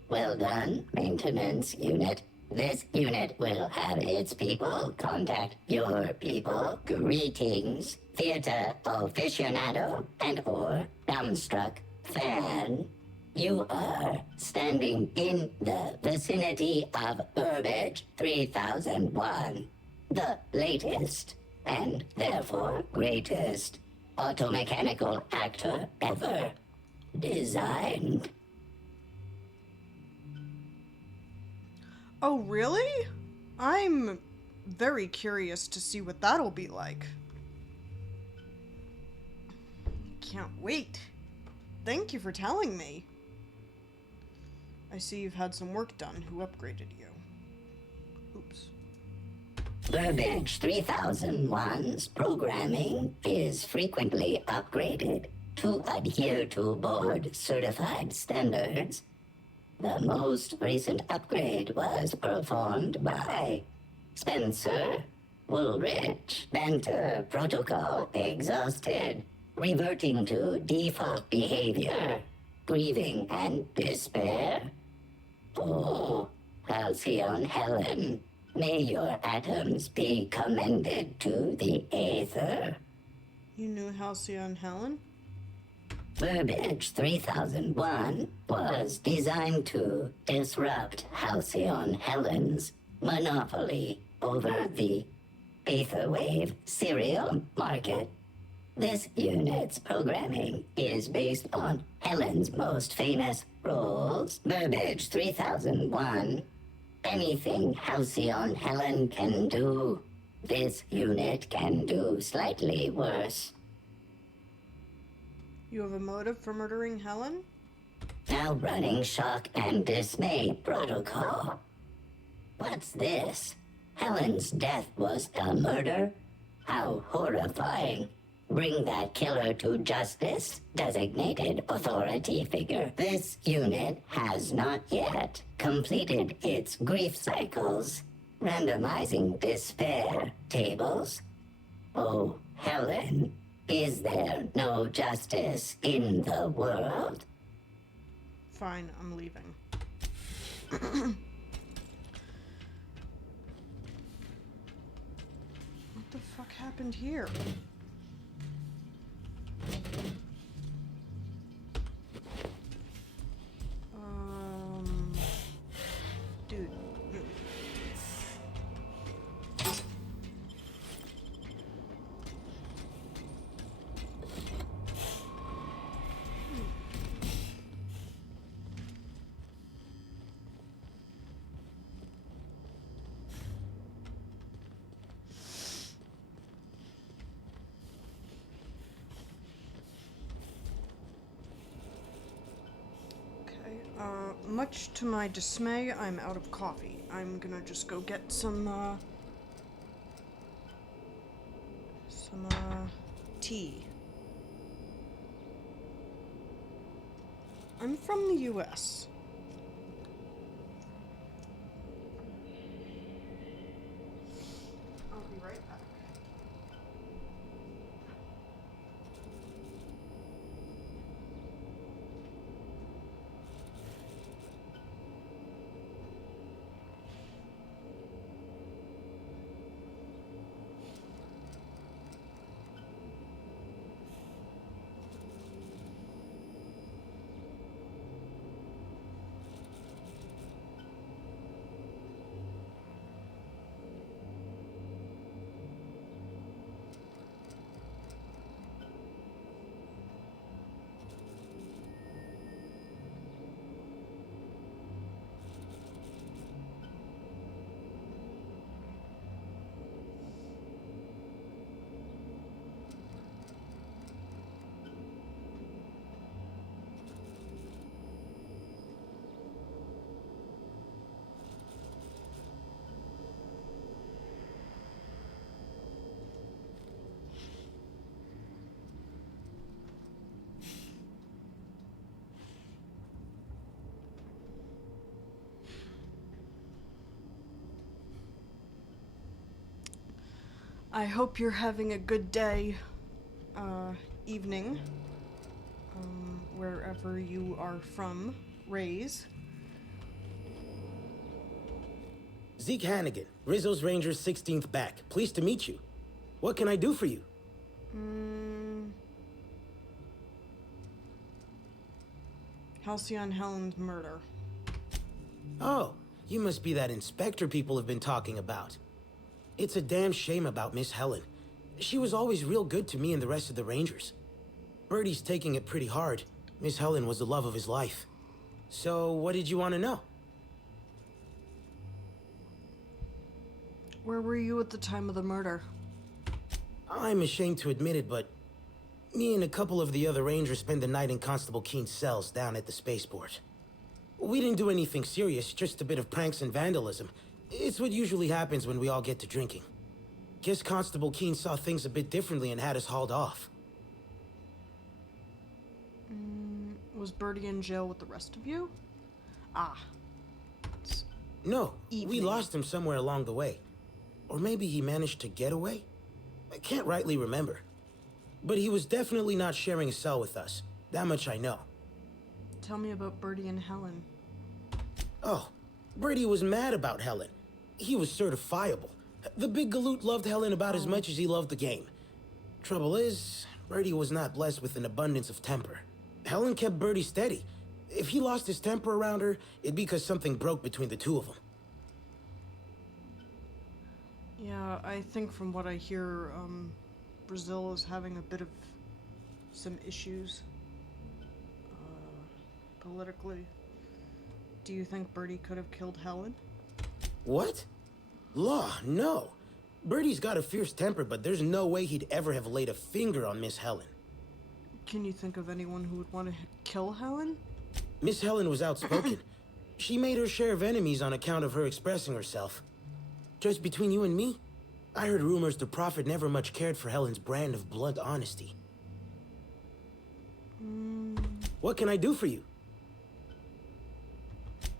Well done, maintenance unit. This unit will have its people contact your people. Greetings, theater aficionado and/or dumbstruck fan. You are standing in the vicinity of Burbage 3001, the latest and therefore greatest automechanical actor ever designed. Oh, really? I'm very curious to see what that'll be like. Can't wait. Thank you for telling me. I see you've had some work done. Who upgraded you? Oops. Burbage 3001's programming is frequently upgraded to adhere to board-certified standards. The most recent upgrade was performed by Spencer Woolrich. Banter protocol exhausted, reverting to default behavior, grieving and despair. Oh, Halcyon Helen, may your atoms be commended to the Aether. You knew Halcyon Helen? Burbage 3001 was designed to disrupt Halcyon Helen's monopoly over the Aetherwave serial market. This unit's programming is based on Helen's most famous roles. Burbage 3001. Anything Halcyon Helen can do, this unit can do slightly worse. You have a motive for murdering Helen? Now running shock and dismay protocol. What's this? Helen's death was a murder? How horrifying. Bring that killer to justice, designated authority figure. This unit has not yet completed its grief cycles, randomizing despair tables. Oh, Helen, is there no justice in the world? Fine, I'm leaving. What the fuck happened here? Dude. Much to my dismay, I'm out of coffee. I'm gonna just go get some tea. I'm from the US. I'll be right back. I hope you're having a good day, evening, wherever you are from, Rays. Zeke Hannigan, Rizzo's Rangers 16th back. Pleased to meet you. What can I do for you? Halcyon Helen's murder. Oh, you must be that inspector people have been talking about. It's a damn shame about Miss Helen. She was always real good to me and the rest of the Rangers. Birdie's taking it pretty hard. Miss Helen was the love of his life. So, what did you want to know? Where were you at the time of the murder? I'm ashamed to admit it, but me and a couple of the other Rangers spent the night in Constable Keen's cells down at the spaceport. We didn't do anything serious, just a bit of pranks and vandalism. It's what usually happens when we all get to drinking. Guess Constable Keen saw things a bit differently and had us hauled off. Was Birdie in jail with the rest of you? Ah. No, we lost him somewhere along the way. Or maybe he managed to get away? I can't rightly remember. But he was definitely not sharing a cell with us. That much I know. Tell me about Birdie and Helen. Oh, Birdie was mad about Helen. He was certifiable. The big galoot loved Helen about as much as he loved the game. Trouble is, Birdie was not blessed with an abundance of temper. Helen kept Birdie steady. If he lost his temper around her, it'd be because something broke between the two of them. Yeah, I think from what I hear, Brazil is having a bit of some issues politically. Do you think Birdie could have killed Helen? What? Law, no. Birdie's got a fierce temper, but there's no way he'd ever have laid a finger on Miss Helen. Can you think of anyone who would want to kill Helen? Miss Helen was outspoken. She made her share of enemies on account of her expressing herself. Just between you and me, I heard rumors the Prophet never much cared for Helen's brand of blunt honesty. What can I do for you?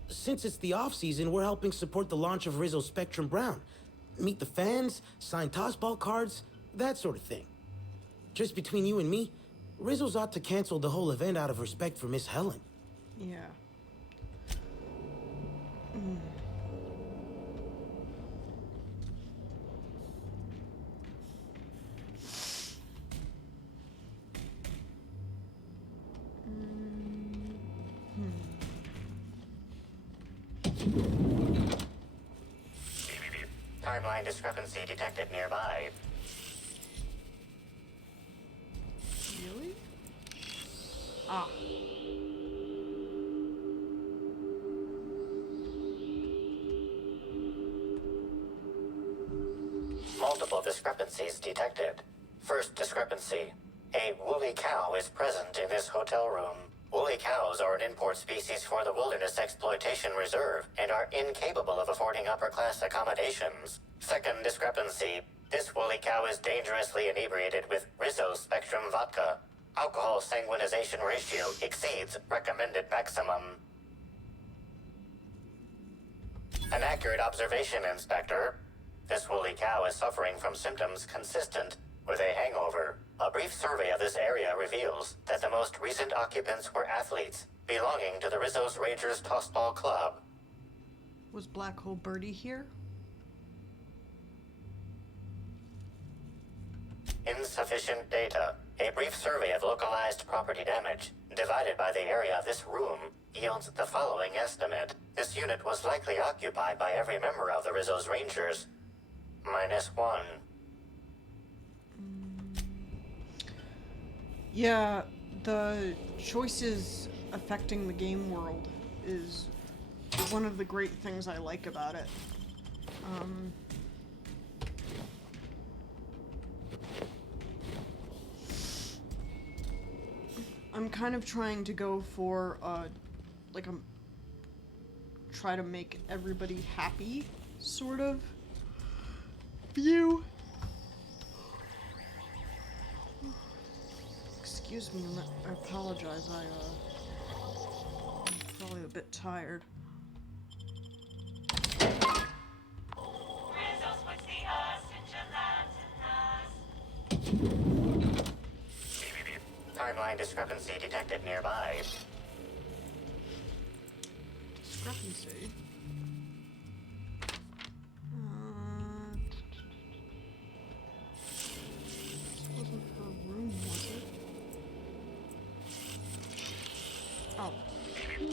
Since it's the off-season, we're helping support the launch of Rizzo Spectrum Brown. Meet the fans, sign tossball cards, that sort of thing. Just between you and me, Rizzo's ought to cancel the whole event out of respect for Miss Helen. Yeah. Timeline discrepancy detected nearby. Really? Ah. Multiple discrepancies detected. First discrepancy. A woolly cow is present in this hotel room. Woolly cows are an import species for the Wilderness Exploitation Reserve and are incapable of affording upper-class accommodations. Second discrepancy. This woolly cow is dangerously inebriated with Rizzo Spectrum vodka. Alcohol sanguinization ratio exceeds recommended maximum. An accurate observation, Inspector. This woolly cow is suffering from symptoms consistent with a hangover. A brief survey of this area reveals that the most recent occupants were athletes belonging to the Rizzo's Rangers Tossball Club. Was Black Hole Birdie here? Insufficient data. A brief survey of localized property damage, divided by the area of this room, yields the following estimate. This unit was likely occupied by every member of the Rizzo's Rangers. -1. Yeah, the choices affecting the game world is one of the great things I like about it. I'm kind of trying to go for, try to make everybody happy, sort of, view. Excuse me, I apologize, I'm probably a bit tired. Timeline discrepancy detected nearby. Discrepancy? This wasn't her room, was it? Oh.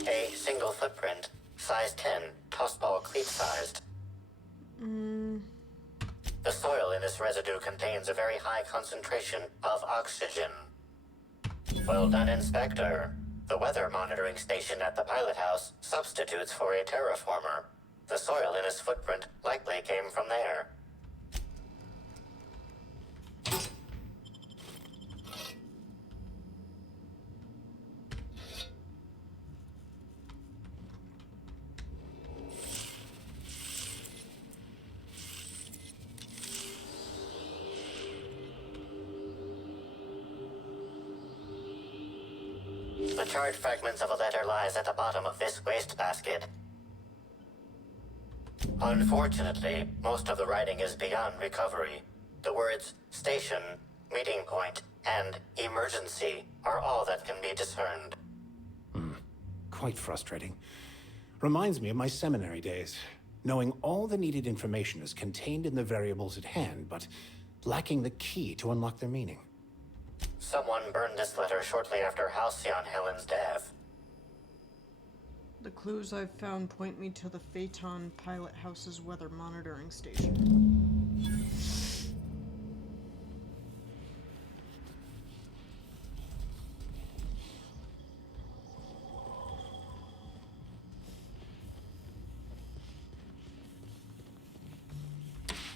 A single footprint, size 10, tossball cleat-sized. The soil in this residue contains a very high concentration of oxygen. Well done, Inspector. The weather monitoring station at the pilot house substitutes for a terraformer. The soil in his footprint likely came from there. charred fragments of a letter lies at the bottom of this wastebasket. Unfortunately, most of the writing is beyond recovery. The words station, meeting point, and emergency are all that can be discerned. Quite frustrating. Reminds me of my seminary days. Knowing all the needed information is contained in the variables at hand, but lacking the key to unlock their meaning. Someone burned this letter shortly after Halcyon Helen's death. The clues I've found point me to the Phaeton pilot house's weather monitoring station.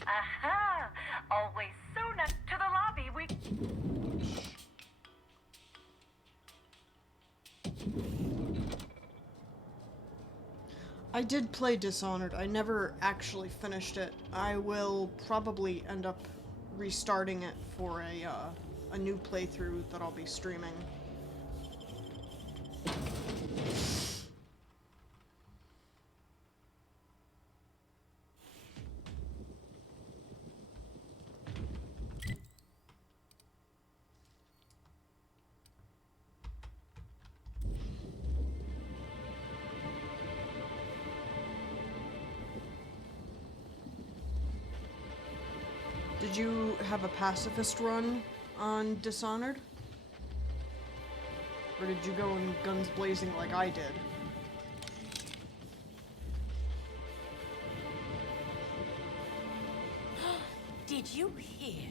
Aha! Always so next to the lobby. I did play Dishonored. I never actually finished it. I will probably end up restarting it for a new playthrough that I'll be streaming. Did you have a pacifist run on Dishonored? Or did you go in guns blazing like I did? Did you hear?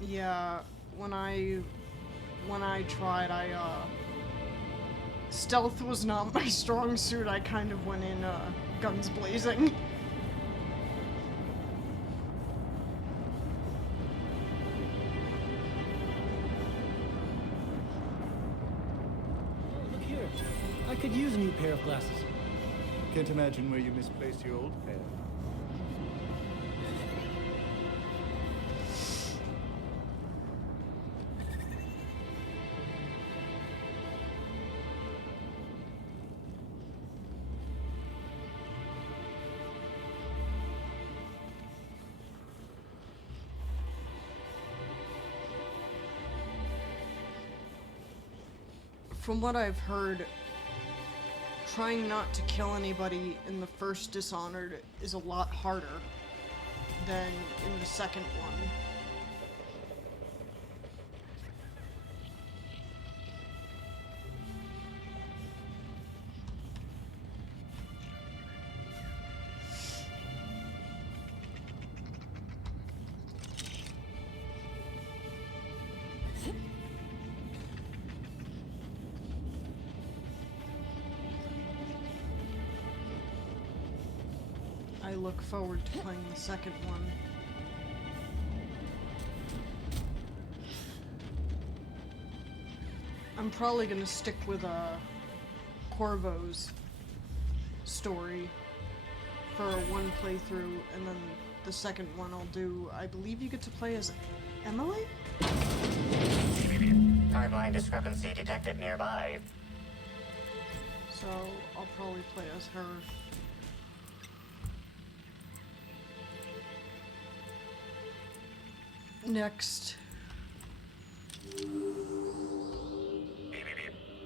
Yeah, when I tried, stealth was not my strong suit. I kind of went in, guns blazing. Oh, look here. I could use a new pair of glasses. Can't imagine where you misplaced your old pair. From what I've heard, trying not to kill anybody in the first Dishonored is a lot harder than in the second one. I look forward to playing the second one. I'm probably gonna stick with Corvo's story for one playthrough, and then the second one I'll do, I believe you get to play as Emily? Timeline discrepancy detected nearby. So I'll probably play as her. Next.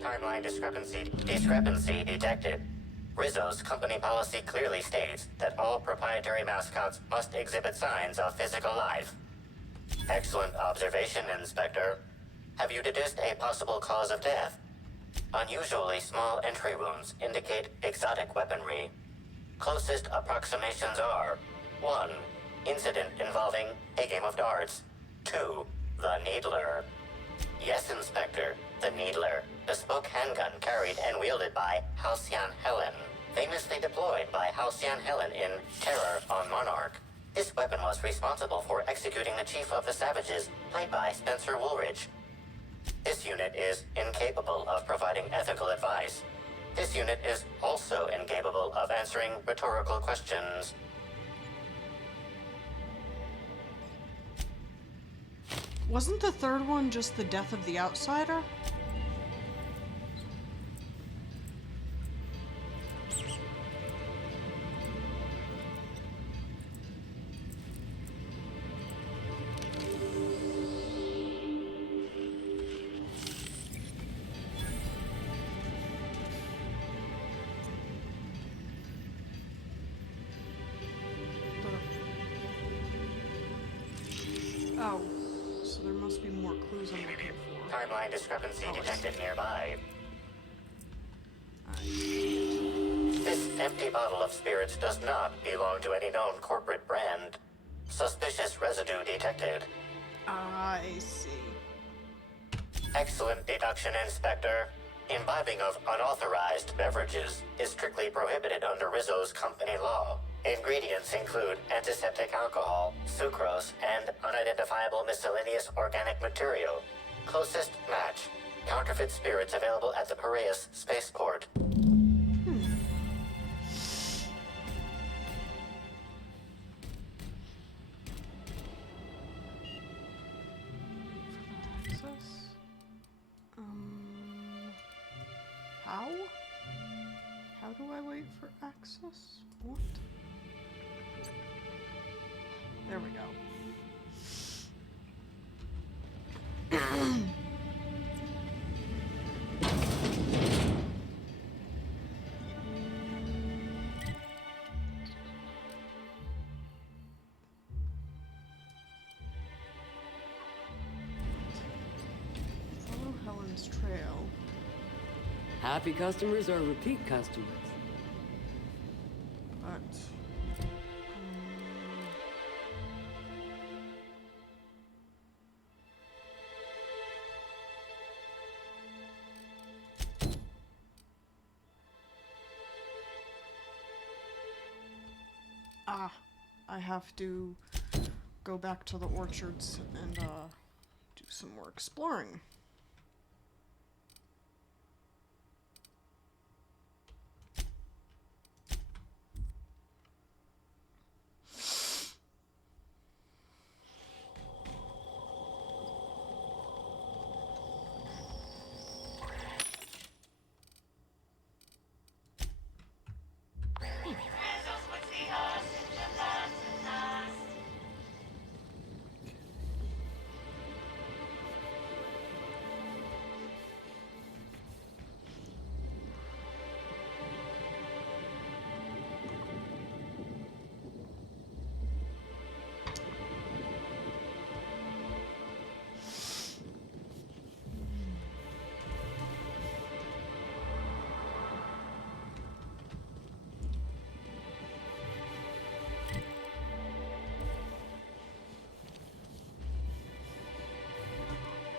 Timeline discrepancy detected. Rizzo's company policy clearly states that all proprietary mascots must exhibit signs of physical life. Excellent observation, Inspector. Have you deduced a possible cause of death? Unusually small entry wounds indicate exotic weaponry. Closest approximations are 1. Incident involving a game of darts. 2. The Needler. Yes, Inspector, the Needler. Bespoke handgun carried and wielded by Halcyon Helen. Famously deployed by Halcyon Helen in Terror on Monarch. This weapon was responsible for executing the Chief of the Savages, played by Spencer Woolridge. This unit is incapable of providing ethical advice. This unit is also incapable of answering rhetorical questions. Wasn't the third one just the death of the outsider? Oh, so there must be more clues I'm looking for. Timeline discrepancy detected nearby. This empty bottle of spirits does not belong to any known corporate brand. Suspicious residue detected. I see. Excellent deduction, Inspector. Imbibing of unauthorized beverages is strictly prohibited under Rizzo's company law. Ingredients include antiseptic alcohol, sucrose, and unidentifiable miscellaneous organic material. Closest match. Counterfeit spirits available at the Piraeus spaceport. Access? How? How do I wait for access? What? There we go. Follow Helen's trail. Happy customers are repeat customers. But I have to go back to the orchards and do some more exploring.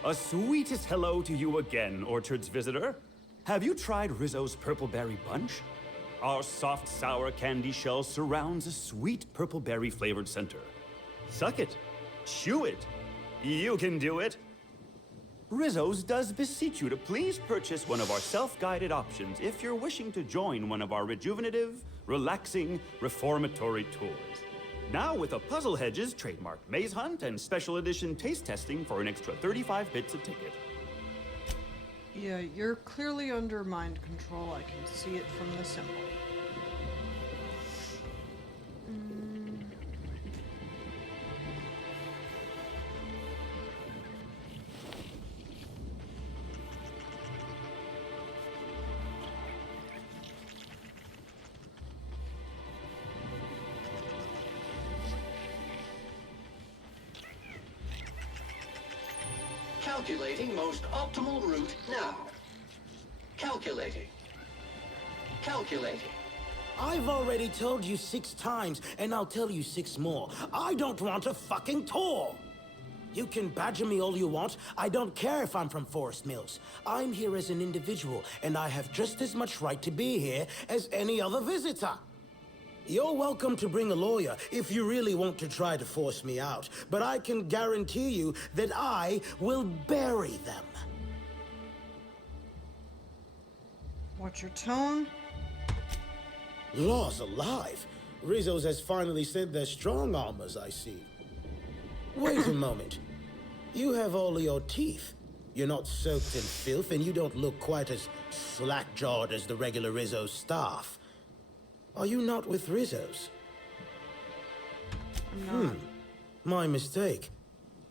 A sweetest hello to you again, Orchard's visitor. Have you tried Rizzo's Purple Berry Bunch? Our soft, sour candy shell surrounds a sweet purple berry flavored center. Suck it. Chew it. You can do it. Rizzo's does beseech you to please purchase one of our self-guided options if you're wishing to join one of our rejuvenative, relaxing, reformatory tours. Now with a Puzzle Hedges trademark maze hunt and special edition taste testing for an extra 35 bits a ticket. Yeah, you're clearly under mind control. I can see it from the symbol. Calculating most optimal route now. Calculating. Calculating. I've already told you 6 times, and I'll tell you 6 more. I don't want a fucking tour! You can badger me all you want. I don't care if I'm from Forest Mills. I'm here as an individual, and I have just as much right to be here as any other visitor. You're welcome to bring a lawyer if you really want to try to force me out, but I can guarantee you that I will bury them. What's your tone? Laws alive! Rizzo's has finally sent their strong armors, I see. Wait a moment. You have all your teeth. You're not soaked in filth, and you don't look quite as slack-jawed as the regular Rizzo staff. Are you not with Rizzo's? I'm not. My mistake.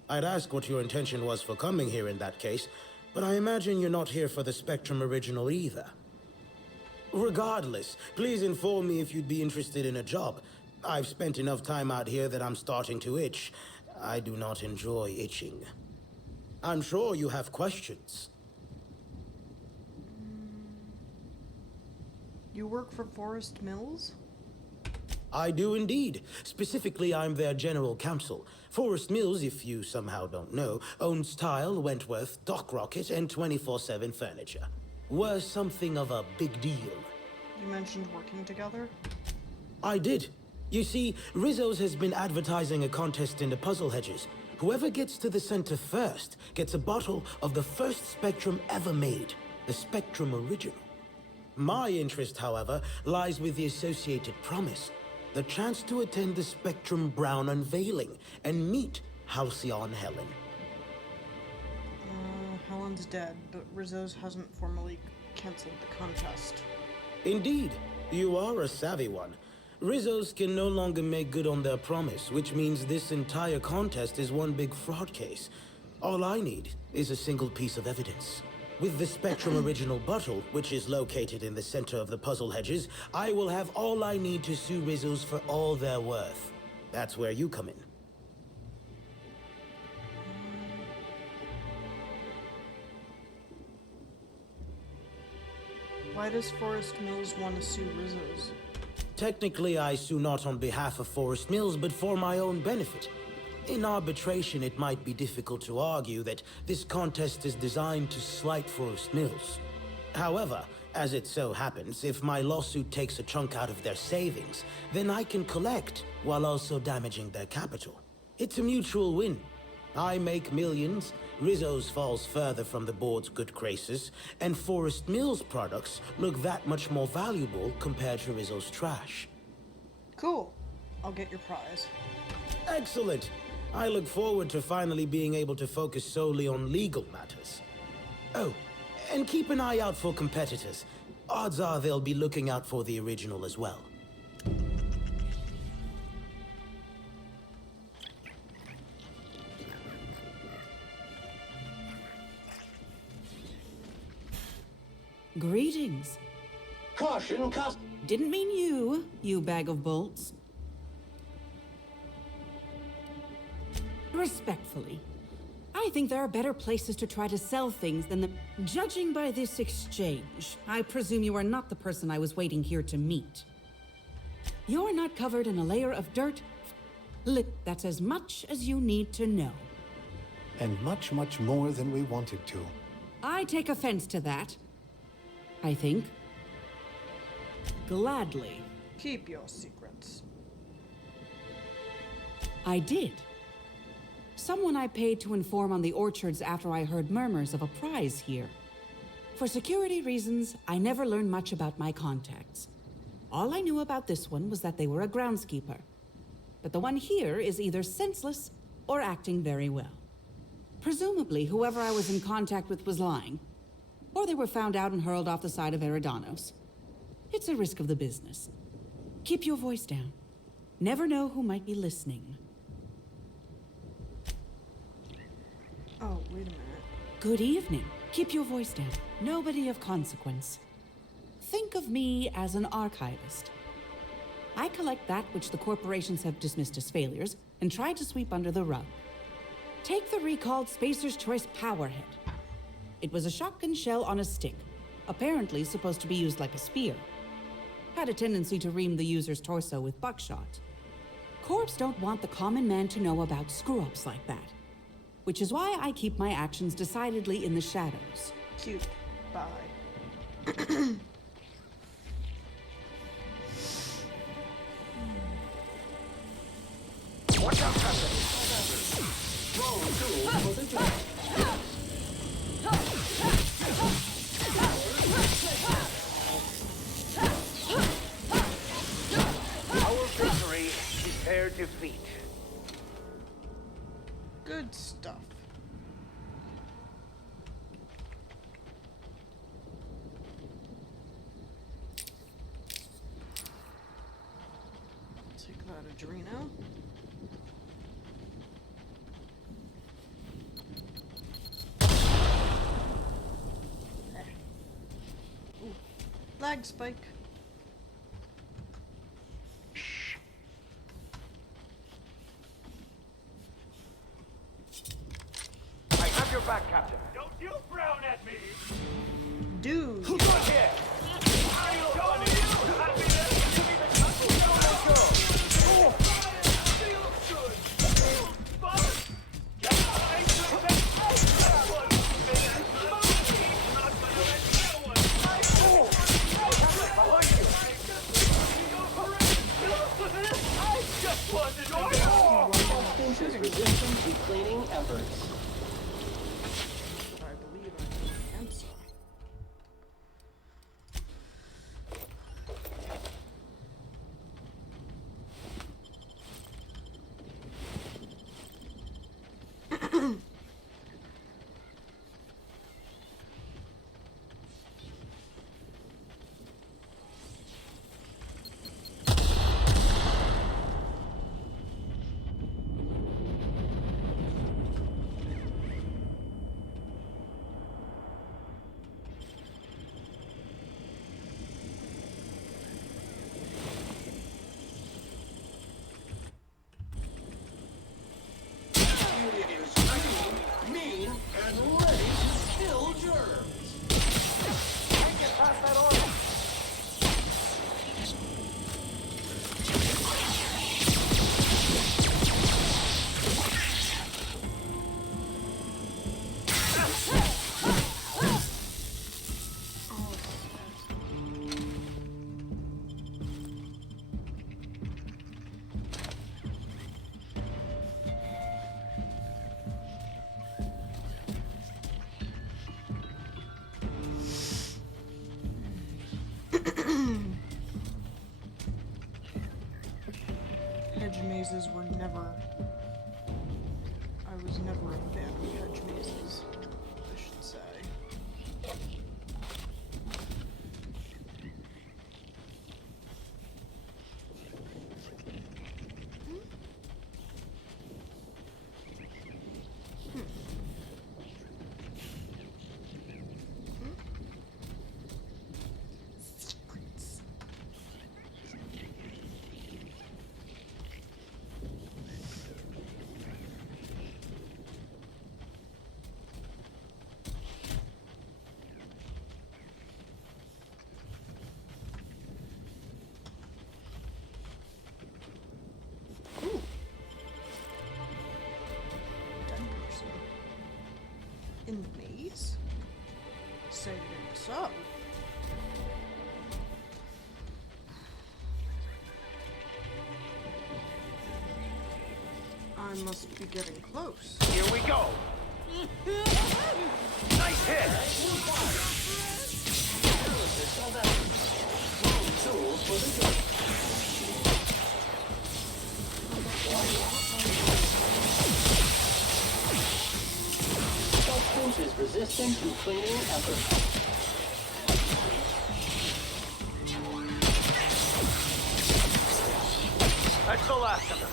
I'd ask what your intention was for coming here in that case, but I imagine you're not here for the Spectrum original either. Regardless, please inform me if you'd be interested in a job. I've spent enough time out here that I'm starting to itch. I do not enjoy itching. I'm sure you have questions. You work for Forest Mills? I do indeed. Specifically, I'm their general counsel. Forest Mills, if you somehow don't know, owns Tile, Wentworth, Dock Rocket, and 24/7 Furniture. We're something of a big deal. You mentioned working together? I did. You see, Rizzo's has been advertising a contest in the puzzle hedges. Whoever gets to the center first gets a bottle of the first Spectrum ever made, the Spectrum Original. My interest, however, lies with the associated promise, the chance to attend the Spectrum Brown unveiling and meet Halcyon Helen. Helen's dead, but Rizzo's hasn't formally canceled the contest. Indeed, you are a savvy one. Rizzo's can no longer make good on their promise, which means this entire contest is one big fraud case. All I need is a single piece of evidence. With the Spectrum Original bottle, which is located in the center of the puzzle hedges, I will have all I need to sue Rizzo's for all they're worth. That's where you come in. Why does Forest Mills want to sue Rizzo's? Technically, I sue not on behalf of Forest Mills, but for my own benefit. In arbitration, it might be difficult to argue that this contest is designed to slight Forest Mills. However, as it so happens, if my lawsuit takes a chunk out of their savings, then I can collect while also damaging their capital. It's a mutual win. I make millions, Rizzo's falls further from the board's good graces, and Forest Mills products look that much more valuable compared to Rizzo's trash. Cool. I'll get your prize. Excellent. I look forward to finally being able to focus solely on legal matters. Oh, and keep an eye out for competitors. Odds are they'll be looking out for the original as well. Greetings. Caution, Didn't mean you, you bag of bolts. Respectfully, I think there are better places to try to sell things than the... Judging by this exchange, I presume you are not the person I was waiting here to meet. You're not covered in a layer of dirt. That's as much as you need to know. And much, much more than we wanted to. I take offense to that. I think. Gladly. Keep your secrets. I did. Someone I paid to inform on the orchards after I heard murmurs of a prize here. For security reasons, I never learned much about my contacts. All I knew about this one was that they were a groundskeeper. But the one here is either senseless or acting very well. Presumably, whoever I was in contact with was lying. Or they were found out and hurled off the side of Eridanos. It's a risk of the business. Keep your voice down. Never know who might be listening. Oh, wait a minute. Good evening. Keep your voice down. Nobody of consequence. Think of me as an archivist. I collect that which the corporations have dismissed as failures and try to sweep under the rug. Take the recalled Spacer's Choice Powerhead. It was a shotgun shell on a stick, apparently supposed to be used like a spear. Had a tendency to ream the user's torso with buckshot. Corps don't want the common man to know about screw-ups like that. Which is why I keep my actions decidedly in the shadows. Cute. Bye. Watch out, Captain! Our victory is their defeat. Good stuff. Take that Adreno. Ooh. Lag spike. I have your back, Captain. Don't you frown at me! Dude. Look here! I'm showing you happiness! Give me the country down go! Oh! Feels good! But... Is resistant to cleaning efforts. I believe I can answer. Mean and ready to kill germs. Can't get past that order. Hedge mazes were never... I was never a fan of hedge mazes, I should say. In the maze? Saying so. I must be getting close. Here we go. Nice hit. Tools for the job. Substance is resistant to cleaning efforts. That's the last of them.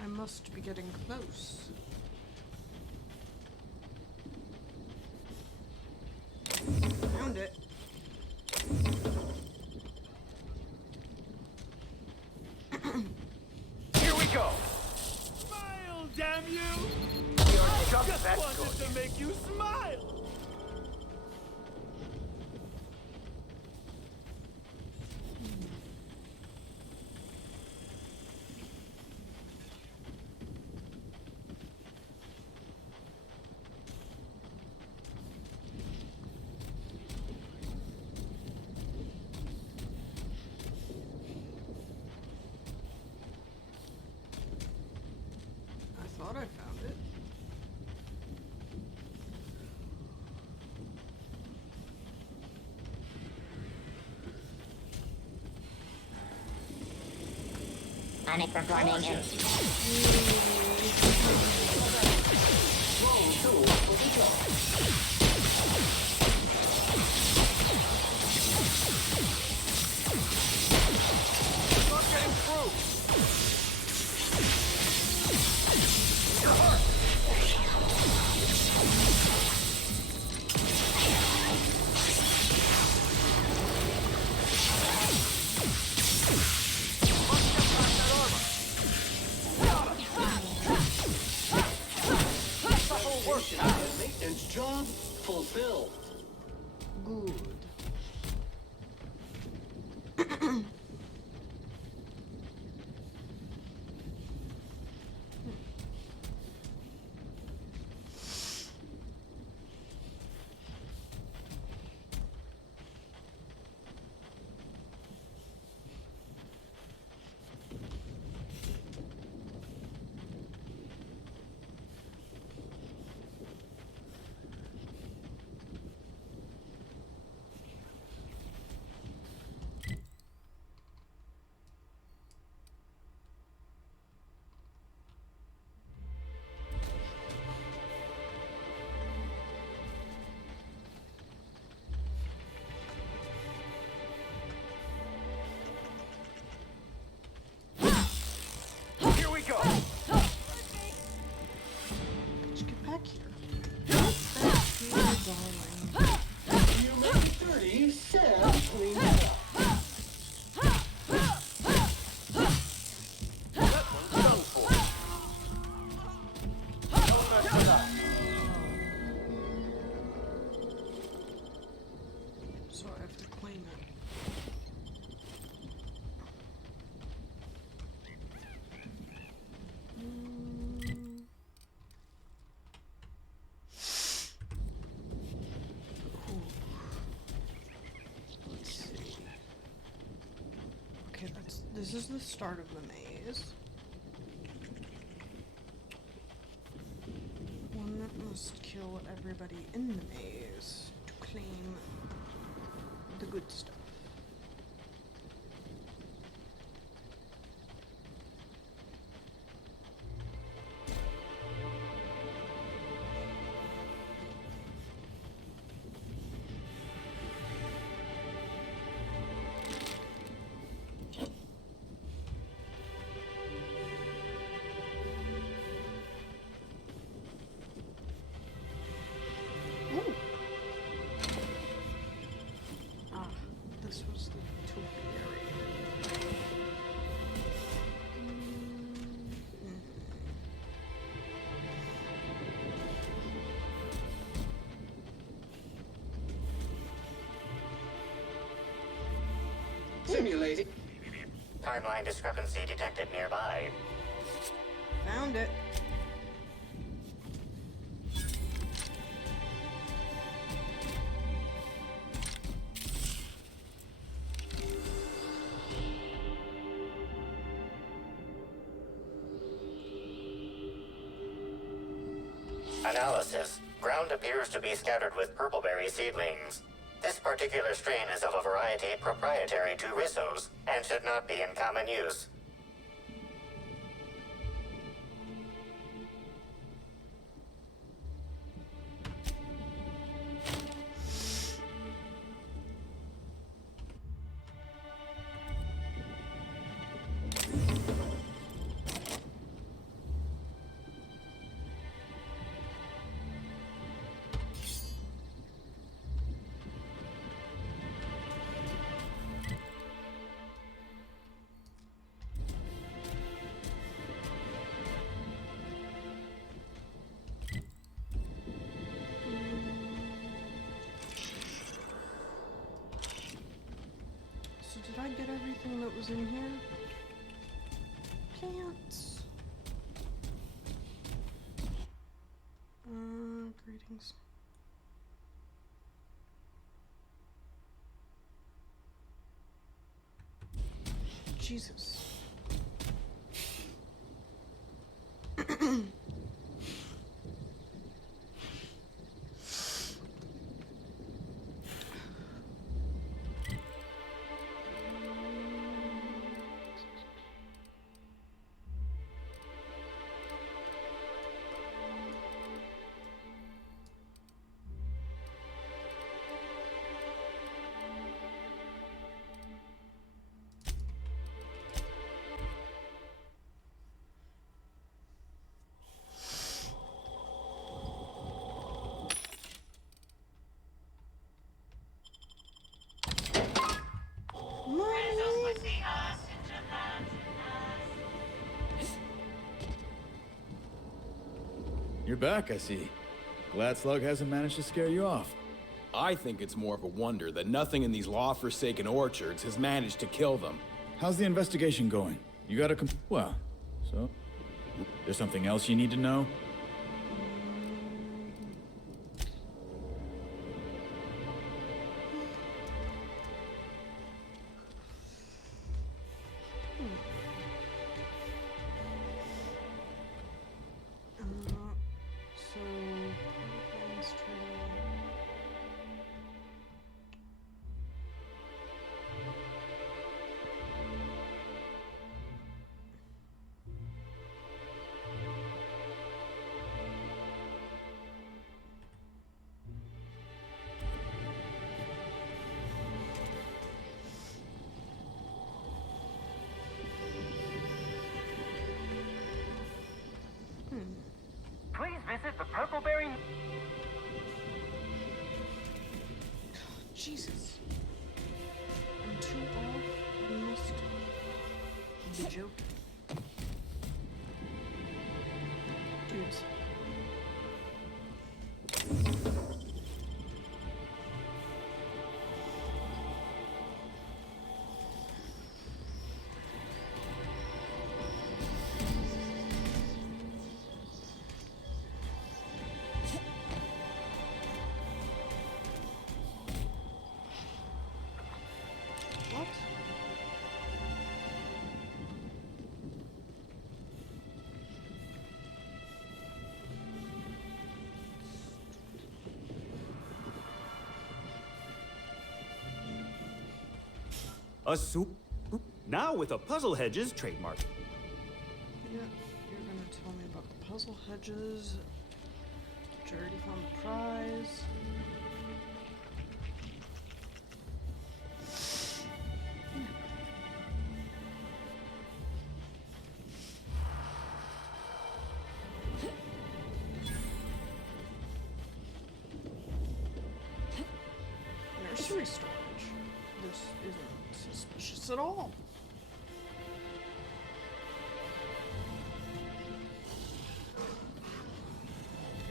I must be getting close. Found it. Here we go. Smile, damn you! You're just Just that wanted good. to make you smile! thought I found it. Panic performing and... Not getting through. Maintenance job fulfilled. Good. Here we go. Let's get back here. Get back here, darling. You make it dirty, Sam clean it up. That one's done for. Don't mess it up. So I have to claim it. Let's see. Okay, this is the start of the maze. One that must kill everybody in the maze to claim the good stuff. Ooh. Ah, this was the topiary. Simulating. Timeline discrepancy detected nearby. Found it. Analysis. Ground appears to be scattered with purpleberry seedlings. This particular strain is of a variety proprietary to Rizzo's and should not be in common use. So did I get everything that was in here? Plants. Greetings. Jesus. You're back, I see. Glad Slug hasn't managed to scare you off. I think it's more of a wonder that nothing in these law-forsaken orchards has managed to kill them. How's the investigation going? You got a well, so... There's something else you need to know? Please visit the Purpleberry... Jesus. I'm too off. You must be joking. Dudes. A soup? Now with a Puzzle Hedges trademark. Yeah, you're gonna tell me about the puzzle hedges. Did you already found the prize? Nursery storage. This isn't suspicious at all.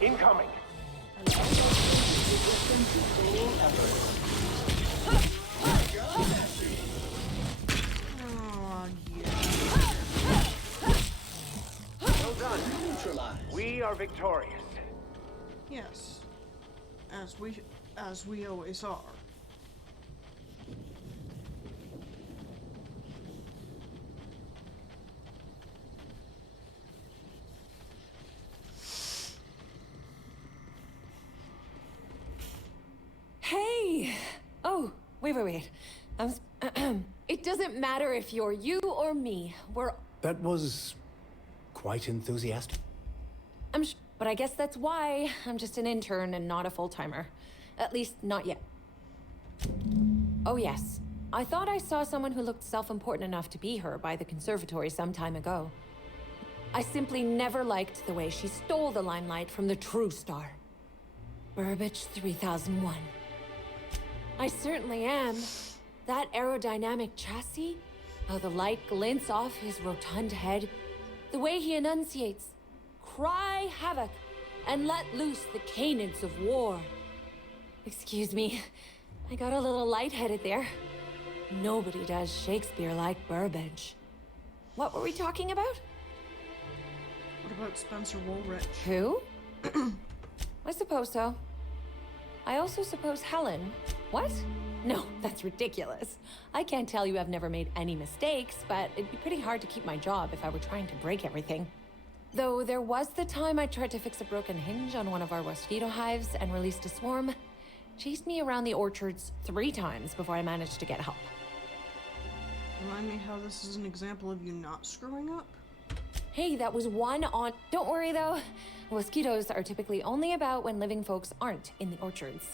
Incoming. Oh, yeah. Well done. Neutralized. We are victorious. Yes. As we always are. Hey! Oh, wait. It doesn't matter if you're you or me. That was quite enthusiastic. But I guess that's why I'm just an intern and not a full-timer. At least, not yet. Oh yes. I thought I saw someone who looked self-important enough to be her by the conservatory some time ago. I simply never liked the way she stole the limelight from the true star. Burbage 3001. I certainly am. That aerodynamic chassis, how the light glints off his rotund head, the way he enunciates, cry havoc, and let loose the canids of war. Excuse me, I got a little lightheaded there. Nobody does Shakespeare like Burbage. What were we talking about? What about Spencer Woolrich? Who? I suppose so. I also suppose Helen. What? No, that's ridiculous. I can't tell you I've never made any mistakes, but it'd be pretty hard to keep my job if I were trying to break everything. Though there was the time I tried to fix a broken hinge on one of our mosquito hives and released a swarm. Chased me around the orchards 3 times before I managed to get help. Remind me how this is an example of you not screwing up? Hey, that was one on... Don't worry, though. Mosquitoes are typically only about when living folks aren't in the orchards.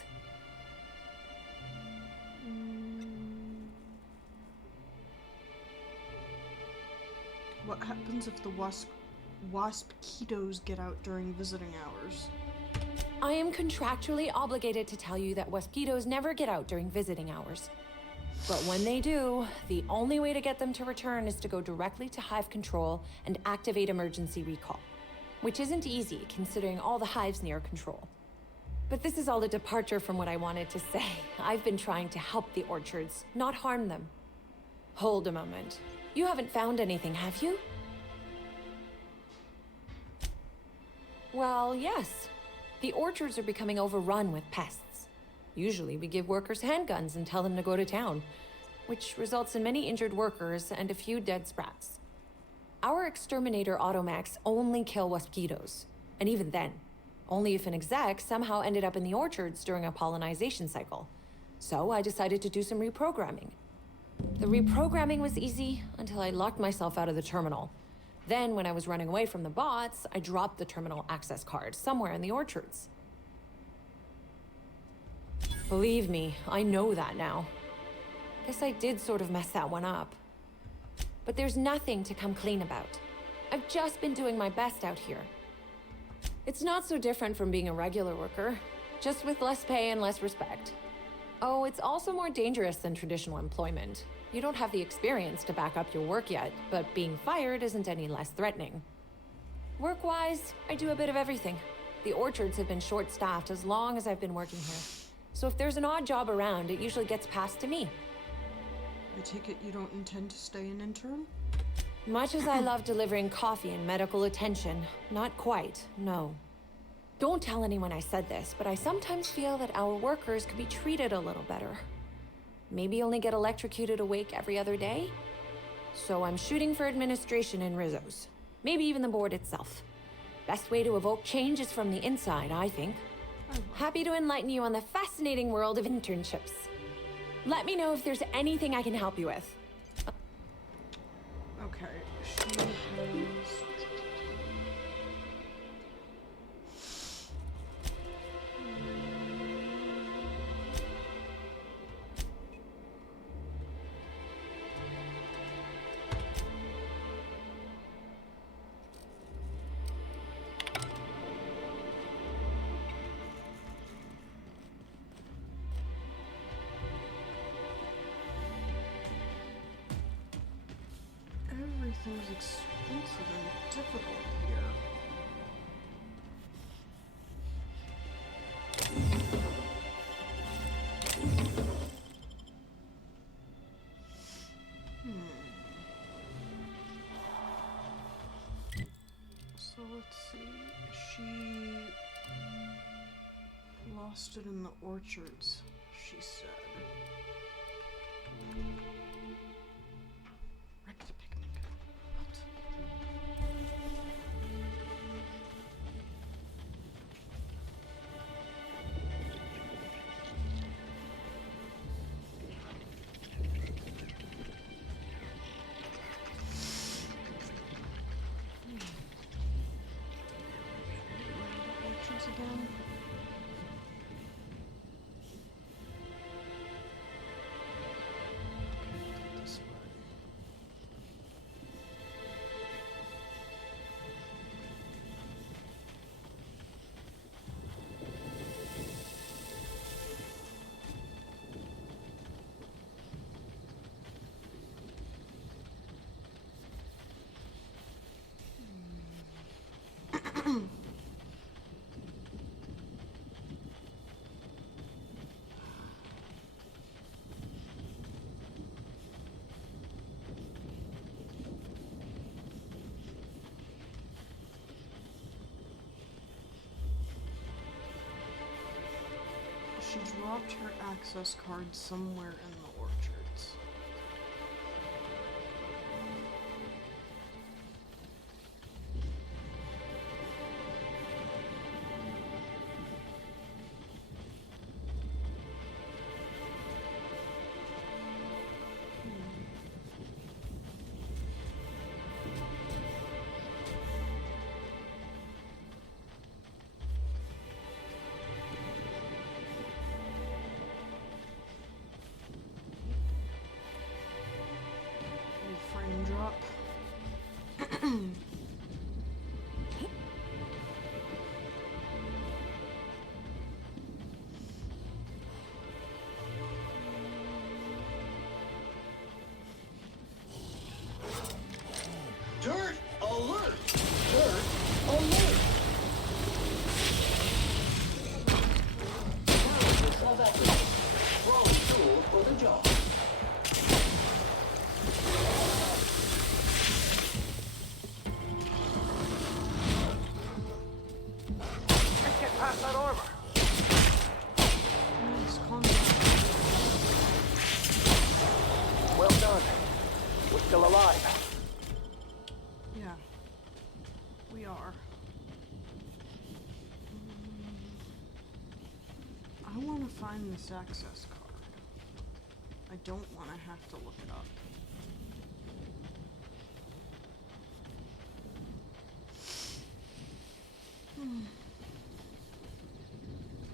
What happens if the waspitos get out during visiting hours? I am contractually obligated to tell you that waspitos never get out during visiting hours. But when they do, the only way to get them to return is to go directly to hive control and activate emergency recall. which isn't easy considering all the hives near control. But this is all a departure from what I wanted to say. I've been trying to help the orchards, not harm them. Hold a moment. You haven't found anything, have you? Well, yes. The orchards are becoming overrun with pests. Usually we give workers handguns and tell them to go to town, which results in many injured workers and a few dead sprats. Our exterminator automax only kill mosquitoes, and even then, only if an exec somehow ended up in the orchards during a pollinization cycle. So I decided to do some reprogramming. The reprogramming was easy until I locked myself out of the terminal. Then, when I was running away from the bots, I dropped the terminal access card somewhere in the orchards. Believe me, I know that now. Guess I did sort of mess that one up. But there's nothing to come clean about. I've just been doing my best out here. It's not so different from being a regular worker, just with less pay and less respect. Oh, it's also more dangerous than traditional employment. You don't have the experience to back up your work yet, but being fired isn't any less threatening. Work-wise, I do a bit of everything. The orchards have been short-staffed as long as I've been working here. So if there's an odd job around, it usually gets passed to me. I take it you don't intend to stay an intern? Much as I love delivering coffee and medical attention, not quite, no. Don't tell anyone I said this, but I sometimes feel that our workers could be treated a little better. Maybe only get electrocuted awake every other day? So I'm shooting for administration in Rizzo's. Maybe even the board itself. Best way to evoke change is from the inside, I think. Happy to enlighten you on the fascinating world of internships. Let me know if there's anything I can help you with. Okay, she has... Everything's expensive and difficult here. So let's see. She lost it in the orchards, she said. Wrecked a picnic. Orchards again. This way. She dropped her access card somewhere in the orchards. we are. I want to find this access card. I don't want to have to look it up.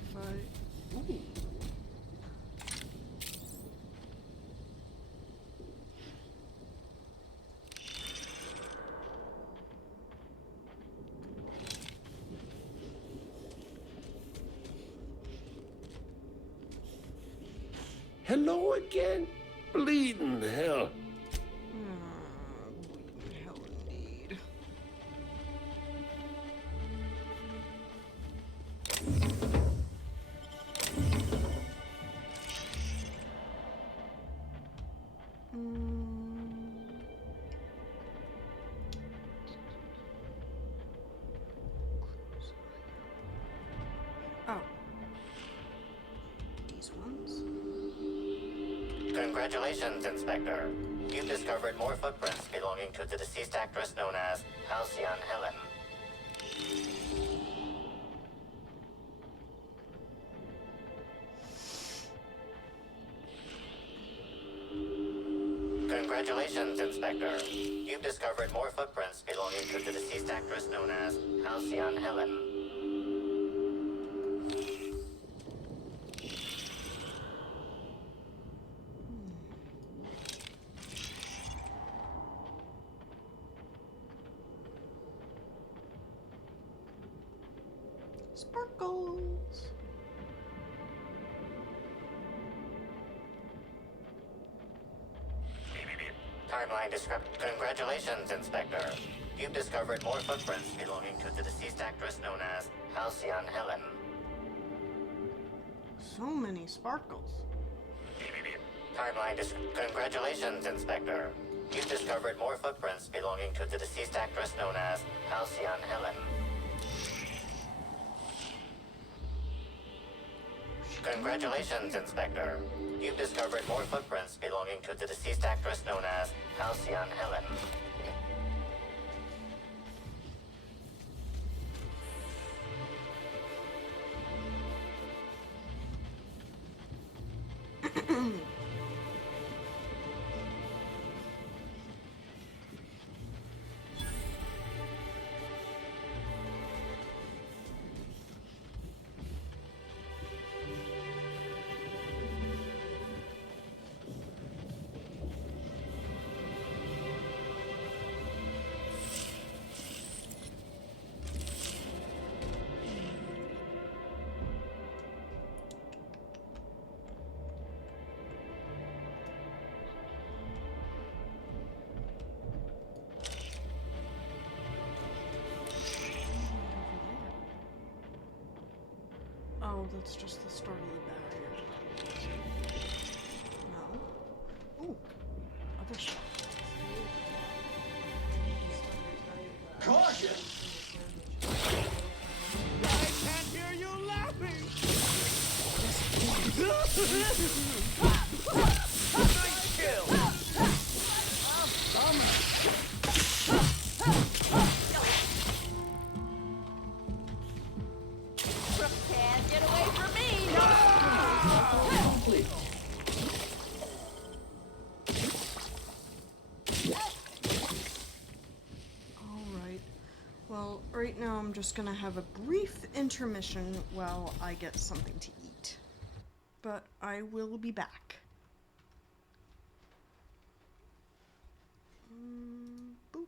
If I... Ooh. Hello again? Bleeding hell. Bleeding hell indeed. Oh. These ones? Congratulations, Inspector. You've discovered more footprints belonging to the deceased actress known as Halcyon Helen. Congratulations, Inspector. You've discovered more footprints belonging to the deceased actress known as Halcyon Helen. Sparkles. Timeline discrepancy. Congratulations, Inspector. You've discovered more footprints belonging to the deceased actress known as Halcyon Helen. So many sparkles. Timeline Congratulations, Inspector. You've discovered more footprints belonging to the deceased actress known as Halcyon Helen. Congratulations, Inspector. You've discovered more footprints belonging to the deceased actress known as Halcyon Helen. Oh, that's just the start of the barrier. No. Ooh. Other stuff. Caution! I can't hear you laughing! Nice kill! Can't get away from me! Alright. Well, right now I'm just gonna have a brief intermission while I get something to eat. But I will be back. Boop.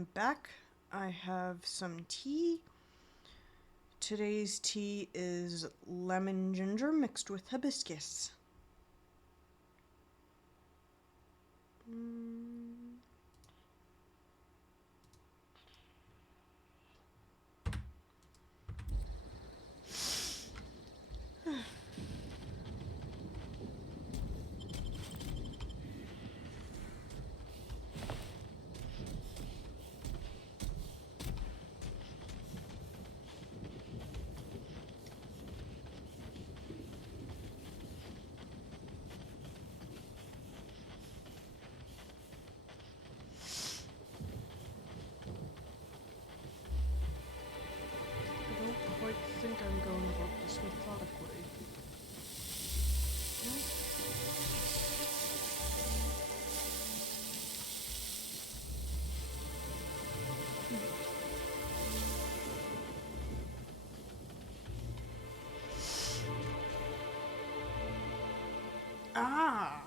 I'm back. I have some tea. Today's tea is lemon ginger mixed with hibiscus. I don't quite think I'm going about this methodically. Ah!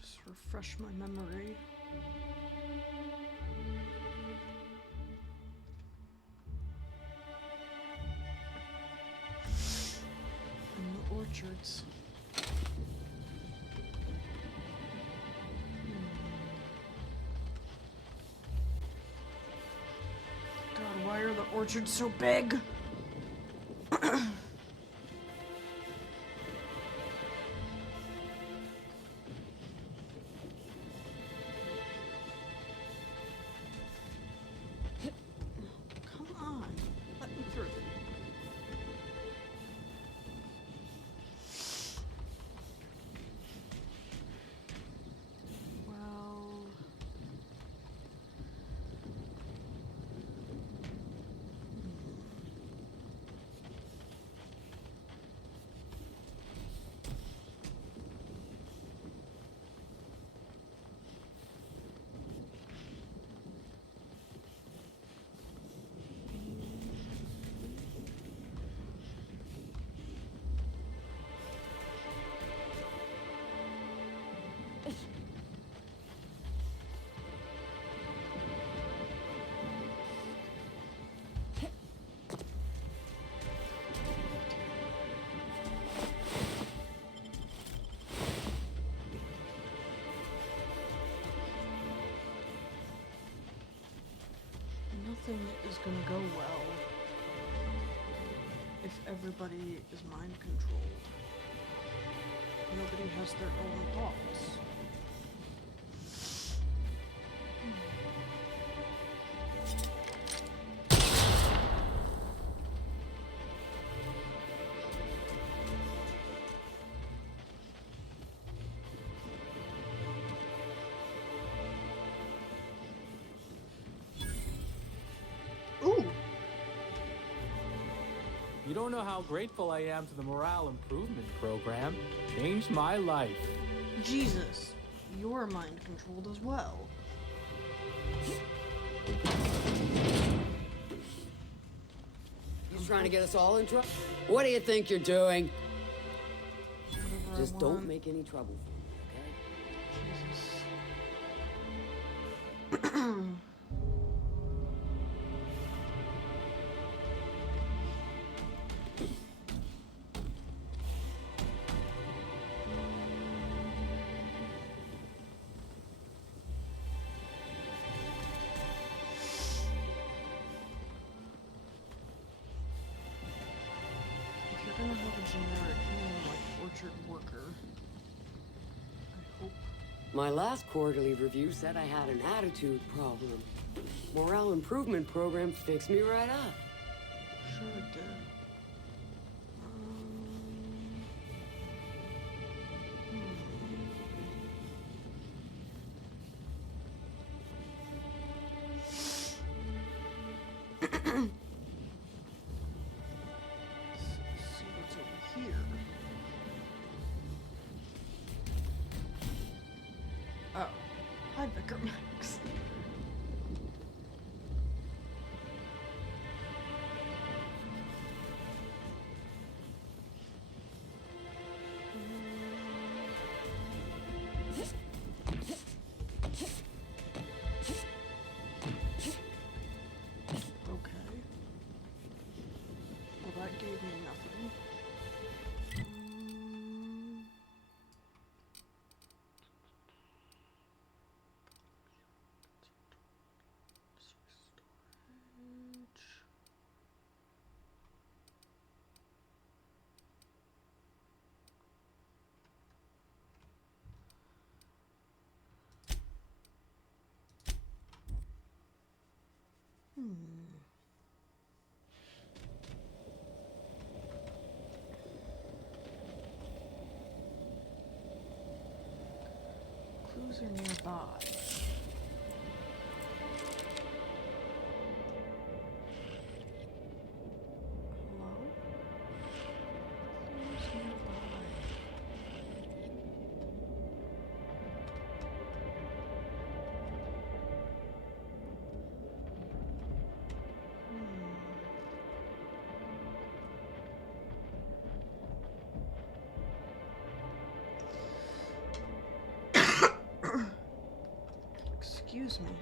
Just refresh my memory. In the orchards. God, why are the orchards so big? Come on, let me through. Well, nothing is gonna go well if everybody is mind controlled. Nobody has their own thoughts. Ooh! You don't know how grateful I am to the morale improvement program. Changed my life. Jesus, you're mind controlled as well. You trying to get us all in trouble? What do you think you're doing? Whatever Just I don't want. make any trouble for me, okay? Jesus. generic name like orchard worker. I hope. My last quarterly review said I had an attitude problem. Morale improvement program fixed me right up. Sure it did. See what's over here. Oh, hi, Vicar Max. Okay. Well, that gave me nothing. Clues are nearby. Hello? Clues nearby. Excuse me.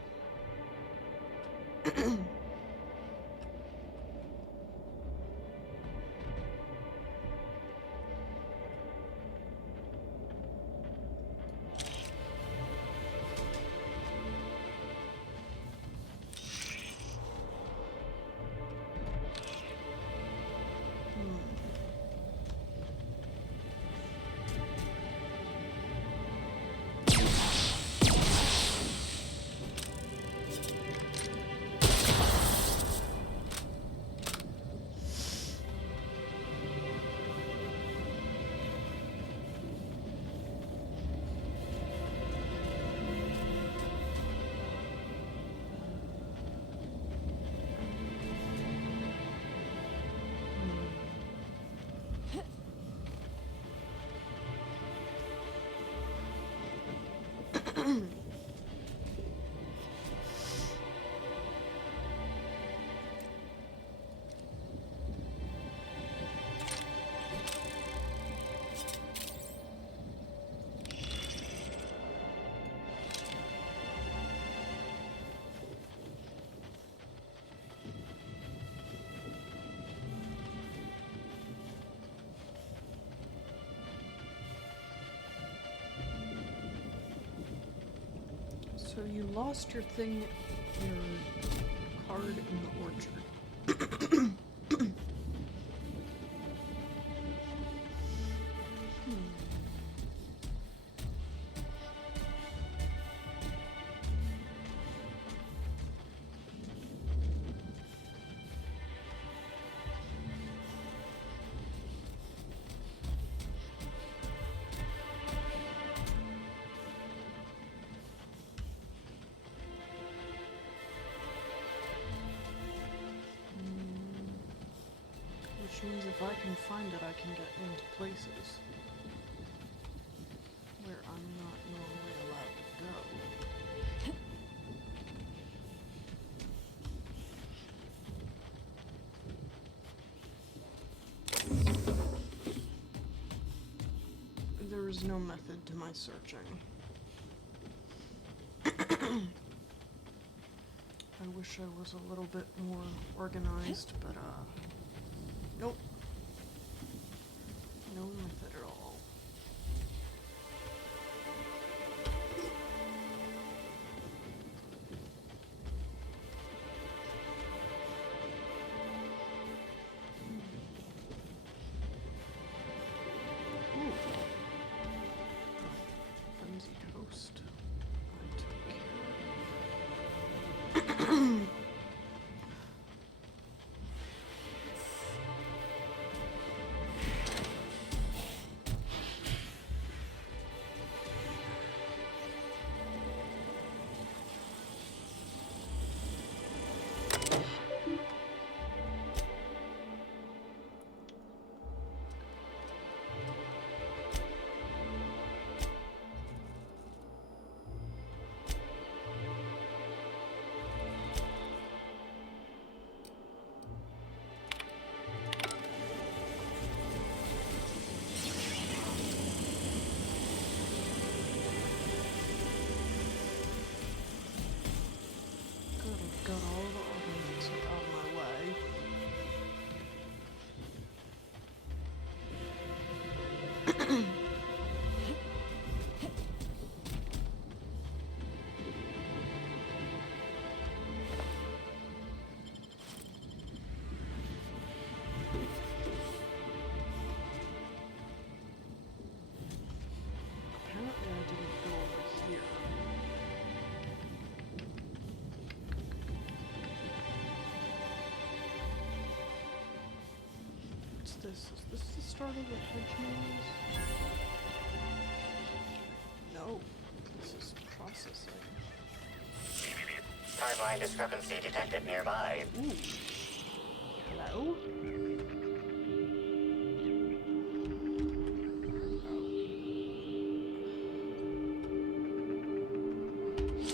So you lost your thing, your card in the orchard. Which means if I can find it, I can get into places where I'm not normally allowed to go. There is no method to my searching. I wish I was a little bit more organized, but nope. No method at all. Apparently I didn't go over here. What's this? Is this the start of the hedge maze? No. This is processing. Timeline discrepancy detected nearby. Ooh. Hello?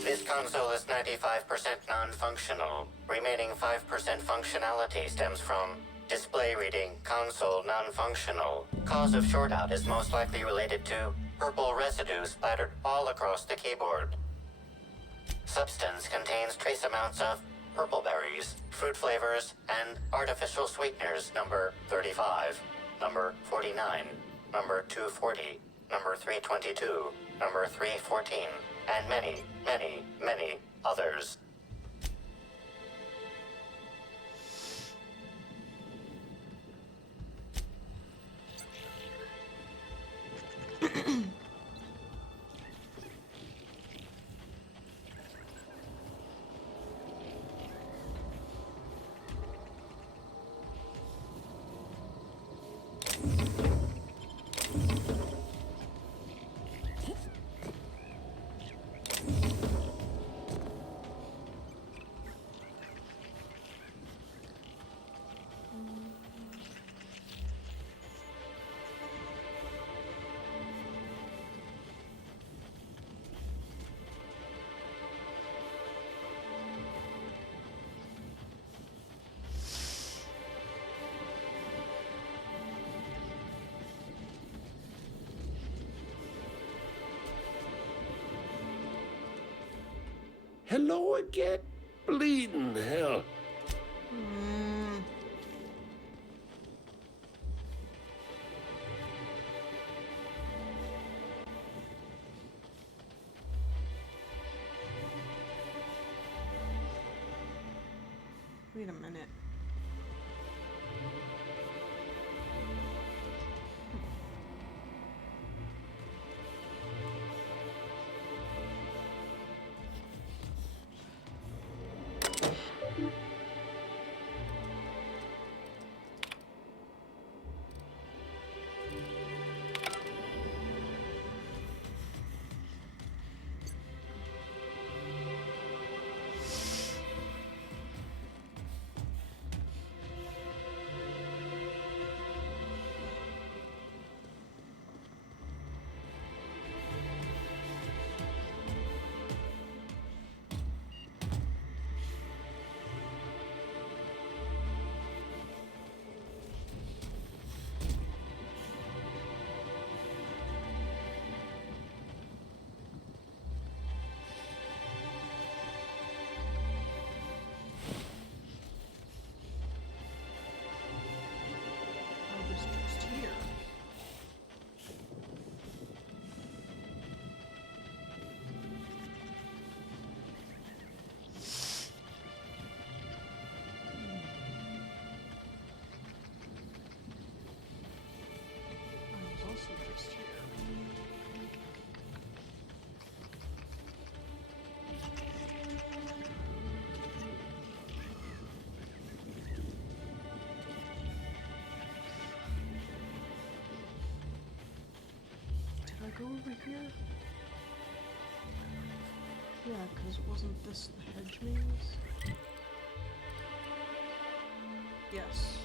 This console is 95% non-functional. Remaining 5% functionality stems from display reading console non-functional. Cause of shortout is most likely related to purple residue splattered all across the keyboard. Substance contains trace amounts of purple berries, fruit flavors, and artificial sweeteners number 35, number 49, number 240, number 322, number 314, and many, many, many others. Hello again? Bleeding hell. Wait a minute. Go over here? Yeah, because wasn't this the hedge maze? Yes.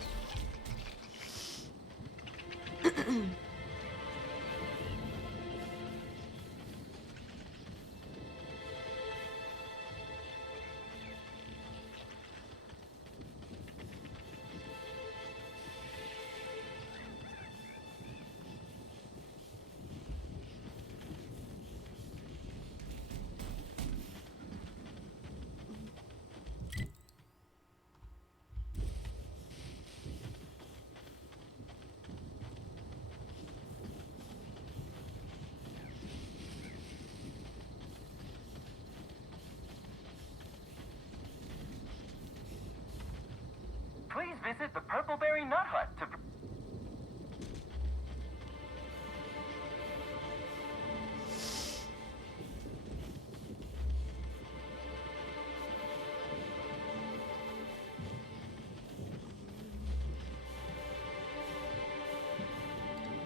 visit the Purpleberry Nut Hut to...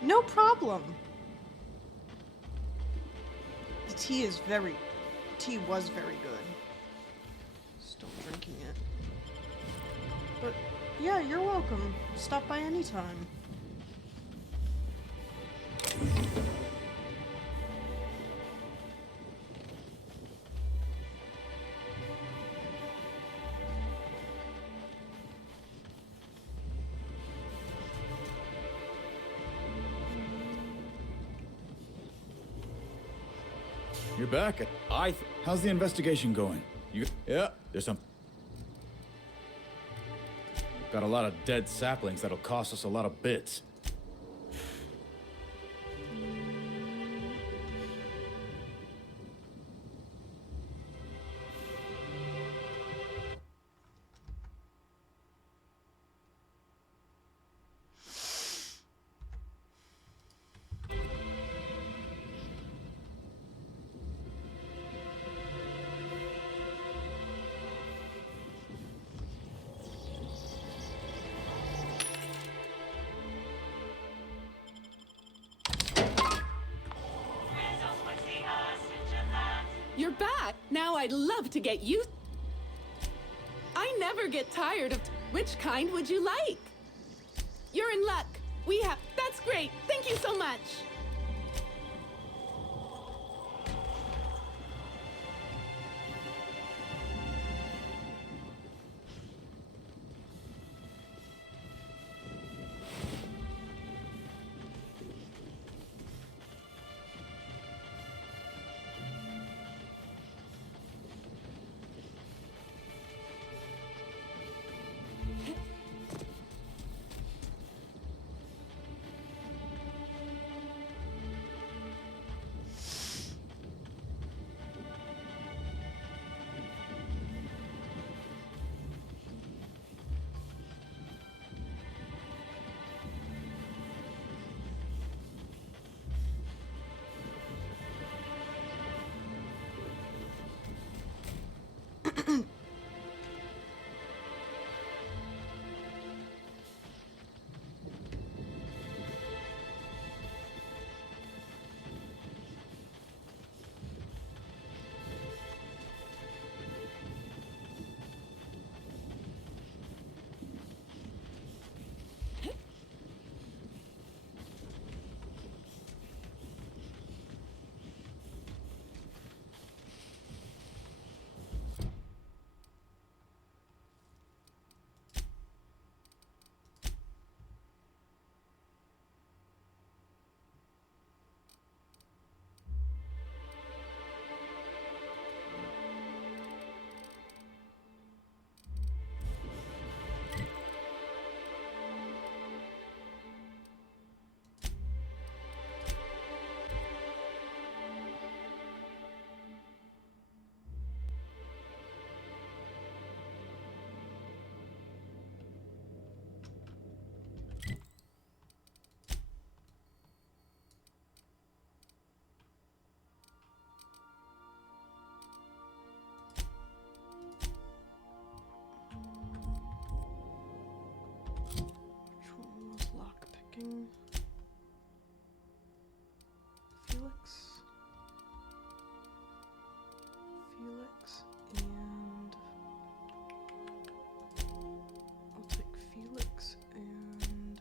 No problem. The tea was very good. Still drinking it. But yeah, you're welcome. Stop by anytime. You're back. How's the investigation going? Yeah, there's some... Got a lot of dead saplings that'll cost us a lot of bits. You're back! Now I'd love to get you... I never get tired of... Which kind would you like? You're in luck. We have... That's great. Thank you so much. Lockpicking. Felix. And I'll take Felix and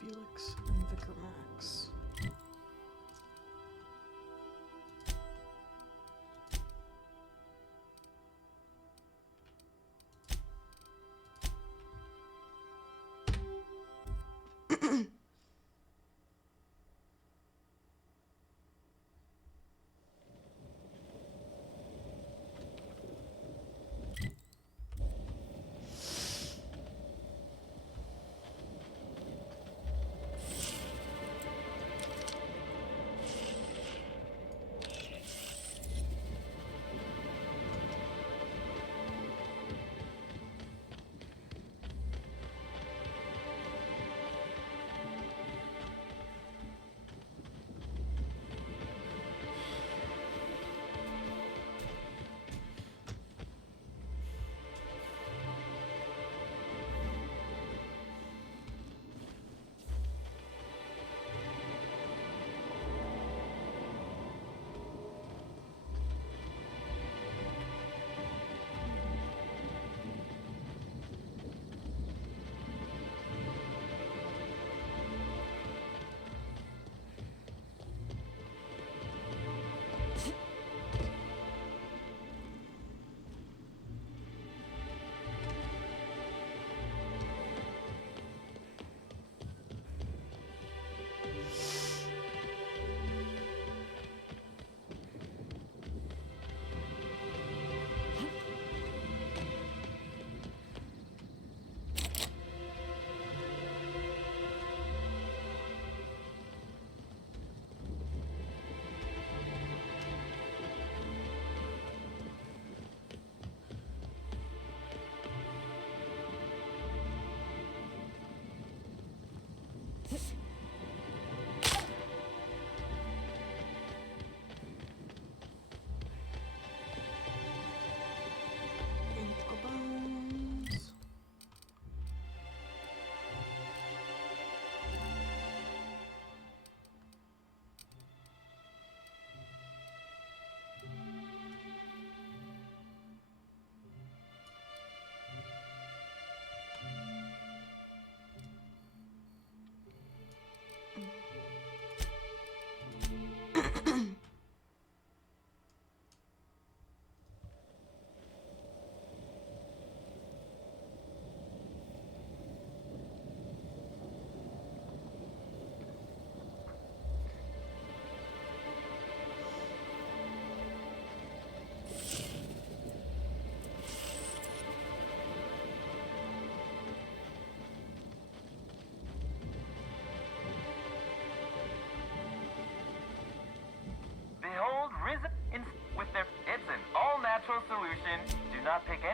Felix and Vicar Max.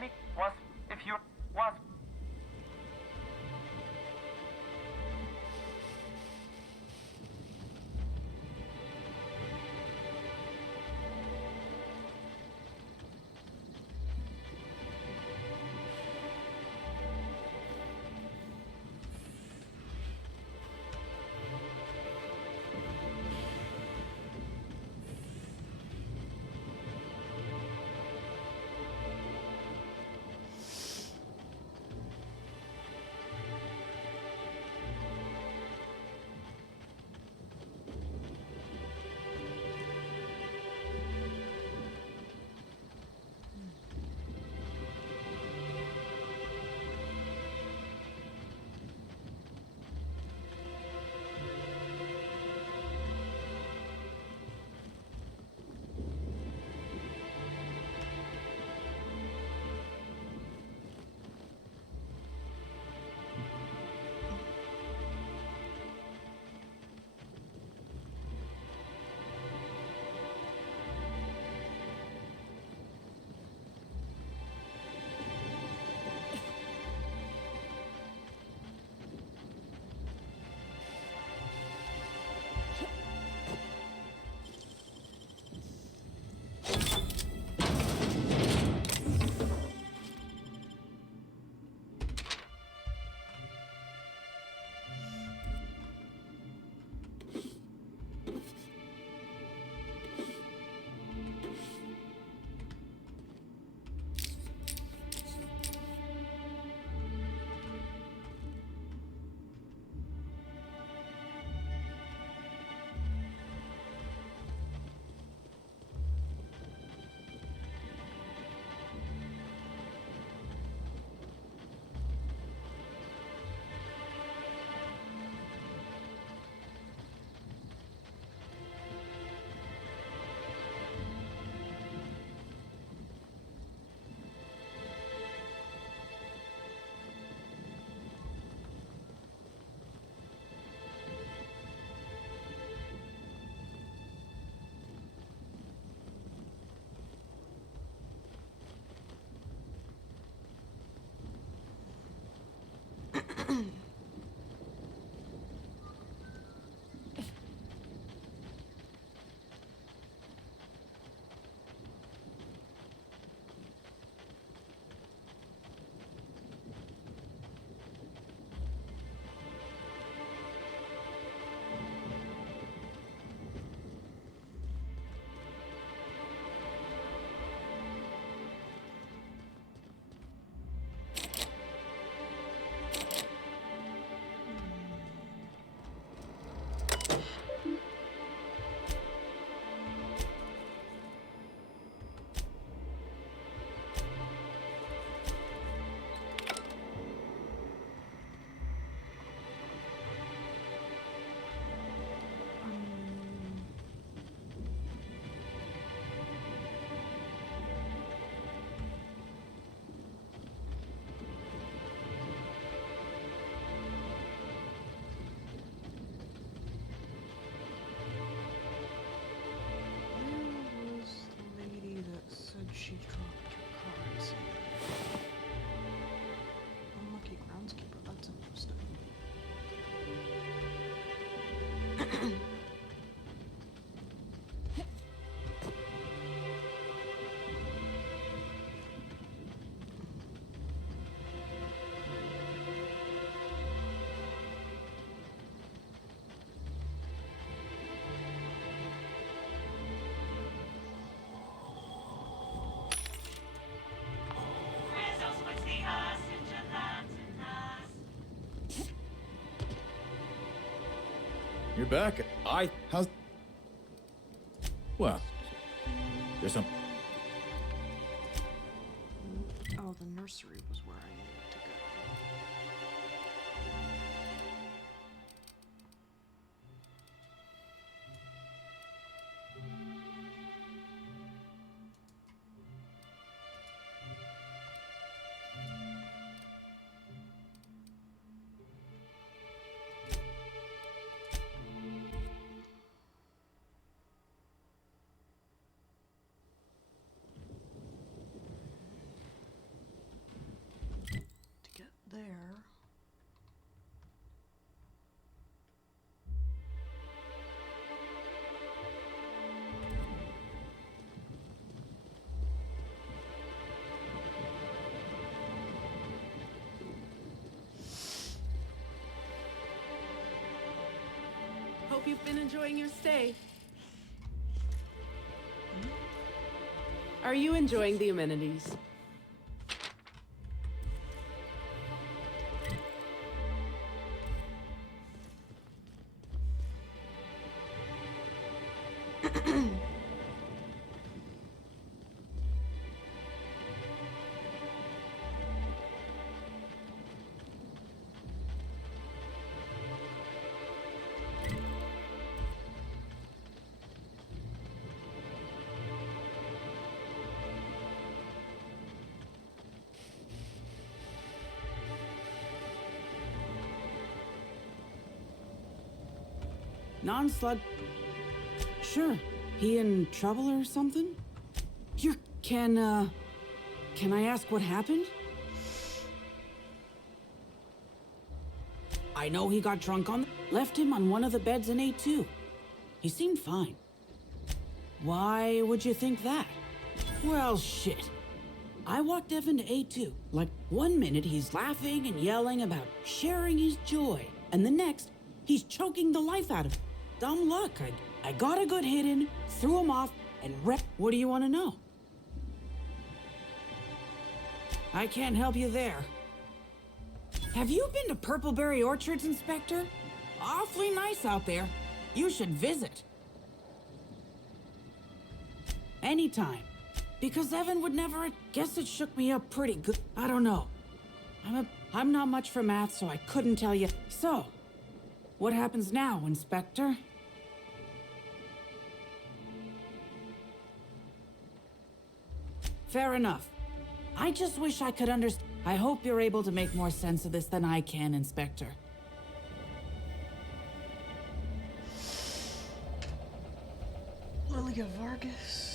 any was if you was she dropped her cards. Unlucky groundskeeper, that's interesting. You're back. How's... Well, there's some... Oh, the nursery was where I needed to go. Hope you've been enjoying your stay. Are you enjoying the amenities? Non-slug. Sure. He in trouble or something? Here, can I ask what happened? I know he got drunk left him on one of the beds in A2. He seemed fine. Why would you think that? Well, shit. I walked Evan to A2. Like, 1 minute he's laughing and yelling about sharing his joy, and the next, he's choking the life out of him. Dumb luck. I got a good hit in, threw him off, and What do you want to know? I can't help you there. Have you been to Purpleberry Orchards, Inspector? Awfully nice out there. You should visit. Anytime. Because Evan would never... Guess it shook me up pretty good. I don't know. I'm not much for math, so I couldn't tell you. So, what happens now, Inspector? Fair enough. I just wish I could understand. I hope you're able to make more sense of this than I can, Inspector. Lilia Vargas.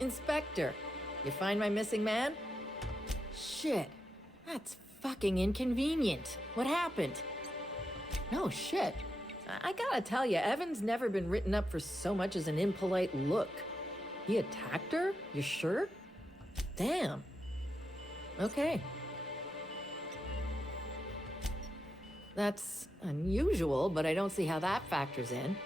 Inspector, you find my missing man? Shit, that's fucking inconvenient. What happened? No shit. I gotta tell you, Evan's never been written up for so much as an impolite look. He attacked her? You sure? Damn. Okay. That's unusual, but I don't see how that factors in.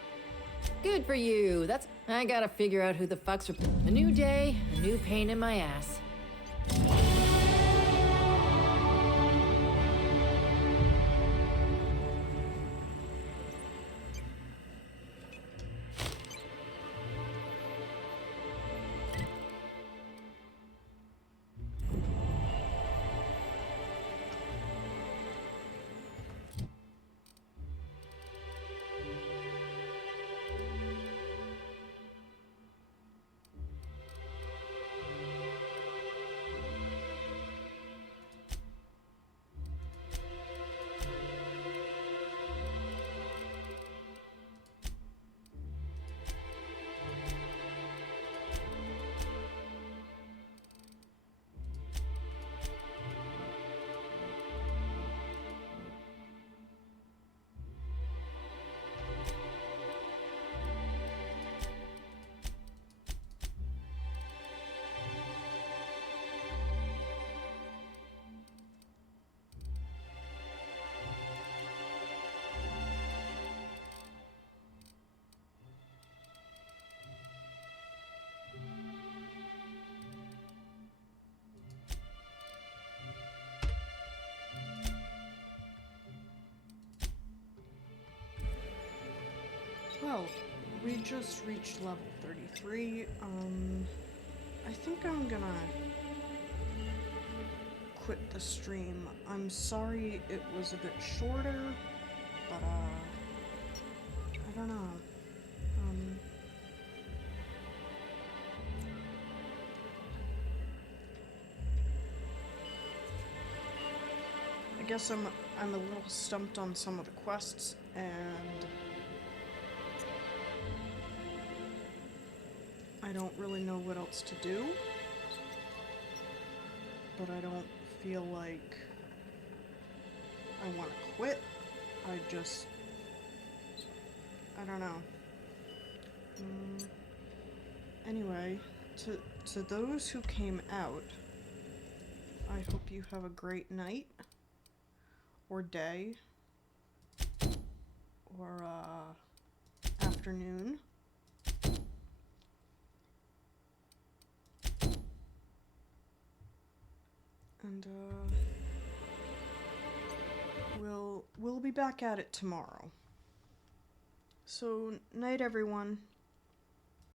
Good for you. I gotta figure out who the fucks are. A new day, a new pain in my ass. Well, we just reached level 33. I think I'm gonna quit the stream. I'm sorry it was a bit shorter, but I don't know. I guess I'm a little stumped on some of the quests, and I don't really know what else to do, but I don't feel like I want to quit. I don't know. Anyway, to those who came out, I hope you have a great night, or day, or afternoon. And we'll be back at it tomorrow. So, night everyone.